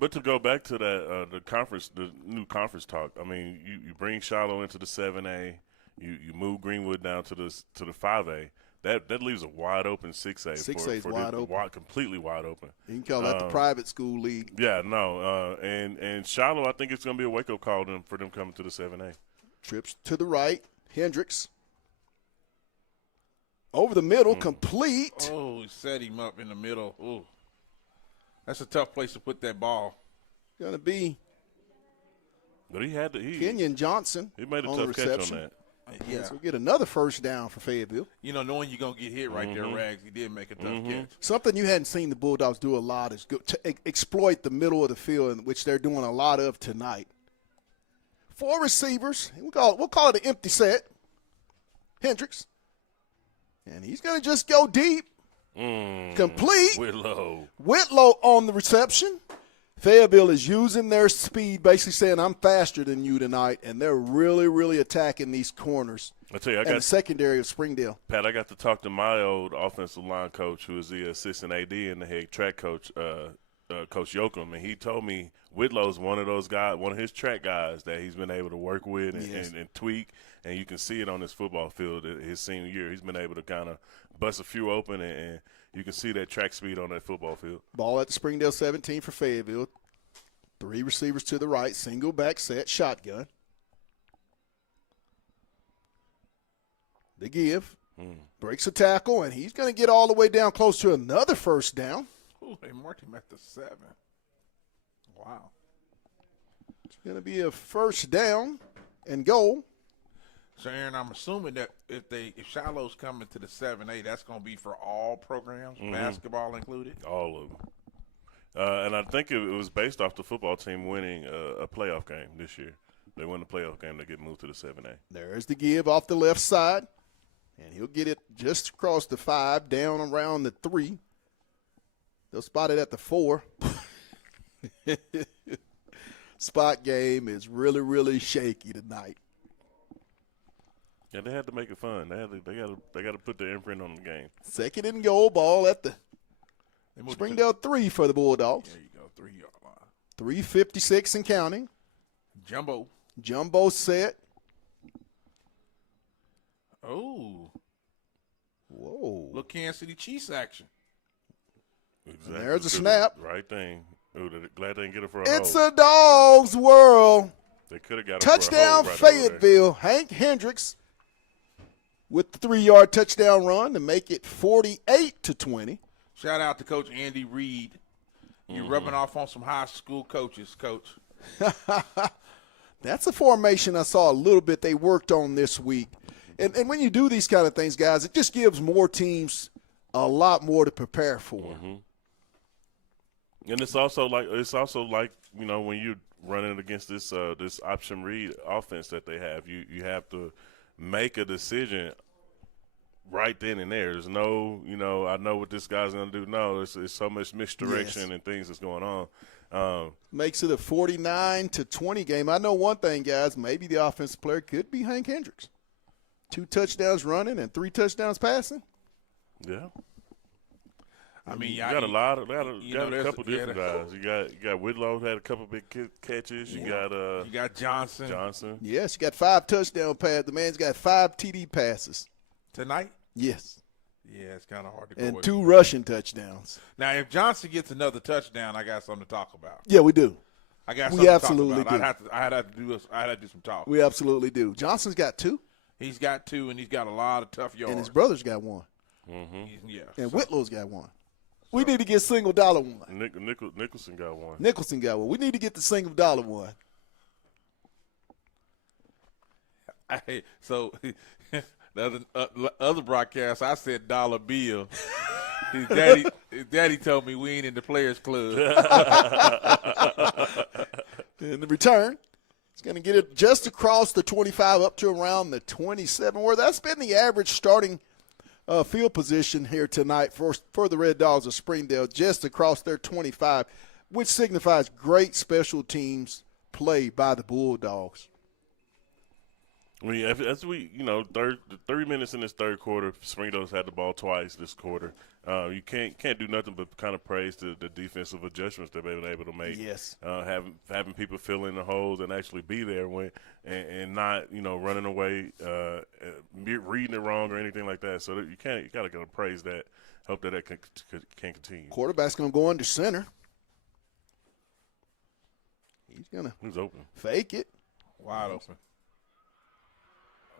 But to go back to that, the new conference talk. I mean, you bring Shiloh into the 7A, you move Greenwood down to the 5A. That leaves a wide open 6A. 6A is wide open. Completely wide open. You can call that the private school league. Yeah, no, and Shiloh, I think it's going to be a wake-up call for them coming to the 7A. Trips to the right. Hendricks. Over the middle, complete. Oh, he set him up in the middle. Ooh. That's a tough place to put that ball. Going to be But he had to. Kenyon Johnson He made a on the tough catch reception. on that. Yeah. So we'll get another first down for Fayetteville. Knowing you're going to get hit right there, Rags, he did make a tough catch. Something you hadn't seen the Bulldogs do a lot is exploit the middle of the field, which they're doing a lot of tonight. 4 receivers. We'll call it an empty set. Hendricks. And he's going to just go deep. Complete. Whitlow on the reception. Fayetteville is using their speed, basically saying, I'm faster than you tonight, and they're really, really attacking these corners. I tell you, the secondary of Springdale. Pat, I got to talk to my old offensive line coach, who is the assistant AD and the head track coach, Coach Yoakum, and he told me Whitlow's one of those guys, one of his track guys that he's been able to work with and tweak, and you can see it on his football field his senior year. He's been able to kind of bust a few open, and you can see that track speed on that football field. Ball at the Springdale 17 for Fayetteville. 3 receivers to the right, single back set, shotgun. The give. Breaks a tackle, and he's going to get all the way down close to another first down. Ooh, they marked him at the 7. Wow. It's going to be a first down and goal. So, Aaron, I'm assuming that if Shiloh's coming to the 7A, that's going to be for all programs, basketball included? All of them. And I think it was based off the football team winning a playoff game this year. They win the playoff game, they get moved to the 7A. There's the give off the left side, and he'll get it just across the 5, down around the 3. They'll spot it at the 4. Spot game is really, really shaky tonight. Yeah, they had to make it fun. They got to put their imprint on the game. Second and goal, ball at the Springdale 3 for the Bulldogs. There you go, 3-yard line. 3:56 and counting. Jumbo set. Oh. Whoa. Look, Kansas City Chiefs action. Exactly. And there's a snap. Right thing. Ooh, glad they didn't get it for a It's hold. a dog's world. They could have got it Touchdown for a hold right over there. Fayetteville. Hank Hendricks with the 3-yard touchdown run to make it 48-20. Shout out to Coach Andy Reid You rubbing off on some high school coaches, Coach. That's a formation I saw a little bit they worked on this week. And when you do these kind of things, guys, it just gives more teams a lot more to prepare for. And it's also like when you're running against this this option read offense that they have, you have to make a decision right then and there. There's no, I know what this guy's going to do. No, it's so much misdirection and things that's going on. Makes it a 49-20 game. I know one thing, guys. Maybe the offensive player could be Hank Hendricks. 2 touchdowns running and 3 touchdowns passing. Yeah. I mean, you got a couple different guys. You got Whitlow had a couple big catches. You got Johnson. Yes, you got 5 touchdown passes. The man's got 5 TD passes Tonight? Yes. Yeah, it's kind of hard to go And with. 2 rushing touchdowns. Now, if Johnson gets another touchdown, I got something to talk about. Yeah, we do. I got We something absolutely to talk about. I had to do some talk. We absolutely do. Johnson's got 2. He's got 2, and he's got a lot of tough yards. And his brother's got 1. Yeah. And Whitlow's got 1. We need to get single dollar one. Nicholson got 1. Nicholson got 1. We need to get the single dollar one. So the other broadcast, I said dollar bill. His daddy told me we ain't in the Players Club. In the return, it's going to get it just across the 25 up to around the 27, where that's been the average starting field position here tonight for the Red Dogs of Springdale, just across their 25, which signifies great special teams play by the Bulldogs. I mean, as 30 minutes in this third quarter, Springdale's had the ball twice this quarter. You can't do nothing but kind of praise the defensive adjustments they've been able to make. Yes. Having people fill in the holes and actually be there and not running away, reading it wrong or anything like that. So you gotta praise that. Hope that can continue. Quarterback's going to go under center. He's open. Fake it. Wide open.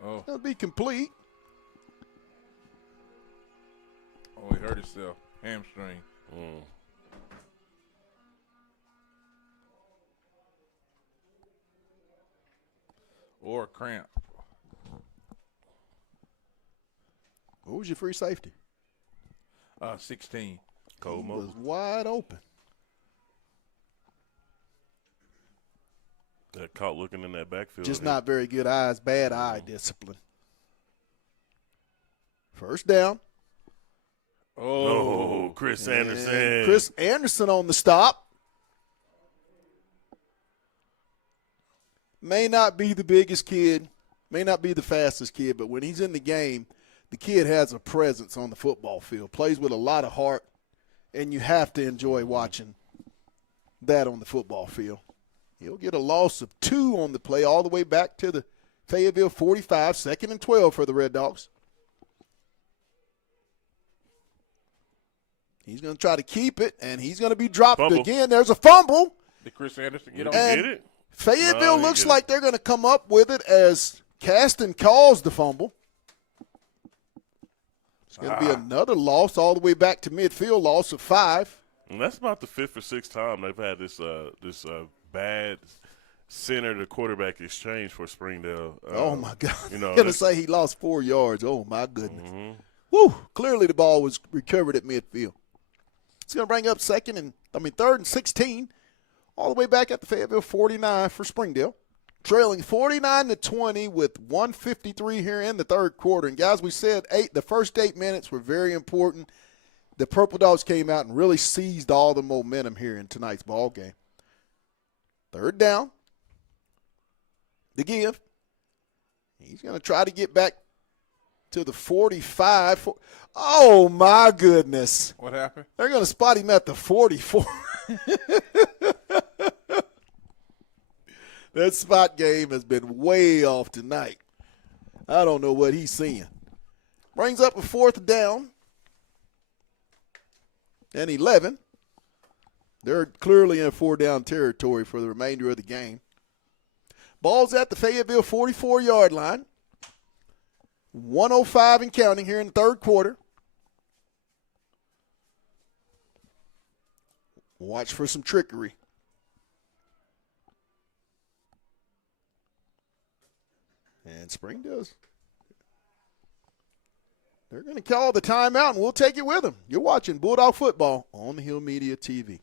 Oh. It'll be complete. Oh, he hurt himself. Hamstring. Or a cramp. What was your free safety? 16. He was wide open. Got caught looking in that backfield. Just not very good eyes, bad eye discipline. First down. Oh, Chris Anderson. Chris Anderson on the stop. May not be the biggest kid, may not be the fastest kid, but when he's in the game, the kid has a presence on the football field, plays with a lot of heart, and you have to enjoy watching that on the football field. He'll get a loss of 2 on the play all the way back to the Fayetteville 45, 2nd and 12 for the Red Dogs. He's going to try to keep it, and he's going to be dropped again. There's a fumble. Did Chris Anderson get on? And get it? Fayetteville looks like they're going to come up with it as Caston calls the fumble. It's going to be another loss all the way back to midfield, loss of 5. And that's about the 5th or 6th time they've had this bad center to quarterback exchange for Springdale. Oh, my God. I'm going to say he lost 4 yards. Oh, my goodness. Woo. Clearly the ball was recovered at midfield. It's going to bring up 3rd and 16, all the way back at the Fayetteville 49 for Springdale. Trailing 49-20 with 1:53 here in the third quarter. And, guys, we said the first 8 minutes were very important. The Purple Dogs came out and really seized all the momentum here in tonight's ball game. Third down. The give. He's going to try to get back to the 45. Oh, my goodness. What happened? They're going to spot him at the 44. That spot game has been way off tonight. I don't know what he's seeing. Brings up a 4th down and 11. They're clearly in 4-down territory for the remainder of the game. Ball's at the Fayetteville 44-yard line. 1:05 and counting here in the third quarter. Watch for some trickery. And Springdale's. They're going to call the timeout, and we'll take it with them. You're watching Bulldog football on the Hill Media TV.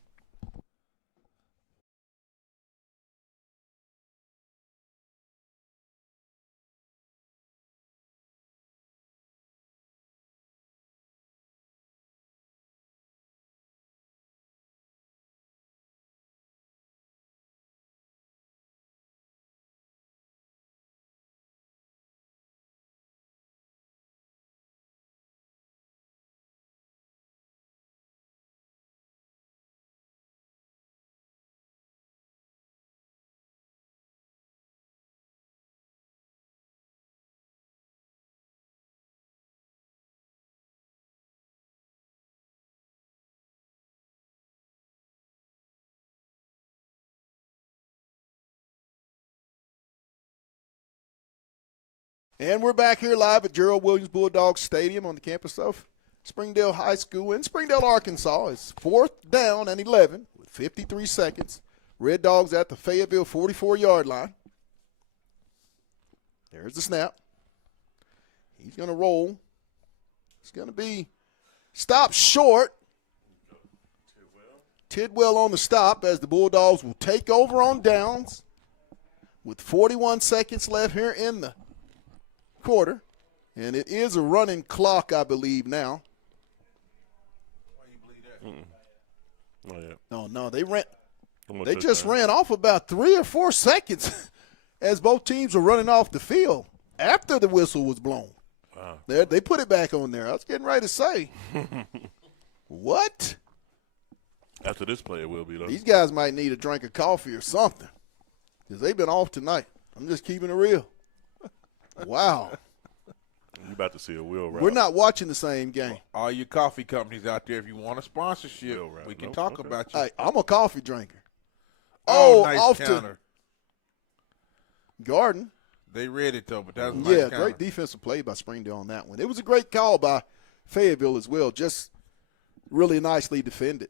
And we're back here live at Gerald Williams Bulldogs Stadium on the campus of Springdale High School in Springdale, Arkansas. It's 4th down and 11 with 53 seconds. Red Dogs at the Fayetteville 44-yard line. There's the snap. He's going to roll. It's going to be stopped short. Tidwell on the stop as the Bulldogs will take over on downs with 41 seconds left here in the quarter. And it is a running clock, I believe, now. Why you believe that? Oh, yeah. No, they just ran off about 3 or 4 seconds as both teams were running off the field after the whistle was blown. Wow. They put it back on there. I was getting ready to say, what? After this play, it will be, though. These guys might need a drink of coffee or something because they've been off tonight. I'm just keeping it real. Wow. You're about to see a wheel route. We're not watching the same game. All you coffee companies out there, if you want a sponsorship, Wheel route. we can Nope, talk okay. about you. Hey, I'm a coffee drinker. Nice off counter. to Garden. They read it, though, but that was a nice Yeah, counter. great defensive play by Springdale on that one. It was a great call by Fayetteville as well, just really nicely defended.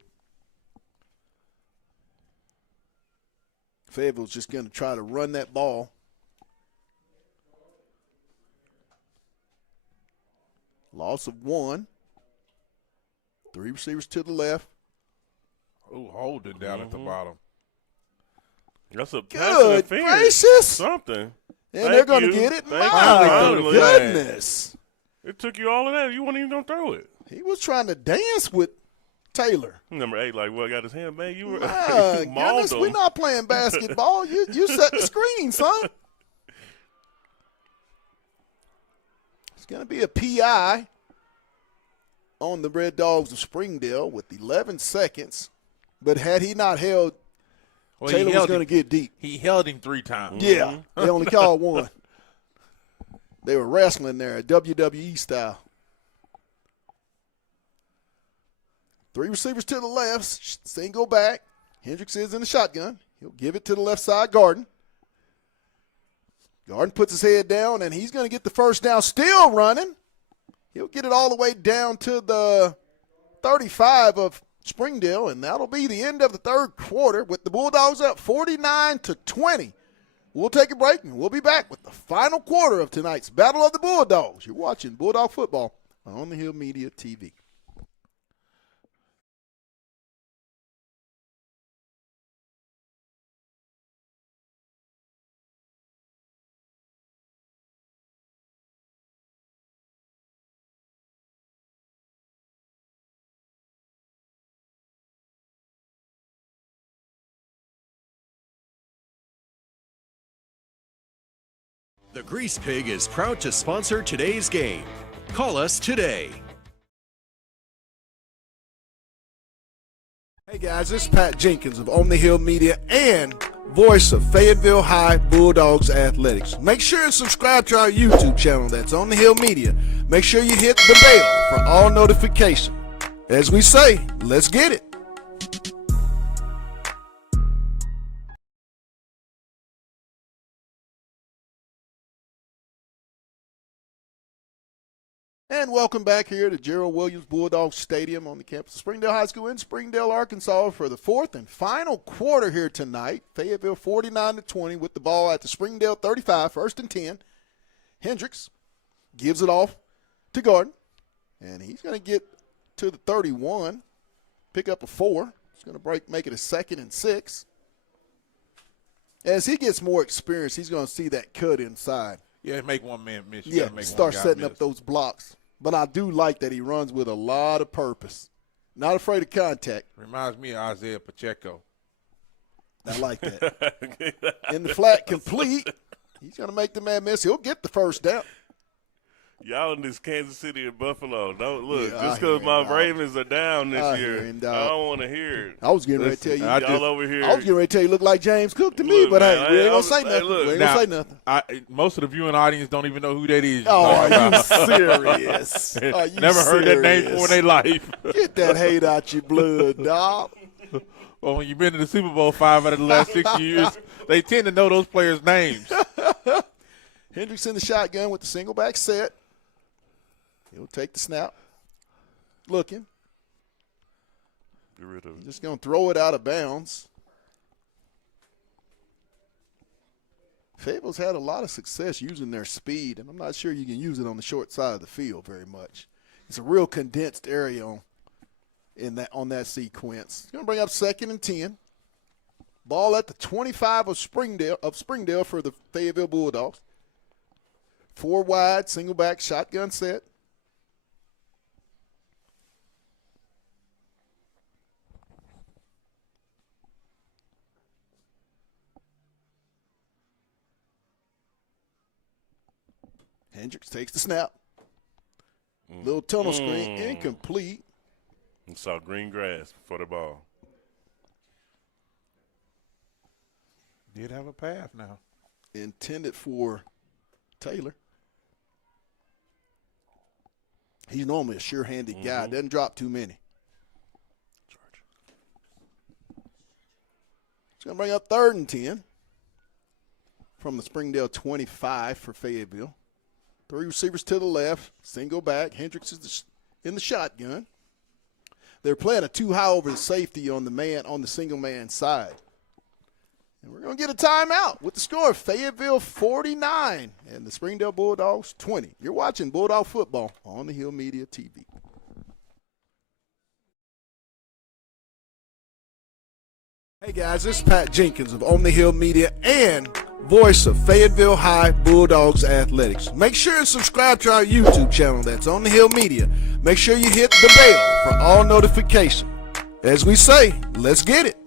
Fayetteville's just going to try to run that ball. Loss of 1. 3 receivers to the left. Ooh, holding down at the bottom. That's a Good pass gracious. Something. And Thank they're going to you. get it. Thank My you. goodness. It took you all of that. You weren't even going to throw it. He was trying to dance with Taylor. Number 8, like, well, got his hand, man. You were My you mauled goodness, him. we're not playing basketball. You set the screen, son. It's going to be a PI on the Red Dogs of Springdale with 11 seconds. But had he not held, Well, Taylor was going to get deep. He held him 3 times. Yeah, they only called 1. They were wrestling there, WWE style. 3 receivers to the left, single back. Hendricks is in the shotgun. He'll give it to the left side, Garden. Garden puts his head down, and he's going to get the first down, still running. He'll get it all the way down to the 35 of Springdale, and that'll be the end of the third quarter with the Bulldogs up 49-20. We'll take a break, and we'll be back with the final quarter of tonight's Battle of the Bulldogs. You're watching Bulldog Football on the Hill Media TV. The Grease Pig is proud to sponsor today's game. Call us today. Hey guys, this is Pat Jenkins of On the Hill Media and voice of Fayetteville High Bulldogs Athletics. Make sure and subscribe to our YouTube channel that's On the Hill Media. Make sure you hit the bell for all notifications. As we say, let's get it. And welcome back here to Gerald Williams Bulldogs Stadium on the campus of Springdale High School in Springdale, Arkansas for the fourth and final quarter here tonight. Fayetteville 49-20 with the ball at the Springdale 35, 1st and 10. Hendricks gives it off to Gordon, and he's going to get to the 31, pick up a 4. He's going to make it a 2nd and 6. As he gets more experience, he's going to see that cut inside. Yeah, make one man miss. You Yeah, gotta make start one guy setting miss. up those blocks. But I do like that he runs with a lot of purpose. Not afraid of contact. Reminds me of Isaiah Pacheco. I like that. In the flat complete, he's going to make the man miss. He'll get the first down. Y'all in this Kansas City and Buffalo. Don't look. Yeah, just I hear because my him, dog. Ravens are down this I year, hear him, I dog. don't want to hear it. I was getting ready to tell you. Y'all over here. I was getting ready to tell you look like James Cook to me, Look, but man, hey, we ain't going to say hey, nothing. look, We ain't now- going to say nothing. Most of the viewing audience don't even know who that is. Oh, are you serious? Are you Never heard that name serious? before in their life. Get that hate out your blood, dog. Well, when you've been to the Super Bowl 5 out of the last 6 years, they tend to know those players' names. Hendricks in the shotgun with the single back set. He'll take the snap. Looking. Get rid of it. Just going to throw it out of bounds. Fayetteville's had a lot of success using their speed, and I'm not sure you can use it on the short side of the field very much. It's a real condensed area on that sequence. It's going to bring up 2nd and 10. Ball at the 25 of Springdale for the Fayetteville Bulldogs. 4 wide, single back, shotgun set. Hendricks takes the snap. Little tunnel screen, incomplete. And saw green grass for the ball. Did have a pass now. Intended for Taylor. He's normally a sure-handed guy. Doesn't drop too many. It's going to bring up 3rd and 10 from the Springdale 25 for Fayetteville. 3 receivers to the left, single back. Hendricks is in the shotgun. They're playing a 2 high over the safety on the single man side. And we're going to get a timeout with the score: Fayetteville 49 and the Springdale Bulldogs 20. You're watching Bulldog football on the Hill Media TV. Hey guys, this is Pat Jenkins of On the Hill Media and voice of Fayetteville High Bulldogs Athletics. Make sure and subscribe to our YouTube channel. That's On the Hill Media. Make sure you hit the bell for all notifications. As we say, let's get it.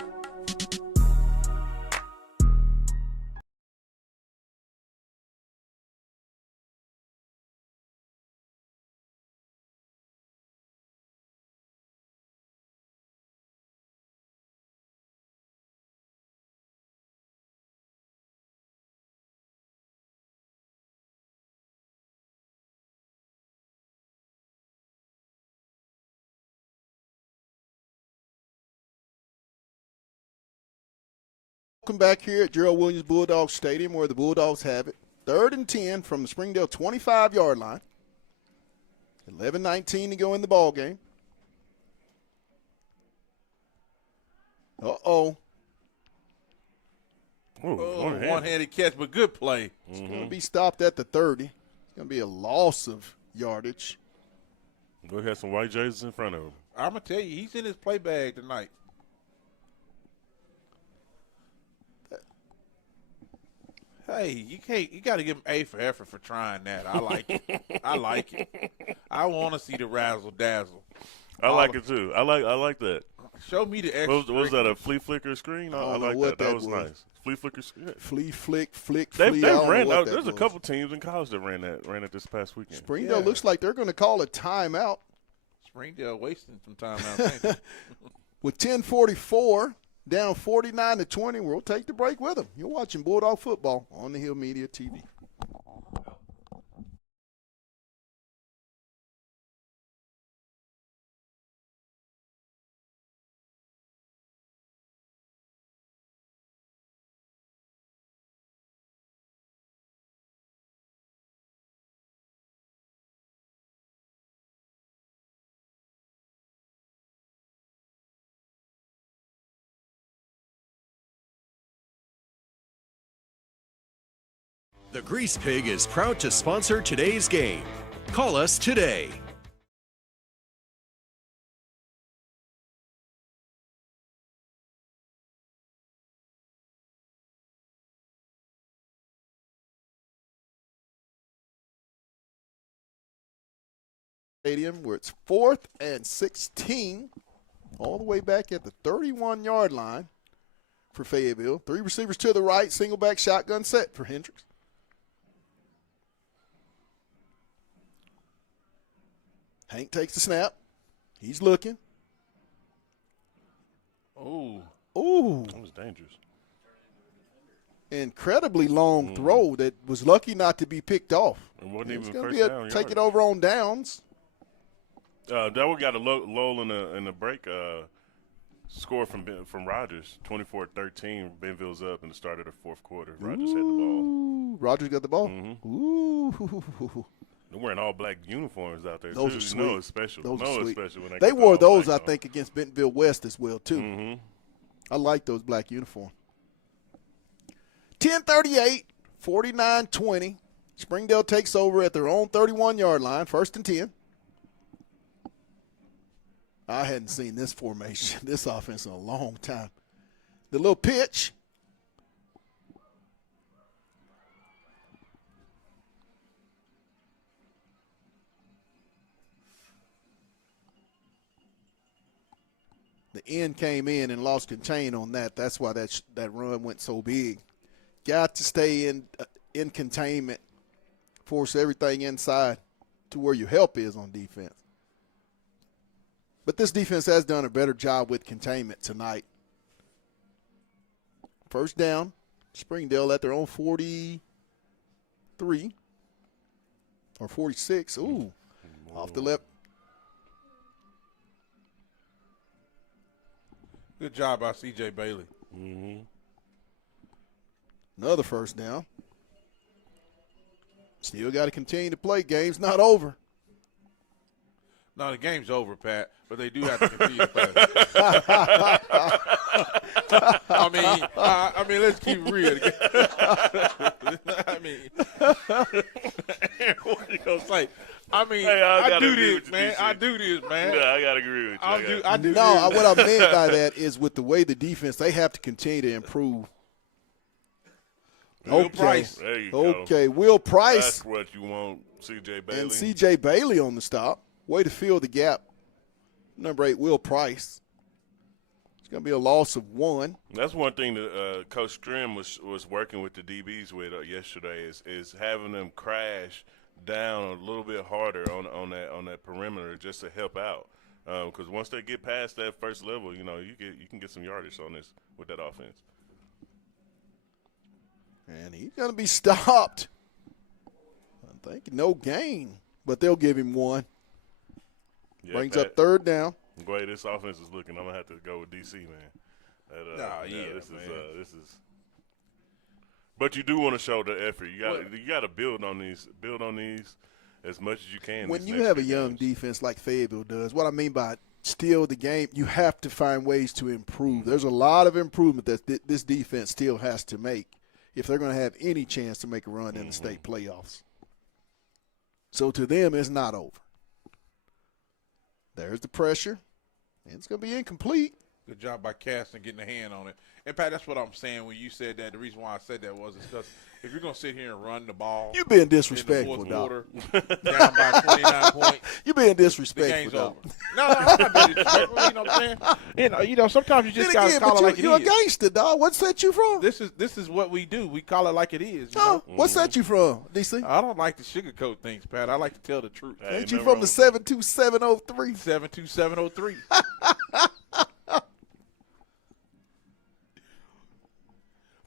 Welcome back here at Gerald Williams Bulldogs Stadium, where the Bulldogs have it. 3rd and 10 from the Springdale 25-yard line. 11:19 to go in the ball game. Uh-oh. One-handed catch, but good play. It's going to be stopped at the 30. It's going to be a loss of yardage. Go ahead, some white jerseys in front of him. I'm going to tell you, he's in his play bag tonight. Hey, you got to give him A for effort for trying that. I like it. I like it. I want to see the razzle dazzle. I like it too. I like that. Show me the extra. What was that, a flea flicker screen? I I don't know like what that. That that was was. nice. Flea flicker screen. Flea, flick, flick, They flea. I don't know ran. what that There's a was. couple teams in college that ran it this past weekend. Springdale looks like they're going to call a timeout. Springdale wasting some time out. With 10:44, down 49-20, we'll take the break with them. You're watching Bulldog football on the Hill Media TV. The Grease Pig is proud to sponsor today's game. Call us today. Stadium where it's 4th and 16, all the way back at the 31-yard line for Fayetteville. 3 receivers to the right, single back shotgun set for Hendricks. Hank takes the snap. He's looking. Oh, Ooh, that was dangerous. incredibly long throw that was lucky not to be picked off. It wasn't It's even going to first be a down take it yard. over on downs. That one got a lull in the break. Score from Rogers, 24-13. Benville's up in the start of the fourth quarter. Rogers had the ball. Ooh, Rogers got the ball. Mhm. Ooh. They're wearing all black uniforms out there. Those too. are You sweet. know it's special. Those you know are it's sweet. special when They get the wore all those, black I on. think, against Bentonville West as well, too. Mm-hmm. I like those black uniforms. 10:38, 49-20. Springdale takes over at their own 31-yard line, 1st and 10. I hadn't seen this formation, this offense in a long time. The little pitch. The end came in and lost contain on that. That's why that run went so big. Got to stay in containment, force everything inside to where your help is on defense. But this defense has done a better job with containment tonight. 1st down, Springdale at their own 43 or 46. Ooh, off the left. Good job by C.J. Bailey. Mm-hmm. Another 1st down. Still got to continue to play. Game's not over. No, the game's over, Pat, but they do have to continue to play. I mean, let's keep it real. I mean, what you gonna say? I mean, Hey, I I gotta do agree this, with you, man. DC. I do this, man. Yeah, I gotta agree with you. I do No, this. what I meant by that is with the way the defense, they have to continue to improve. Will Price. There you go. Okay, Will Price That's what you want, C.J. Bailey. and C.J. Bailey on the stop. Way to fill the gap. Number 8, Will Price. It's going to be a loss of 1. That's one thing that Coach Strim was working with the DBs with yesterday is having them crash down a little bit harder on that perimeter just to help out. Because once they get past that first level, you can get some yardage on this with that offense. And he's going to be stopped. I think no gain, but they'll give him 1. Yeah, Brings Pat, up 3rd down. the way this offense is looking, I'm gonna have to go with DC, man. This is. But you do want to show the effort. You got to build on these as much as you can. When these you next have a few young games. defense like Fayetteville does, what I mean by steal the game, you have to find ways to improve. There's a lot of improvement that this defense still has to make if they're going to have any chance to make a run in the state playoffs. So to them, it's not over. There's the pressure, and it's going to be incomplete. Good job by Caston getting a hand on it. And, Pat, that's what I'm saying when you said that. The reason why I said that was because if you're going to sit here and run the ball You're being in the disrespectful, fourth dog. quarter, down by 29 points, You're being the disrespectful, game's dog. over. No, I'm not being disrespectful. You know what I'm saying? You know, sometimes you just Then got again, to call but it like it you're a is. gangster, dog. What set you from? This is what we do. We call it like it is. You Oh, know? what set you from, DC? I don't like to sugarcoat things, Pat. I like to tell the truth. Hey, Ain't you nothing from the wrong with 72703? 72703.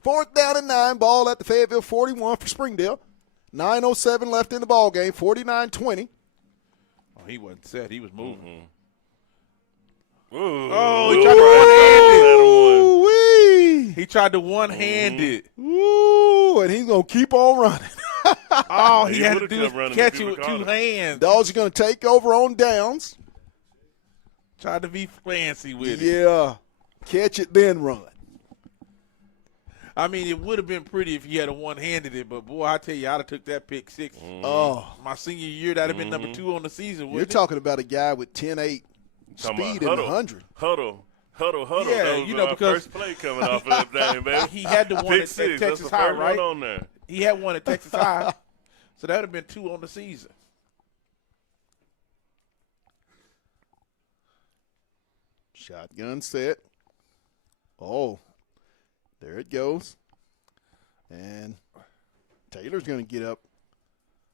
Fourth down and 9, ball at the Fayetteville 41 for Springdale. 9:07 left in the ball game, 49-20. Oh, he wasn't set. He was moving. Ooh, Oh, he tried to one-handed. Ooh-wee. He tried to one-handed. Ooh, and he's going to keep on running. All He he had to would've do kept is running catch if it he with would've two caught it. hands. Dogs are going to take over on downs. Tried to be fancy with it. Yeah. Catch it, then run. I mean, it would have been pretty if he had a one-handed it, but boy, I tell you, I'd have took that pick six. Oh, My senior year, that'd have been number 2 on the season. you're Wouldn't it? talking about a guy with 10.8 Talking speed about in 100. Huddle. Yeah, That was you know, our because- first play coming off of that thing, baby. He had the one Pick at six. Texas That's the High, first right? one on there. He had one at Texas High, so that would have been 2 on the season. Shotgun set. Oh, there it goes. And Taylor's going to get up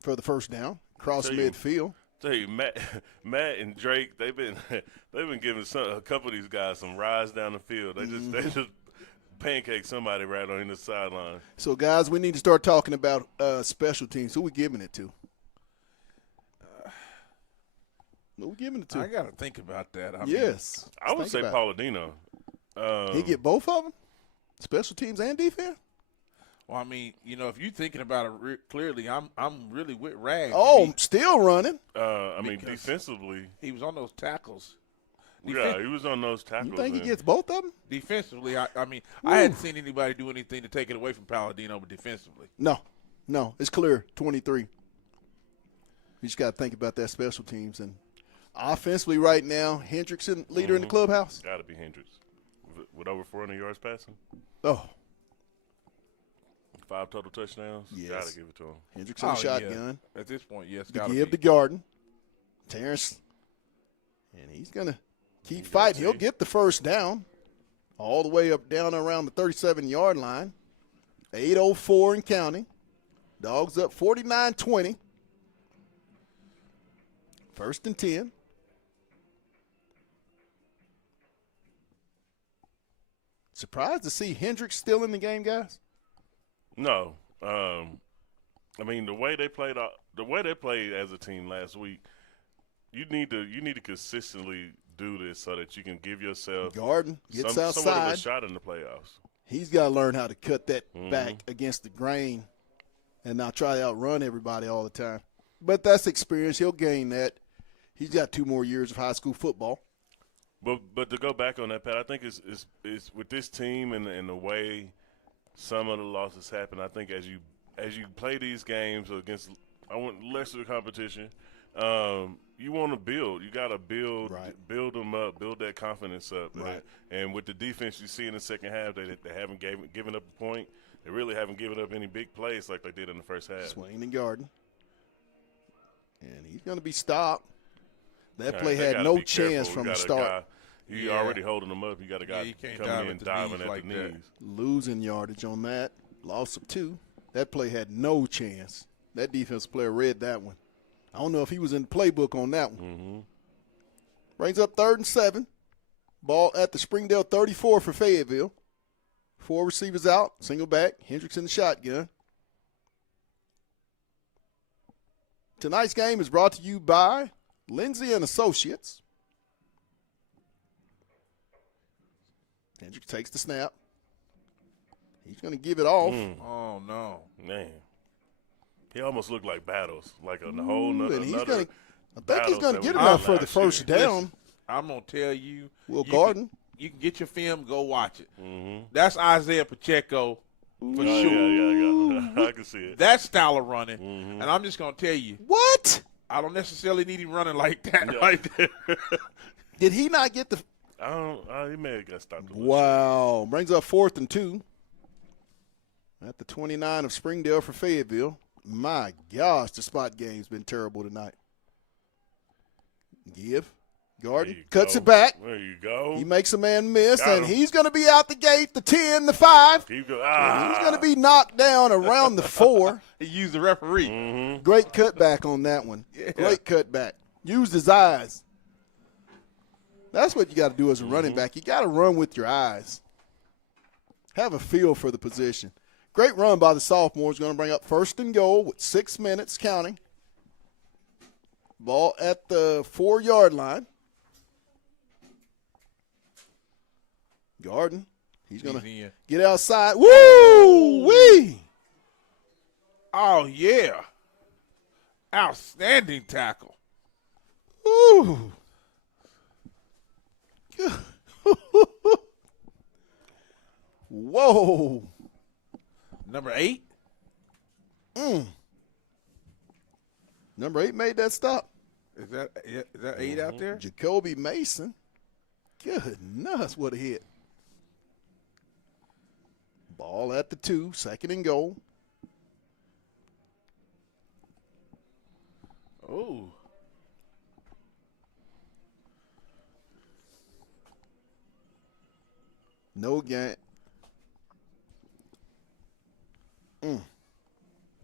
for the first down, cross Tell you- midfield. Tell you, Matt and Drake, they've been giving a couple of these guys some rides down the field. They just pancake somebody right on the sideline. So, guys, we need to start talking about special teams. Who we giving it to? Who we giving it to? I got to think about that. I mean, Yes. I would Think say about Palladino. He get both of them? Special teams and defense? well, I mean, you know, if you're thinking about it clearly, I'm really with Rag. Oh, still running. I mean, Because- defensively, He was on those tackles. yeah, he was on those tackles. You think he and- gets both of them? Defensively, I mean, I hadn't seen anybody do anything to take it away from Palladino, but defensively. No. It's clear. 23. You just got to think about that special teams. And offensively right now, Hendrickson, leader in the clubhouse. Got to be Hendricks. With over 400 yards passing, Oh, 5 total touchdowns. Yes. Got to give it to him. Hendrickson shotgun. Yeah. At this point, yes. To Gotta give be. to Garden. Terrence. And he's going to keep fighting. He'll see. get the first down all the way up down around the 37-yard line. 8:04 and counting. Dogs up 49-20. First and 10. Surprised to see Hendricks still in the game, guys? No, I mean the way they played as a team last week. You need to consistently do this so that you can give yourself Garden gets somewhat of outside. a shot in the playoffs. He's got to learn how to cut that back against the grain and not try to outrun everybody all the time. But that's experience. He'll gain that. He's got 2 more years of high school football. But to go back on that, Pat, I think it's with this team and the way some of the losses happen. I think as you play these games against lesser competition, you want to build. You got to build, Right. build them up, build that confidence up. Right. And with the defense you see in the second half, they haven't given up a point. They really haven't given up any big plays like they did in the first half. Swain and Garden. And he's going to be stopped. That Okay, play they had gotta no be careful. chance You from got the a start. guy- you Yeah. already holding them up. You got a guy you can't coming dive in at the diving knees at like the that. knees. Losing yardage on that. Loss of 2. That play had no chance. That defensive player read that one. I don't know if he was in the playbook on that one. Mm-hmm. Brings up 3rd and 7. Ball at the Springdale 34 for Fayetteville. 4 receivers out. Single back. Hendricks in the shotgun. Tonight's game is brought to you by Lindsay and Associates. Hendricks takes the snap. He's going to give it off. Oh, no. Man, he almost looked like Battles, like a whole nother. And he's another going to – I think he's Battles going to that get we enough did for the last first year. down. I'm going to tell you. Will you Garden. You can get your film, go watch it. Mm-hmm. That's Isaiah Pacheco for sure. Yeah. I can see it. That style of running. Mm-hmm. And I'm just going to tell you, What? I don't necessarily need him running like that Yeah. right there. Did he not get the – I don't. He may have got stopped. a little Wow. Brings up 4th and 2 at the 29 of Springdale for Fayetteville. My gosh, the spot game's been terrible tonight. Give. There Garden you cuts go. it back. There you go. He makes a man miss, Got and him. he's going to be out the gate, the 10, the 5. Keep go. He's going to be knocked down around the 4. He used the referee. Mm-hmm. Great cutback on that one. Great cutback. Used his eyes. That's what you got to do as a running back. You got to run with your eyes. Have a feel for the position. Great run by the sophomore. Is going to bring up 1st and goal with 6 minutes counting. Ball at the 4-yard line. Garden. He's going to in. get outside. Woo-wee! Oh, yeah. Outstanding tackle. Ooh. Whoa. Number 8? Number 8 made that stop. Is that 8 out there? Jacoby Mason. Goodness, what a hit. Ball at the 2, 2nd and goal. Oh. No gain.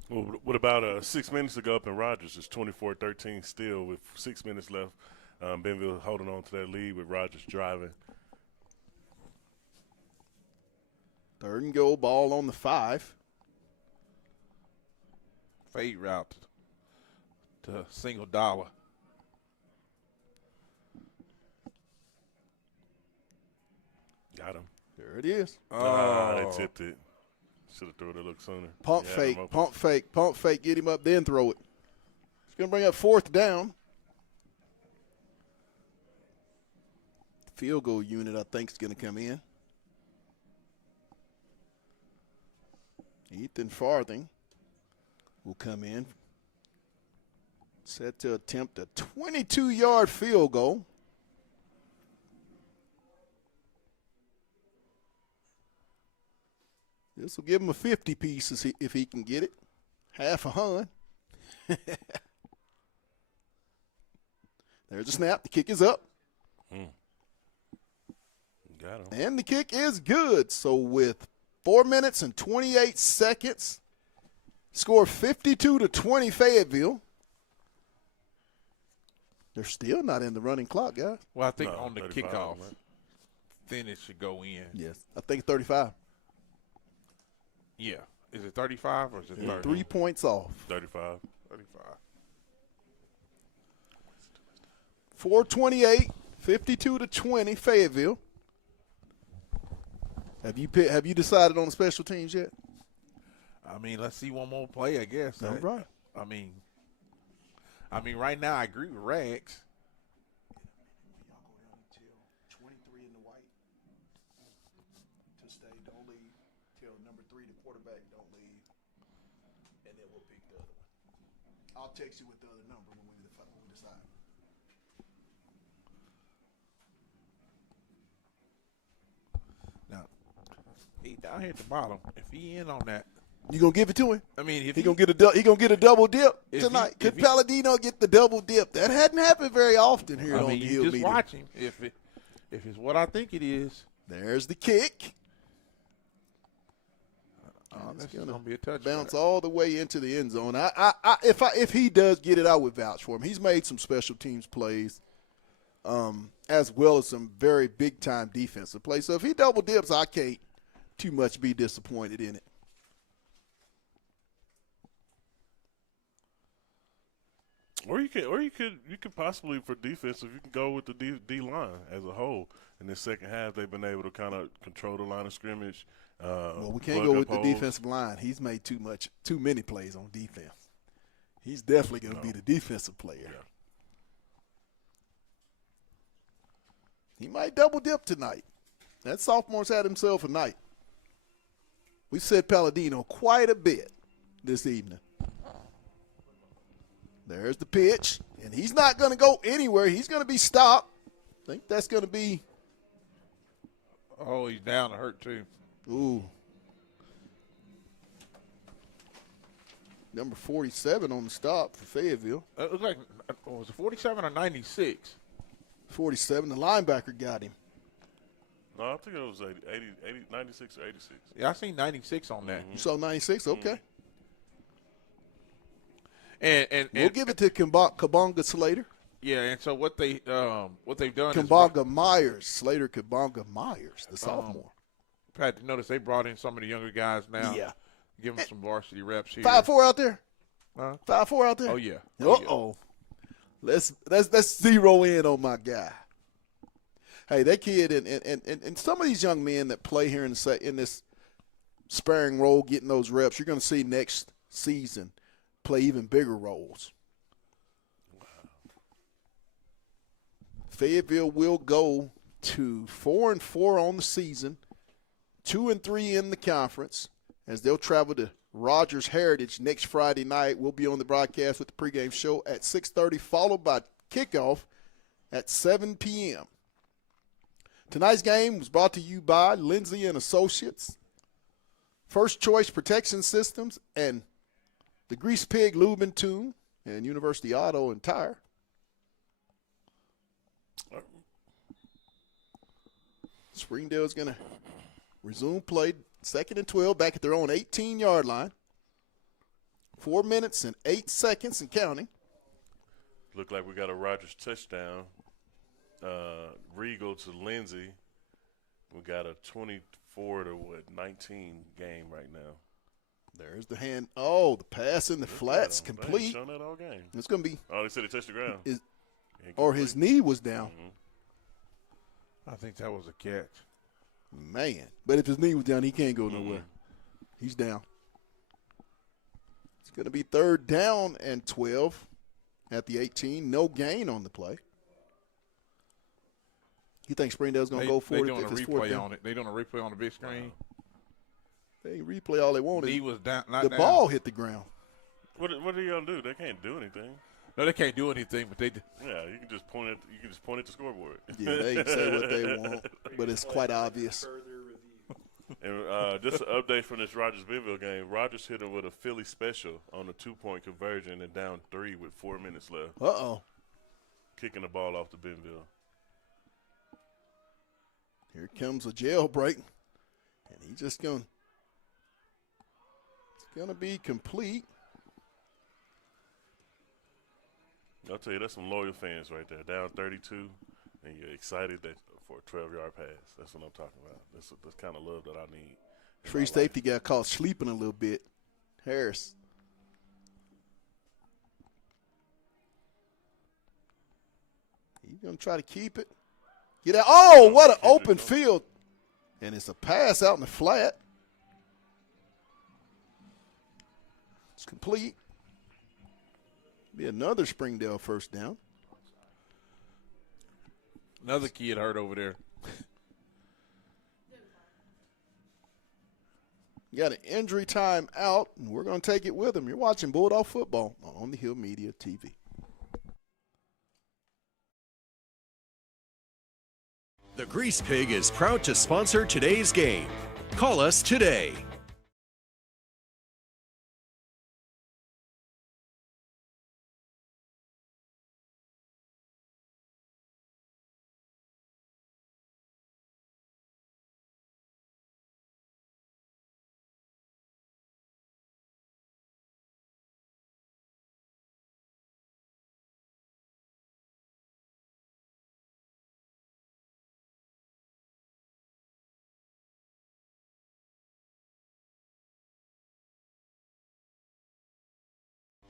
Well, what about 6 minutes ago up in Rogers? It's 24-13 still with 6 minutes left. Benville holding on to that lead with Rogers driving. 3rd and goal, ball on the 5. Fade route to single dollar. Got him. There it is. They tipped it. Should have thrown it a little sooner. Pump Yeah, fake, pump fake, pump fake. Get him up, then throw it. It's going to bring up 4th down. Field goal unit, I think, is going to come in. Ethan Farthing will come in. Set to attempt a 22-yard field goal. This will give him a 50 piece if he can get it. Half a hun. There's a snap. The kick is up. Got him. And the kick is good. So with 4 minutes and 28 seconds, score 52-20 Fayetteville. They're still not in the running clock, guys. Well, I think No, on the 35, kickoff, right? then it should go in. Yes. I think 35. Yeah. Is it 35 or is it 30? 3 points off. 35. 35. 4:28, 52-20 Fayetteville. Have you decided on the special teams yet? I mean, let's see one more play, I guess. All right. I mean, right now I agree with Rags. Y'all go down until 23 in the white to stay. Don't leave till number 3, the quarterback, don't leave, and then we'll pick the other one. I'll text you with the other number when we decide. Now, he down here at the bottom. If he in on that, You gonna give it to him? I mean, if He gonna get a double dip If tonight. he- Could Palladino get the double dip? That hadn't happened very often here I on mean, the you Hill just Media. watch him. If it's what I think it is, There's the kick. that's It's gonna be a touchdown. bounce all the way into the end zone. If he does get it, I would vouch for him. He's made some special teams plays, as well as some very big time defensive plays. So if he double dips, I can't too much be disappointed in it. Or you could possibly for defensive, you can go with the D line as a whole. In the second half, they've been able to kind of control the line of scrimmage. Well, we can't go with the defensive line. He's made too many plays on defense. He's definitely going to be the defensive player. Yeah. He might double dip tonight. That sophomore's had himself a night. We said Palladino quite a bit this evening. There's the pitch, and he's not going to go anywhere. He's going to be stopped. I think that's going to be. Oh, he's down to hurt too. Ooh. Number 47 on the stop for Fayetteville. It looks like was it 47 or 96? 47, the linebacker got him. No, I think it was 96 or 86. Yeah, I seen 96 on that. You saw 96? Okay. And We'll give it to Kabonga Slater. yeah, and so what they've done is Kabonga Myers. Slater Kabonga Myers, the sophomore. had to notice they brought in some of the younger guys now. Yeah. Give them some varsity reps here. 5'4" out there? Huh? 5'4" out there? Oh yeah. Uh-oh. Let's zero in on my guy. Hey, that kid and some of these young men that play here in this sparing role, getting those reps, you're going to see next season play even bigger roles. Fayetteville will go to 4-4 on the season, 2-3 in the conference, as they'll travel to Rogers Heritage next Friday night. We'll be on the broadcast with the pregame show at 6:30, followed by kickoff at 7 p.m. Tonight's game was brought to you by Lindsay and Associates, First Choice Protection Systems, and the Grease Pig Lube and Tune, and University Auto and Tire. Springdale's going to resume play, 2nd and 12, back at their own 18-yard line. 4 minutes and 8 seconds and counting. Look like we got a Rogers touchdown. Regal to Lindsay. We got a 24 to 19 game right now. There's the hand. Oh, the pass in the flats complete. Shown that all game. It's going to be. Oh, they said he touched the ground. Or his knee was down. I think that was a catch. Man. But if his knee was down, he can't go nowhere. He's down. It's going to be 3rd down and 12 at the 18. No gain on the play. You think Springdale's going to go for it? They're doing a replay on it. They're doing a replay on the big screen. They can replay all they want. He was down. The ball hit the ground. What are you gonna do? They can't do anything. No, they can't do anything, but they. Yeah, you can just point it. You can just point at the scoreboard. Yeah, they can say what they want, but it's quite obvious. And just an update from this Rogers-Benville game. Rogers hit him with a Philly special on a 2-point conversion and down 3 with 4 minutes left. Kicking the ball off to Benville. Here comes a jailbreak, and he's just going. It's going to be complete. I'll tell you, that's some loyal fans right there. Down 32, and you're excited for a 12-yard pass. That's what I'm talking about. That's the kind of love that I need. Free safety got caught sleeping a little bit. Harris. He's going to try to keep it. Get out. Oh, what an open field. And it's a pass out in the flat. It's complete. Be another Springdale first down. Another kid hurt over there. You got an injury time out, and we're going to take it with him. You're watching Bulldog football on the Hill Media TV. The Grease Pig is proud to sponsor today's game. Call us today.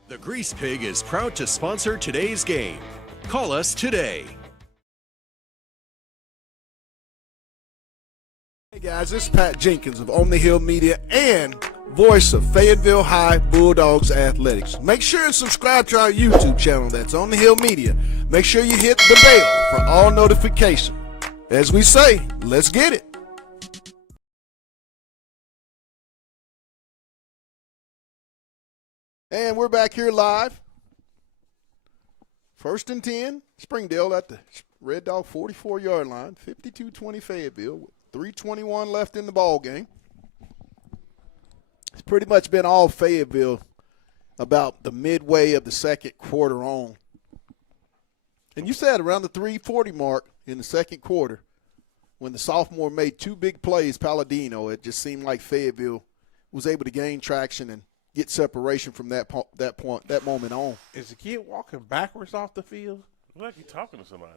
The Grease Pig is proud to sponsor today's game. Call us today. Hey guys, this is Pat Jenkins of On the Hill Media and voice of Fayetteville High Bulldogs Athletics. Make sure and subscribe to our YouTube channel. That's On the Hill Media. Make sure you hit the bell for all notifications. As we say, let's get it. And we're back here live. 1st and 10, Springdale at the Red Dog 44-yard line, 52-20 Fayetteville, with 3:21 left in the ball game. It's pretty much been all Fayetteville about the midway of the second quarter on. And you said around the 3:40 mark in the second quarter, when the sophomore made 2 big plays, Palladino, it just seemed like Fayetteville was able to gain traction and get separation from that moment on. Is the kid walking backwards off the field? Look like he's talking to somebody.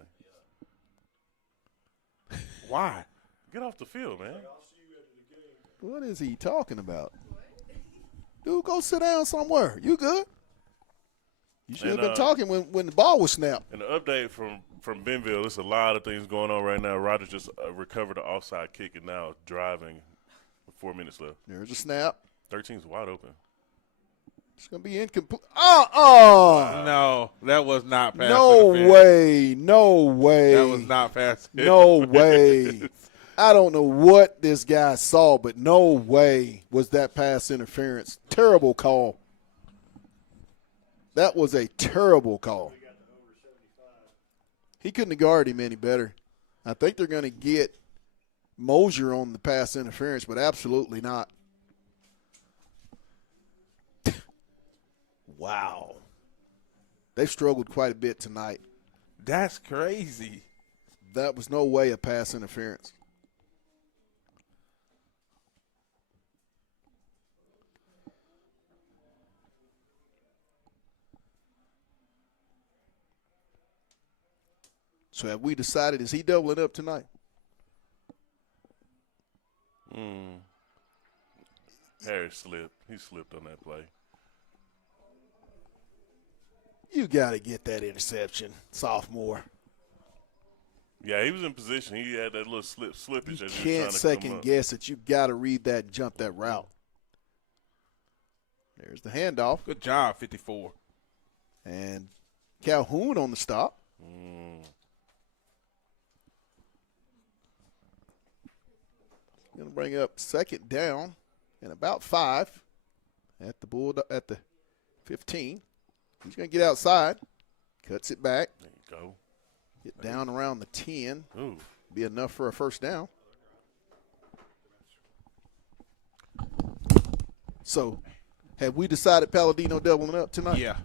Why? Get off the field, man. What is he talking about? Dude, go sit down somewhere. You good? You should have been talking when the ball was snapped. And the update from Benville, there's a lot of things going on right now. Rogers just recovered an offside kick and now driving with 4 minutes left. There's a snap. 13's wide open. It's going to be incomplete. No, that was not pass No interference. way. No way. That was not pass No way. I don't know what this guy saw, but no way was that pass interference. Terrible call. That was a terrible call. He couldn't have guarded him any better. I think they're going to get Mosier on the pass interference, but absolutely not. Wow. They've struggled quite a bit tonight. That's crazy. That was no way a pass interference. So have we decided, is he doubling up tonight? Harry slipped. He slipped on that play. You got to get that interception, sophomore. Yeah, he was in position. He had that little slippage. You as he was can't trying to come second up. guess it. You got to read that and jump that route. There's the handoff. Good job, 54. And Calhoun on the stop. Going to bring up second down and about 5 at the 15. He's going to get outside, cuts it back, There you go. get down around the 10. Ooh. Be enough for a first down. So, have we decided Palladino doubling up tonight? Yeah.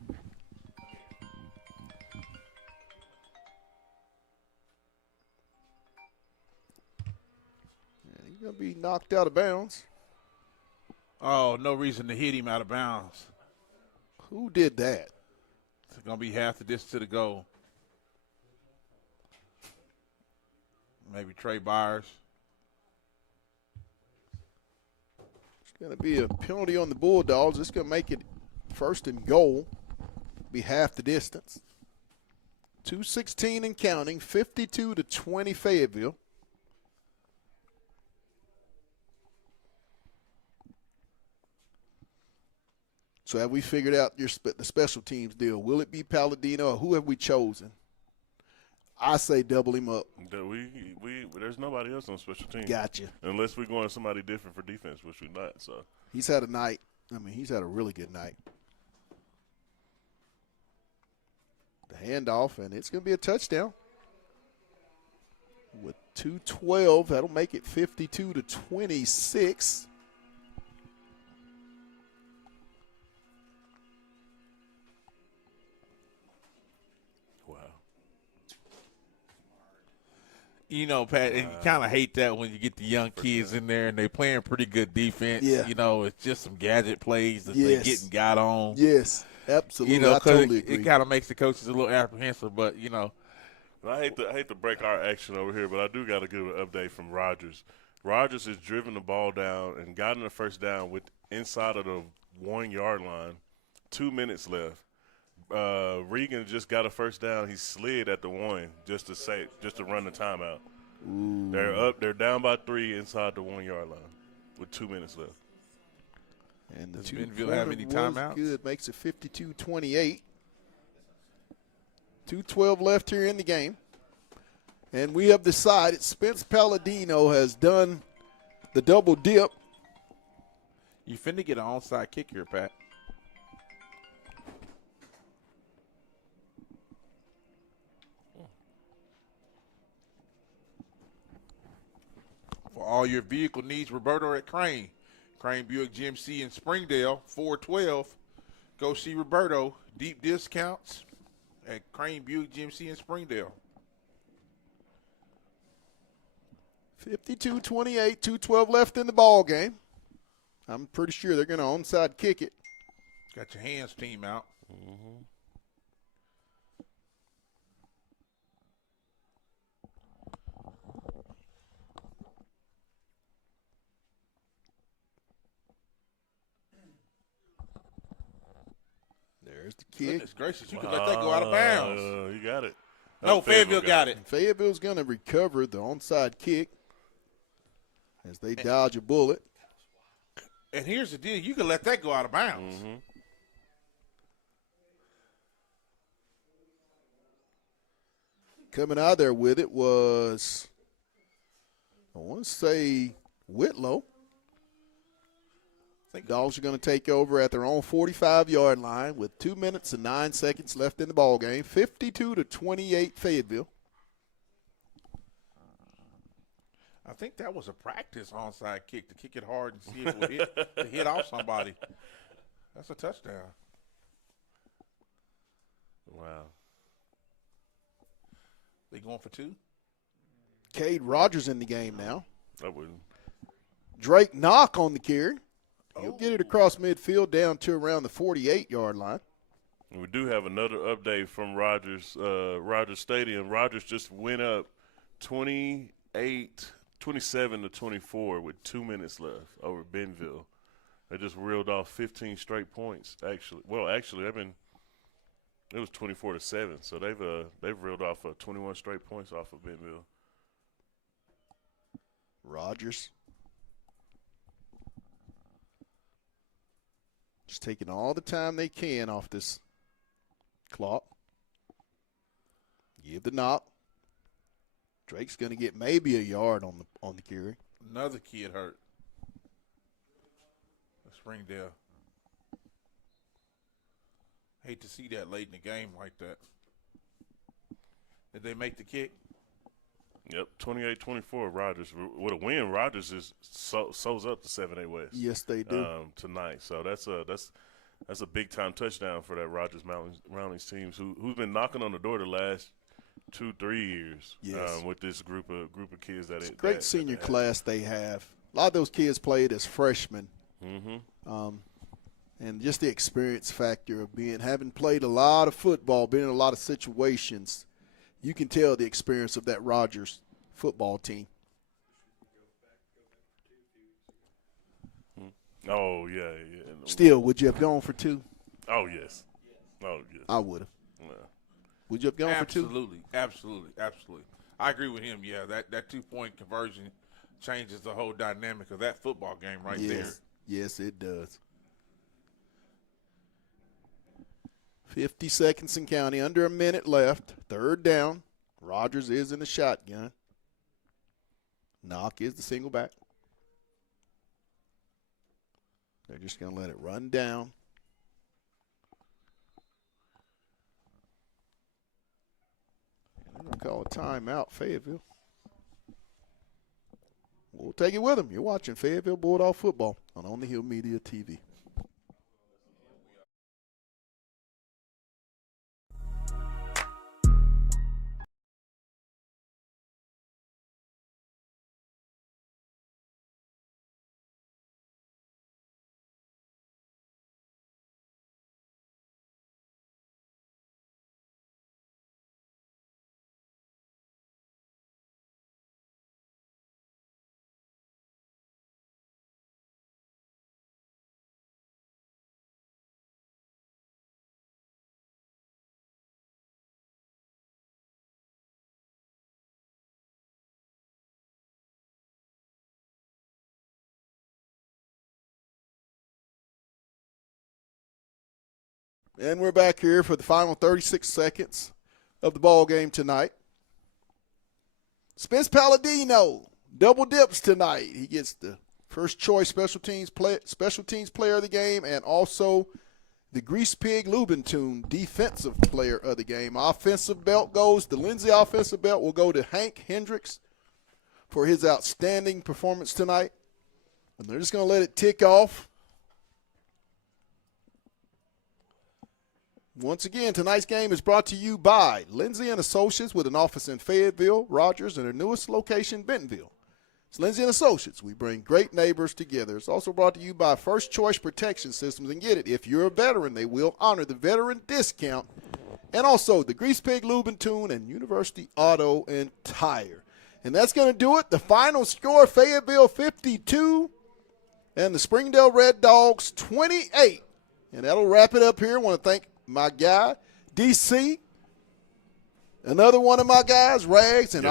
He's going to be knocked out of bounds. Oh, no reason to hit him out of bounds. Who did that? It's going to be half the distance to the goal. Maybe Trey Byers. It's going to be a penalty on the Bulldogs. It's going to make it first and goal. Be half the distance. 2:16 and counting, 52-20 Fayetteville. So have we figured out the special teams deal? Will it be Palladino or who have we chosen? I say double him up. There's nobody else on special teams. Gotcha. Unless we're going somebody different for defense, which we're not. So He's had a night. I mean, he's had a really good night. The handoff, and it's going to be a touchdown. With 2:12, that'll make it 52-26. wow. You know, Pat, and you kind of hate that when you get the young kids in there and they playing pretty good defense. Yeah. You know, it's just some gadget plays that Yes. they getting got on. Yes, absolutely. You know, I 'cause totally agree. it kind of makes the coaches a little apprehensive, but, you know. I hate to break our action over here, but I do got to give an update from Rogers. Rogers has driven the ball down and gotten the first down with inside of the 1 yard line. 2 minutes left. Regan just got a first down. He slid at the 1 just to run the timeout. Ooh. They're down by 3 inside the 1 yard line with 2 minutes left. And the Does 2 Bentonville have any was timeouts? good. Makes it 52-28. 2:12 left here in the game. And we have decided Spence Palladino has done the double dip. You finna get an onside kick here, Pat. For all your vehicle needs, Roberto at Crane. Crane Buick GMC in Springdale, 412. Go see Roberto. Deep discounts at Crane Buick GMC in Springdale. 52-28, 2:12 left in the ball game. I'm pretty sure they're going to onside kick it. Got your hands team out. There's the kick. Goodness gracious, you can let that go out of bounds. You got it. No, Fayetteville got it. And Fayetteville's going to recover the onside kick as they dodge a bullet. And here's the deal. You can let that go out of bounds. Coming out there with it was want to say Whitlow. I think Dogs are going to take over at their own 45-yard line with 2 minutes and 9 seconds left in the ball game. 52-28 Fayetteville. I think that was a practice onside kick to kick it hard and see if it would hit off somebody. That's a touchdown. Wow. They going for 2? Cade Rogers in the game now. I wouldn't. Drake Knock on the carry. He'll get it across midfield down to around the 48-yard line. We do have another update from Rogers Stadium. Rogers just went up 27-24 with 2 minutes left over Bentonville. They just reeled off 15 straight points. Actually, it was 24-7. So they've reeled off 21 straight points off of Bentonville. Rogers just taking all the time they can off this clock. Give the knock. Drake's going to get maybe a yard on the carry. Another kid hurt. Springdale. Hate to see that late in the game like that. Did they make the kick? Yep, 28-24 Rogers. With a win, Rogers is sews up the 7A West. Yes, they do. Tonight. So that's a big-time touchdown for that Rogers Mountains teams who's been knocking on the door the last 2-3 years. Yes. With this group of kids that it's a great senior class they have. A lot of those kids played as freshmen. Mm-hmm. And just the experience factor of having played a lot of football, been in a lot of situations, you can tell the experience of that Rogers football team. Oh, yeah. Still, would you have gone for 2? Oh, yes. I would have. Yeah. Would you have gone for 2? Absolutely. I agree with him. Yeah, that 2-point conversion changes the whole dynamic of that football game there. Yes, it does. 50 seconds and counting, under a minute left. 3rd down. Rogers is in the shotgun. Knock is the single back. They're just going to let it run down. They're going to call a timeout, Fayetteville. We'll take it with them. You're watching Fayetteville Bulldog football on the Hill Media TV. And we're back here for the final 36 seconds of the ball game tonight. Spence Palladino double dips tonight. He gets the first choice special teams player of the game and also the Grease Pig Lubentune defensive player of the game. Offensive belt goes, the Lindsay offensive belt will go to Hank Hendricks for his outstanding performance tonight. And they're just going to let it tick off. Once again, tonight's game is brought to you by Lindsay & Associates with an office in Fayetteville, Rogers, and their newest location, Bentonville. It's Lindsay & Associates. We bring great neighbors together. It's also brought to you by First Choice Protection Systems. And get it, if you're a veteran, they will honor the veteran discount. And also the Grease Pig Lubentune and University Auto and Tire. And that's going to do it. The final score, Fayetteville 52 and the Springdale Red Dogs 28. And that'll wrap it up here. I want to thank my guy, DC, another one of my guys, Rags, and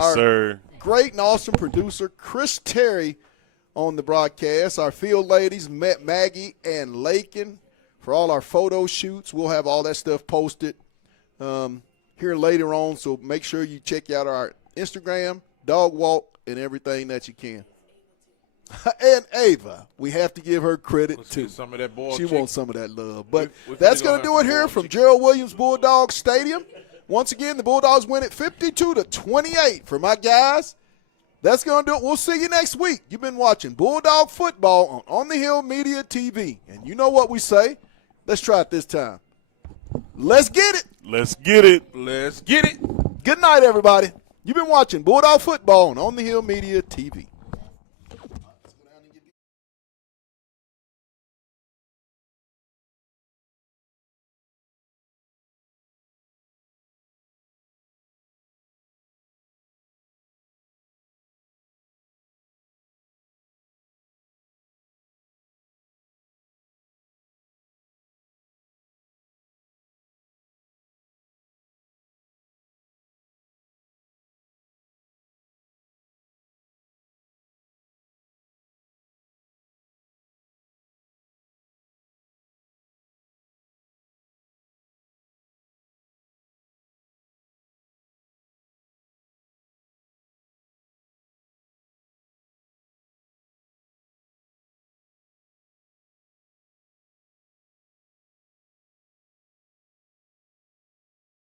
great and awesome producer, Chris Terry, on the broadcast. Our field ladies, Maggie and Lakin, for all our photo shoots. We'll have all that stuff posted here later on, so make sure you check out our Instagram, Dog Walk and everything that you can. And Ava, we have to give her credit Let's too. get some of that boiled She chicken. wants some of that love. But We that's finna going go to do have it some here boiled from chicken. Gerald Williams Bulldogs Stadium. Once again, the Bulldogs win it 52-28 for my guys. That's going to do it. We'll see you next week. You've been watching Bulldog Football on the Hill Media TV. And you know what we say. Let's try it this time. Let's get it. Let's get it. Let's get it. Good night, everybody. You've been watching Bulldog Football on the Hill Media TV.